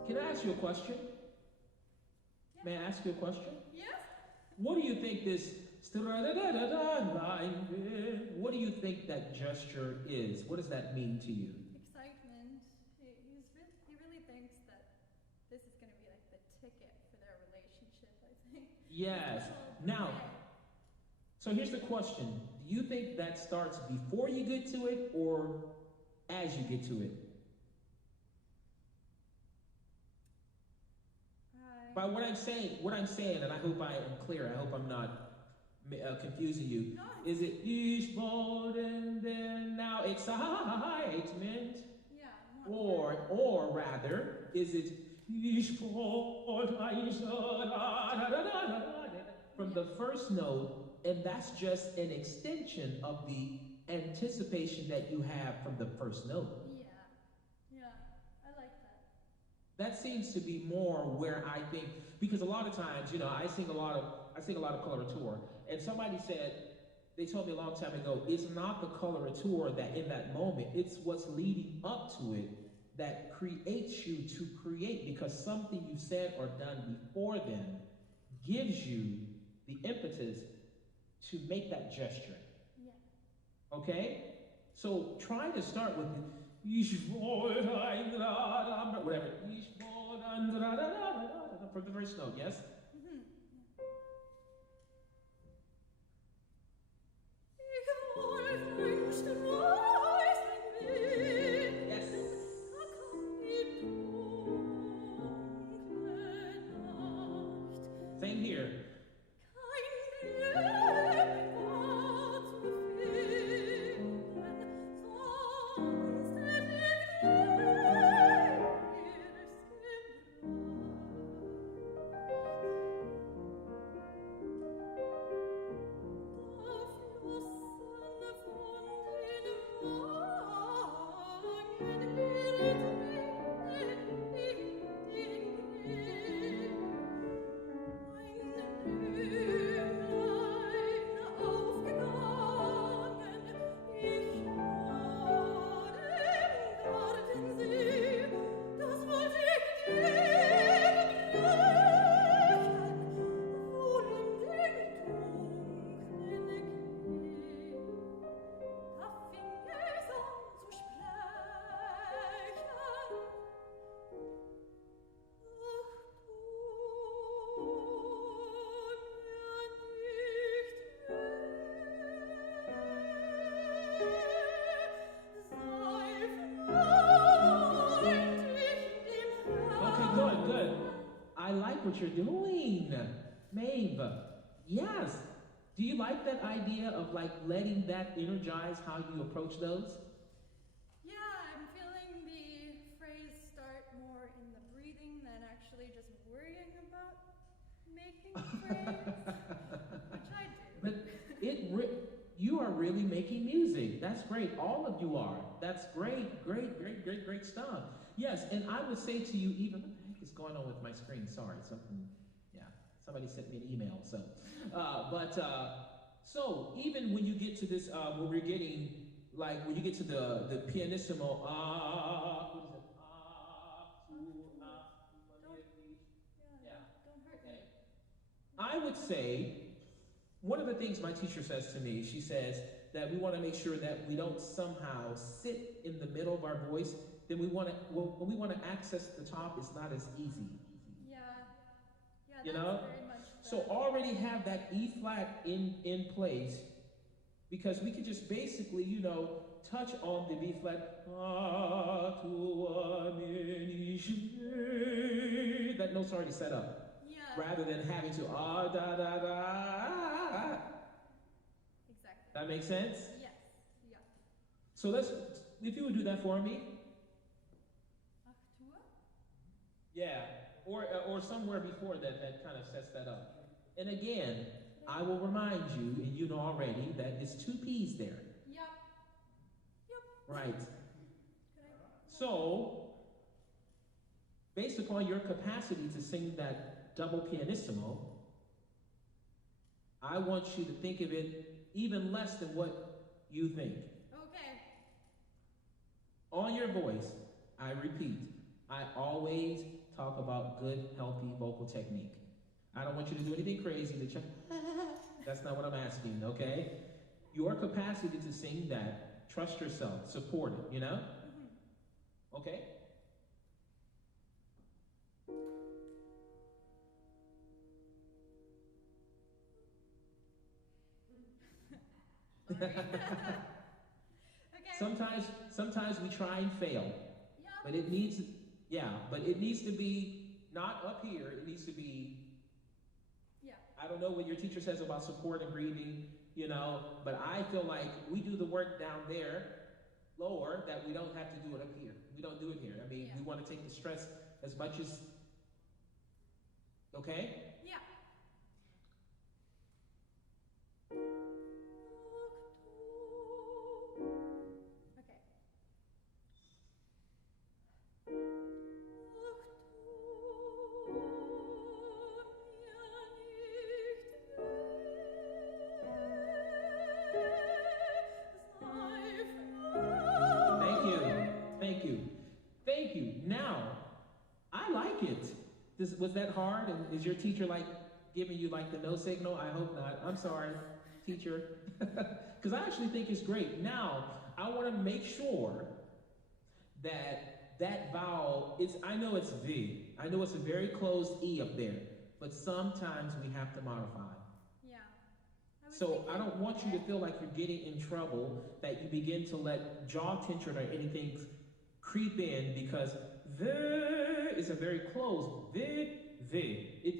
Can I ask you a question? Yeah. May I ask you a question? Yes? What do you think what do you think that gesture is? What does that mean to you? Excitement. He really thinks that this is going to be like the ticket for their relationship, I think. Yes. Now, so here's the question. Do you think that starts before you get to it or as you get to it? By what I'm saying, and I hope I am clear, I hope I'm not confusing you. No. Is it Ich wollen denn now excitement? Yeah. Or rather, is it Ich wollte from the first note, and that's just an extension of the anticipation that you have from the first note. Yeah, I like that. That seems to be more where I think, because a lot of times, I sing a lot of coloratura, and somebody said, they told me a long time ago, it's not the coloratura that in that moment, it's what's leading up to it that creates you to create, because something you've said or done before then gives you the impetus to make that gesture. Yeah. Okay? So try to start with whatever. From the first note, yes? Yes. Same here. what you're doing. Maeve, yes. Do you like that idea of like letting that energize how you approach those? Yeah, I'm feeling the phrase start more in the breathing than actually just worrying about making the phrase, which I do. But you are really making music. That's great. All of you are. That's great, great, great, great, great stuff. Yes, and I would say to you, even what the heck is going on with my screen? Sorry, somebody sent me an email. So even when you get to this, when we're getting like when you get to the pianissimo, what is it? Don't hurt Okay. me. I would say one of the things my teacher says to me, she says that we want to make sure that we don't somehow sit in the middle of our voice. Then when we want to access the top, it's not as easy. Yeah, You that's know? very much So already have that E flat in place, because we could just basically, touch on the B flat. That note's already set up. Yeah. Rather than having to da da da. Exactly. That makes sense? Yes. Yeah. So if you would do that for me. Achtua? Yeah. Or somewhere before that kind of sets that up. And again, I will remind you, and you know already, that it's 2 P's there. Yep. Right. So, based upon your capacity to sing that double pianissimo, I want you to think of it even less than what you think. Okay. On your voice, I repeat, I always talk about good, healthy vocal technique. I don't want you to do anything crazy to check. That's not what I'm asking, okay? Your capacity to sing that, trust yourself, support it, Mm-hmm. Okay? Okay. Sometimes we try and fail. Yeah. But it needs to be not up here. It needs to be, I don't know what your teacher says about support and breathing, but I feel like we do the work down there, lower, that we don't have to do it up here. We don't do it here. I mean, we want to take the stress as much as, okay? Yeah. Okay. Thank you. Now, I like it. Was that hard? And is your teacher giving you the no signal? I hope not. I'm sorry, teacher. Because I actually think it's great. Now, I want to make sure that vowel, I know it's V. I know it's a very closed E up there. But sometimes we have to modify. Yeah. So I don't want you to feel like you're getting in trouble, that you begin to let jaw tension or anything creep in, because the is a very closed V.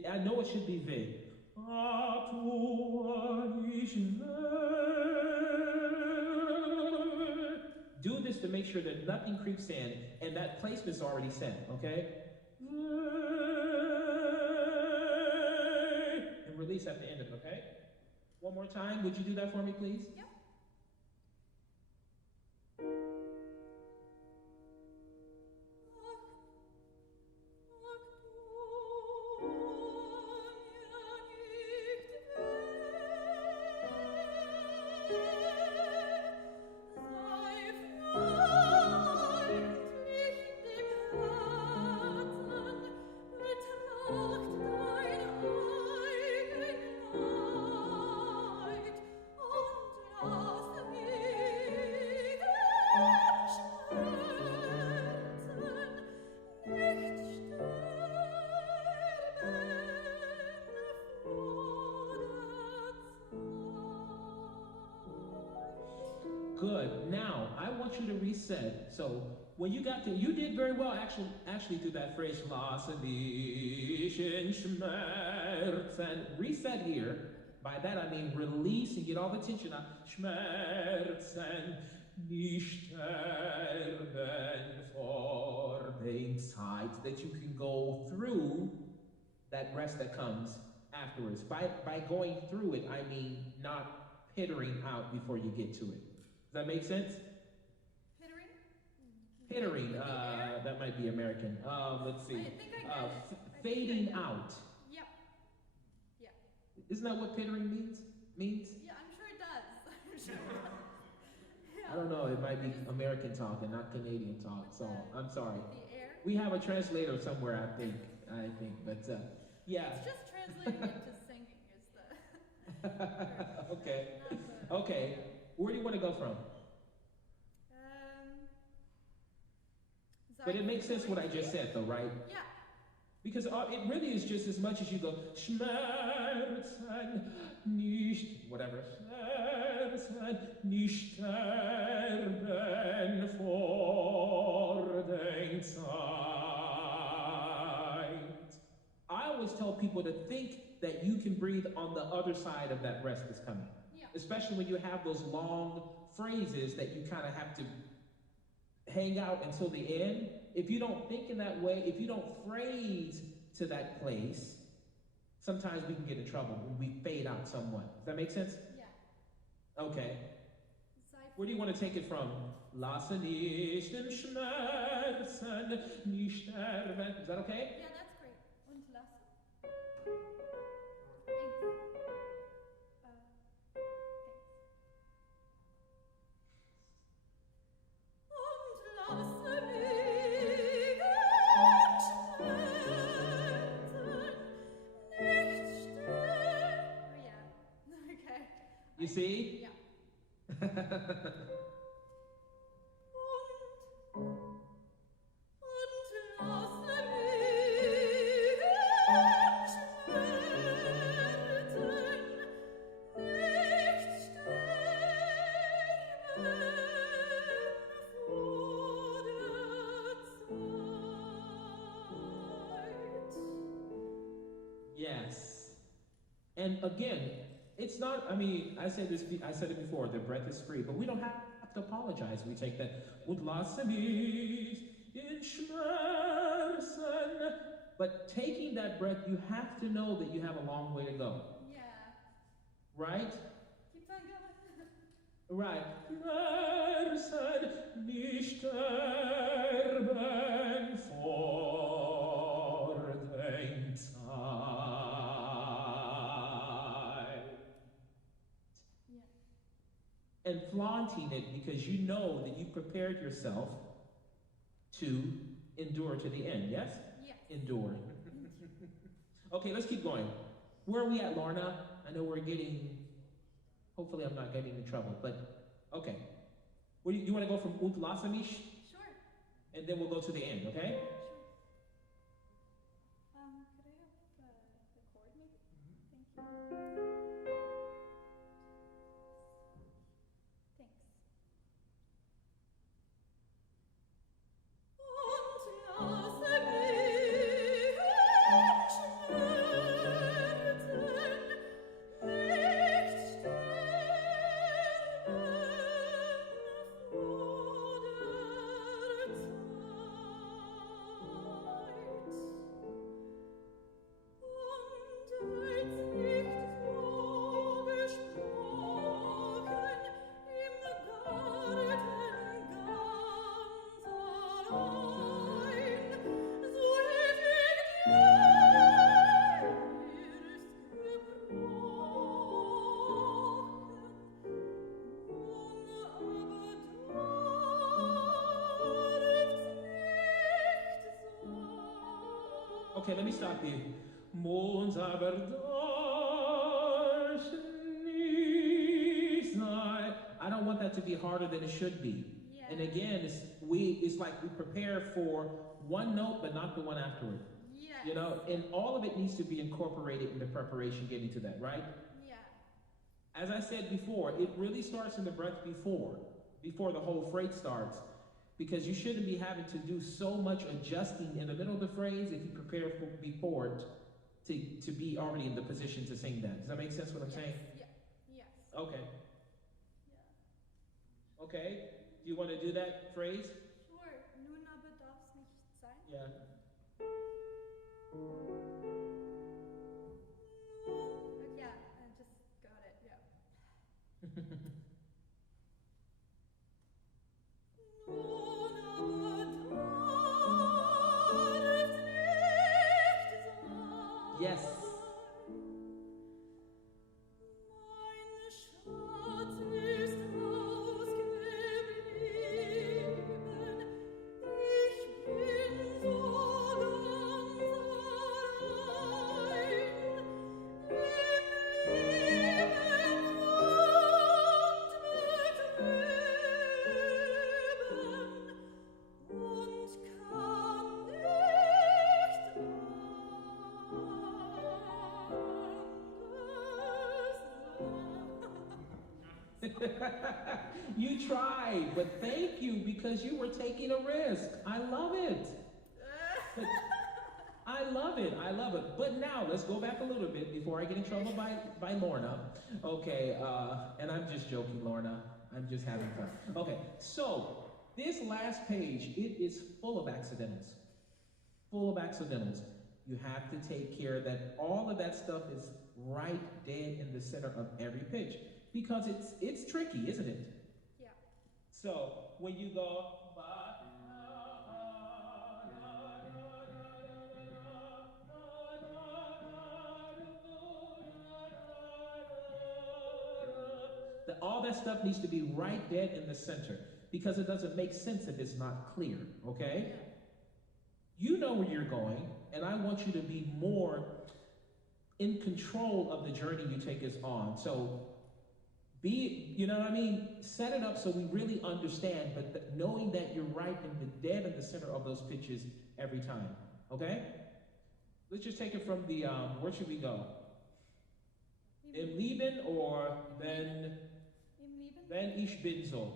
I know it should be V. Do this to make sure that nothing creeps in and that placement's already set, okay? And release at the end of it, okay? One more time. Would you do that for me, please? Yep. Good. Now, I want want you to reset. So when you got to, you did very well actually through that phrase, lassen dich Schmerz, and reset here. By that I mean release and get all the tension out. Schmerzen nicht sterben vor den Zeit, that you can go through that rest that comes afterwards. By going through it, I mean not pittering out before you get to it. Does that make sense? Pittering, that might be American. Let's see. I think I get it. Fading out. Yep. Yeah. Isn't that what pittering means? Yeah, I'm sure it does. I'm sure it does. I don't know. It might be American talk and not Canadian talk. So I'm sorry. The air. We have a translator somewhere, I think. But yeah. It's just translating it to singing is the. Okay. Not the- Okay. Where do you want to go from? But it makes sense what I just said, though, right? Yeah. Because it really is just as much as you go, Schmerzen nicht, whatever, Schmerzen nicht sterben vor den Zeit. I always tell people to think that you can breathe on the other side of that rest that's coming. Yeah. Especially when you have those long phrases that you kind of have to hang out until the end. If you don't think in that way, if you don't phrase to that place, sometimes we can get in trouble when we fade out somewhat. Does that make sense? Yeah. Okay. Where do you want to take it from? Lasse nicht den Schmerzen nicht sterben. Is that okay? Yeah, that's great. Und lassen. You see? Yeah. Yes. And again, it's not, I mean, I said it before, the breath is free, but we don't have to apologize. We take that, und lasse mich in Schmerzen. But taking that breath, you have to know that you have a long way to go. Yeah. Right? Keep on going. Right. Schmerzen nicht sterben vor den Zeit. And flaunting it because you know that you prepared yourself to endure to the end, yes? Yes. Endure. Okay, let's keep going. Where are we at, Lorna? I know we're getting, hopefully I'm not getting in trouble, but okay. Where do you want to go from und lasse mich? Sure. And then we'll go to the end, okay? Sure. Could I have the chord maybe? Thank you. Thanks. Okay, let me stop you. Mons aber durch nicht sei. I don't want that to be harder than it should be. Yeah. And again, it's like we prepare for one note, but not the one afterward. Yes. You know, and all of it needs to be incorporated in the preparation getting to that, right? Yeah. As I said before, it really starts in the breath before. before the whole phrase starts, because you shouldn't be having to do so much adjusting in the middle of the phrase if you prepare before it to be already in the position to sing that. Does that make sense what I'm saying? Yeah. Yes. Okay. Yeah. Okay. Do you want to do that phrase? Sure. Nun aber darf's nicht sein. Yeah. Yeah, I just got it. Yeah. Yes. You tried, but thank you because you were taking a risk. I love it. But I love it. I love it. But now let's go back a little bit before I get in trouble by Lorna. Okay, and I'm just joking, Lorna. I'm just having fun. Okay, so this last page, it is full of accidentals. Full of accidentals. You have to take care that all of that stuff is right dead in the center of every pitch. Because it's tricky, isn't it? Yeah. So when you go, all that stuff needs to be right dead in the center because it doesn't make sense if it's not clear, okay? Yeah. You know where you're going, and I want you to be more in control of the journey you take us on. So you know what I mean? Set it up so we really understand, but knowing that you're right in the dead in the center of those pitches every time, okay? Let's just take it from the, where should we go? Im Lieben or Wenn ich bin so?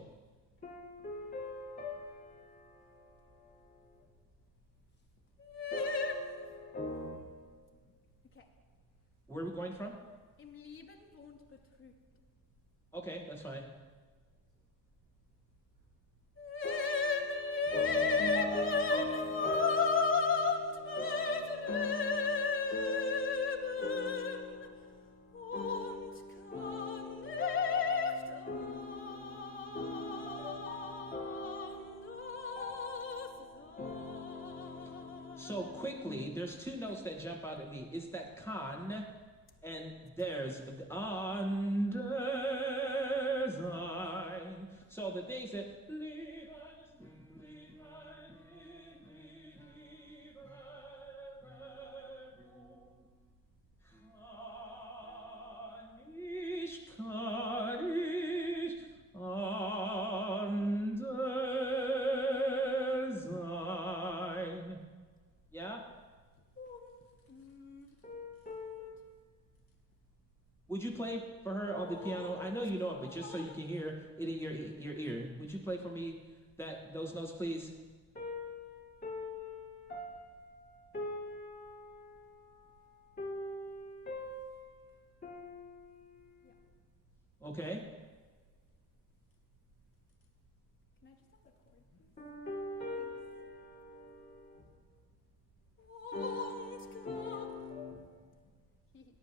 Okay. Where are we going from? Im Leben wohnt betrübt. Okay, that's fine. So quickly, there's two notes that jump out at me. It's that kann, and there's under sein. So the things that would you play for her on the piano? I know you know it, but just so you can hear it in your ear. Would you play for me those notes, please? Yeah. Okay. Can I just have the chord, please?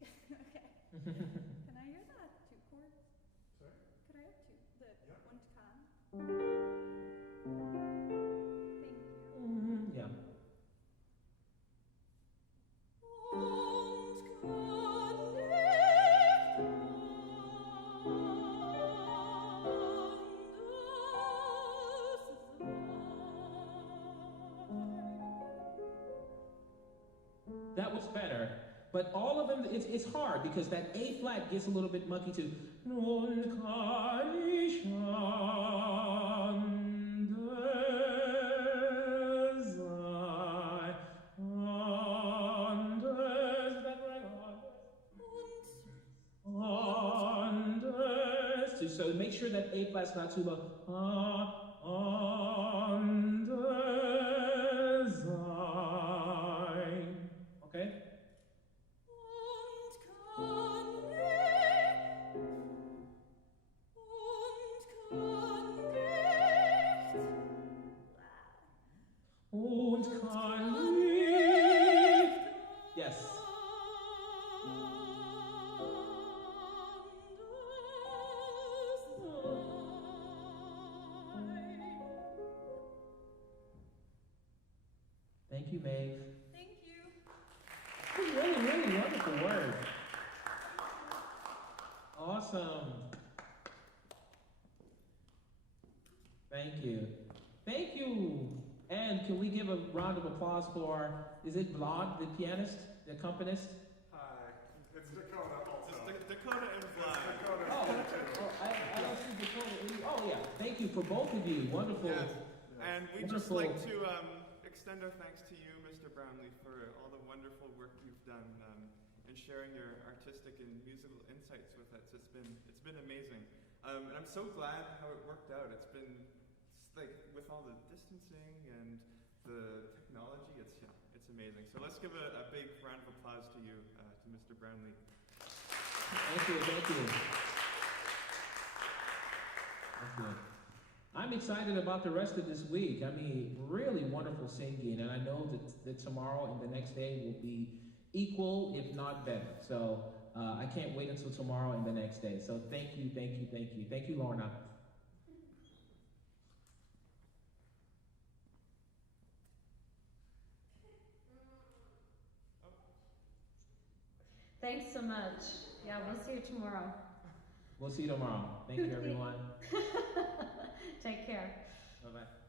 Okay. Can I hear that two chords? Sorry? Could I have two? The Yeah. und kann. Thank you. Yeah. That was better. But all of them, it's hard because that A flat gets a little bit mucky too. Nun kann ich anders sein, anders, is that right? Anders. So Make sure that A flat's not too low. Undesign. Okay? Und kann nicht. Yes. Thank you, Maeve. Thank you. Really, really wonderful work. Awesome. Thank you. Thank you. And can we give a round of applause for, is it Vlad, the pianist, the accompanist? Hi, it's Dakota also. It's Dakota and Vlad. Dakota. Oh, I don't see Dakota. Oh, yeah. Thank you for both of you. Wonderful. Yes. And we'd just Wonderful. like to extend our thanks to you, Mr. Brownlee, for all the wonderful work you've done in sharing your artistic and musical insights with us. It's been amazing. And I'm so glad how it worked out. It's like with all the distancing and the technology, it's amazing. So let's give a big round of applause to you, to Mr. Brownlee. Thank you. Thank you. That's good. I'm excited about the rest of this week. I mean, really wonderful singing, and I know that tomorrow and the next day will be equal, if not better. So I can't wait until tomorrow and the next day. So thank you. Thank you, Lorna. Thanks so much. Yeah, we'll see you tomorrow. We'll see you tomorrow. Thank you, everyone. Take care. Bye-bye.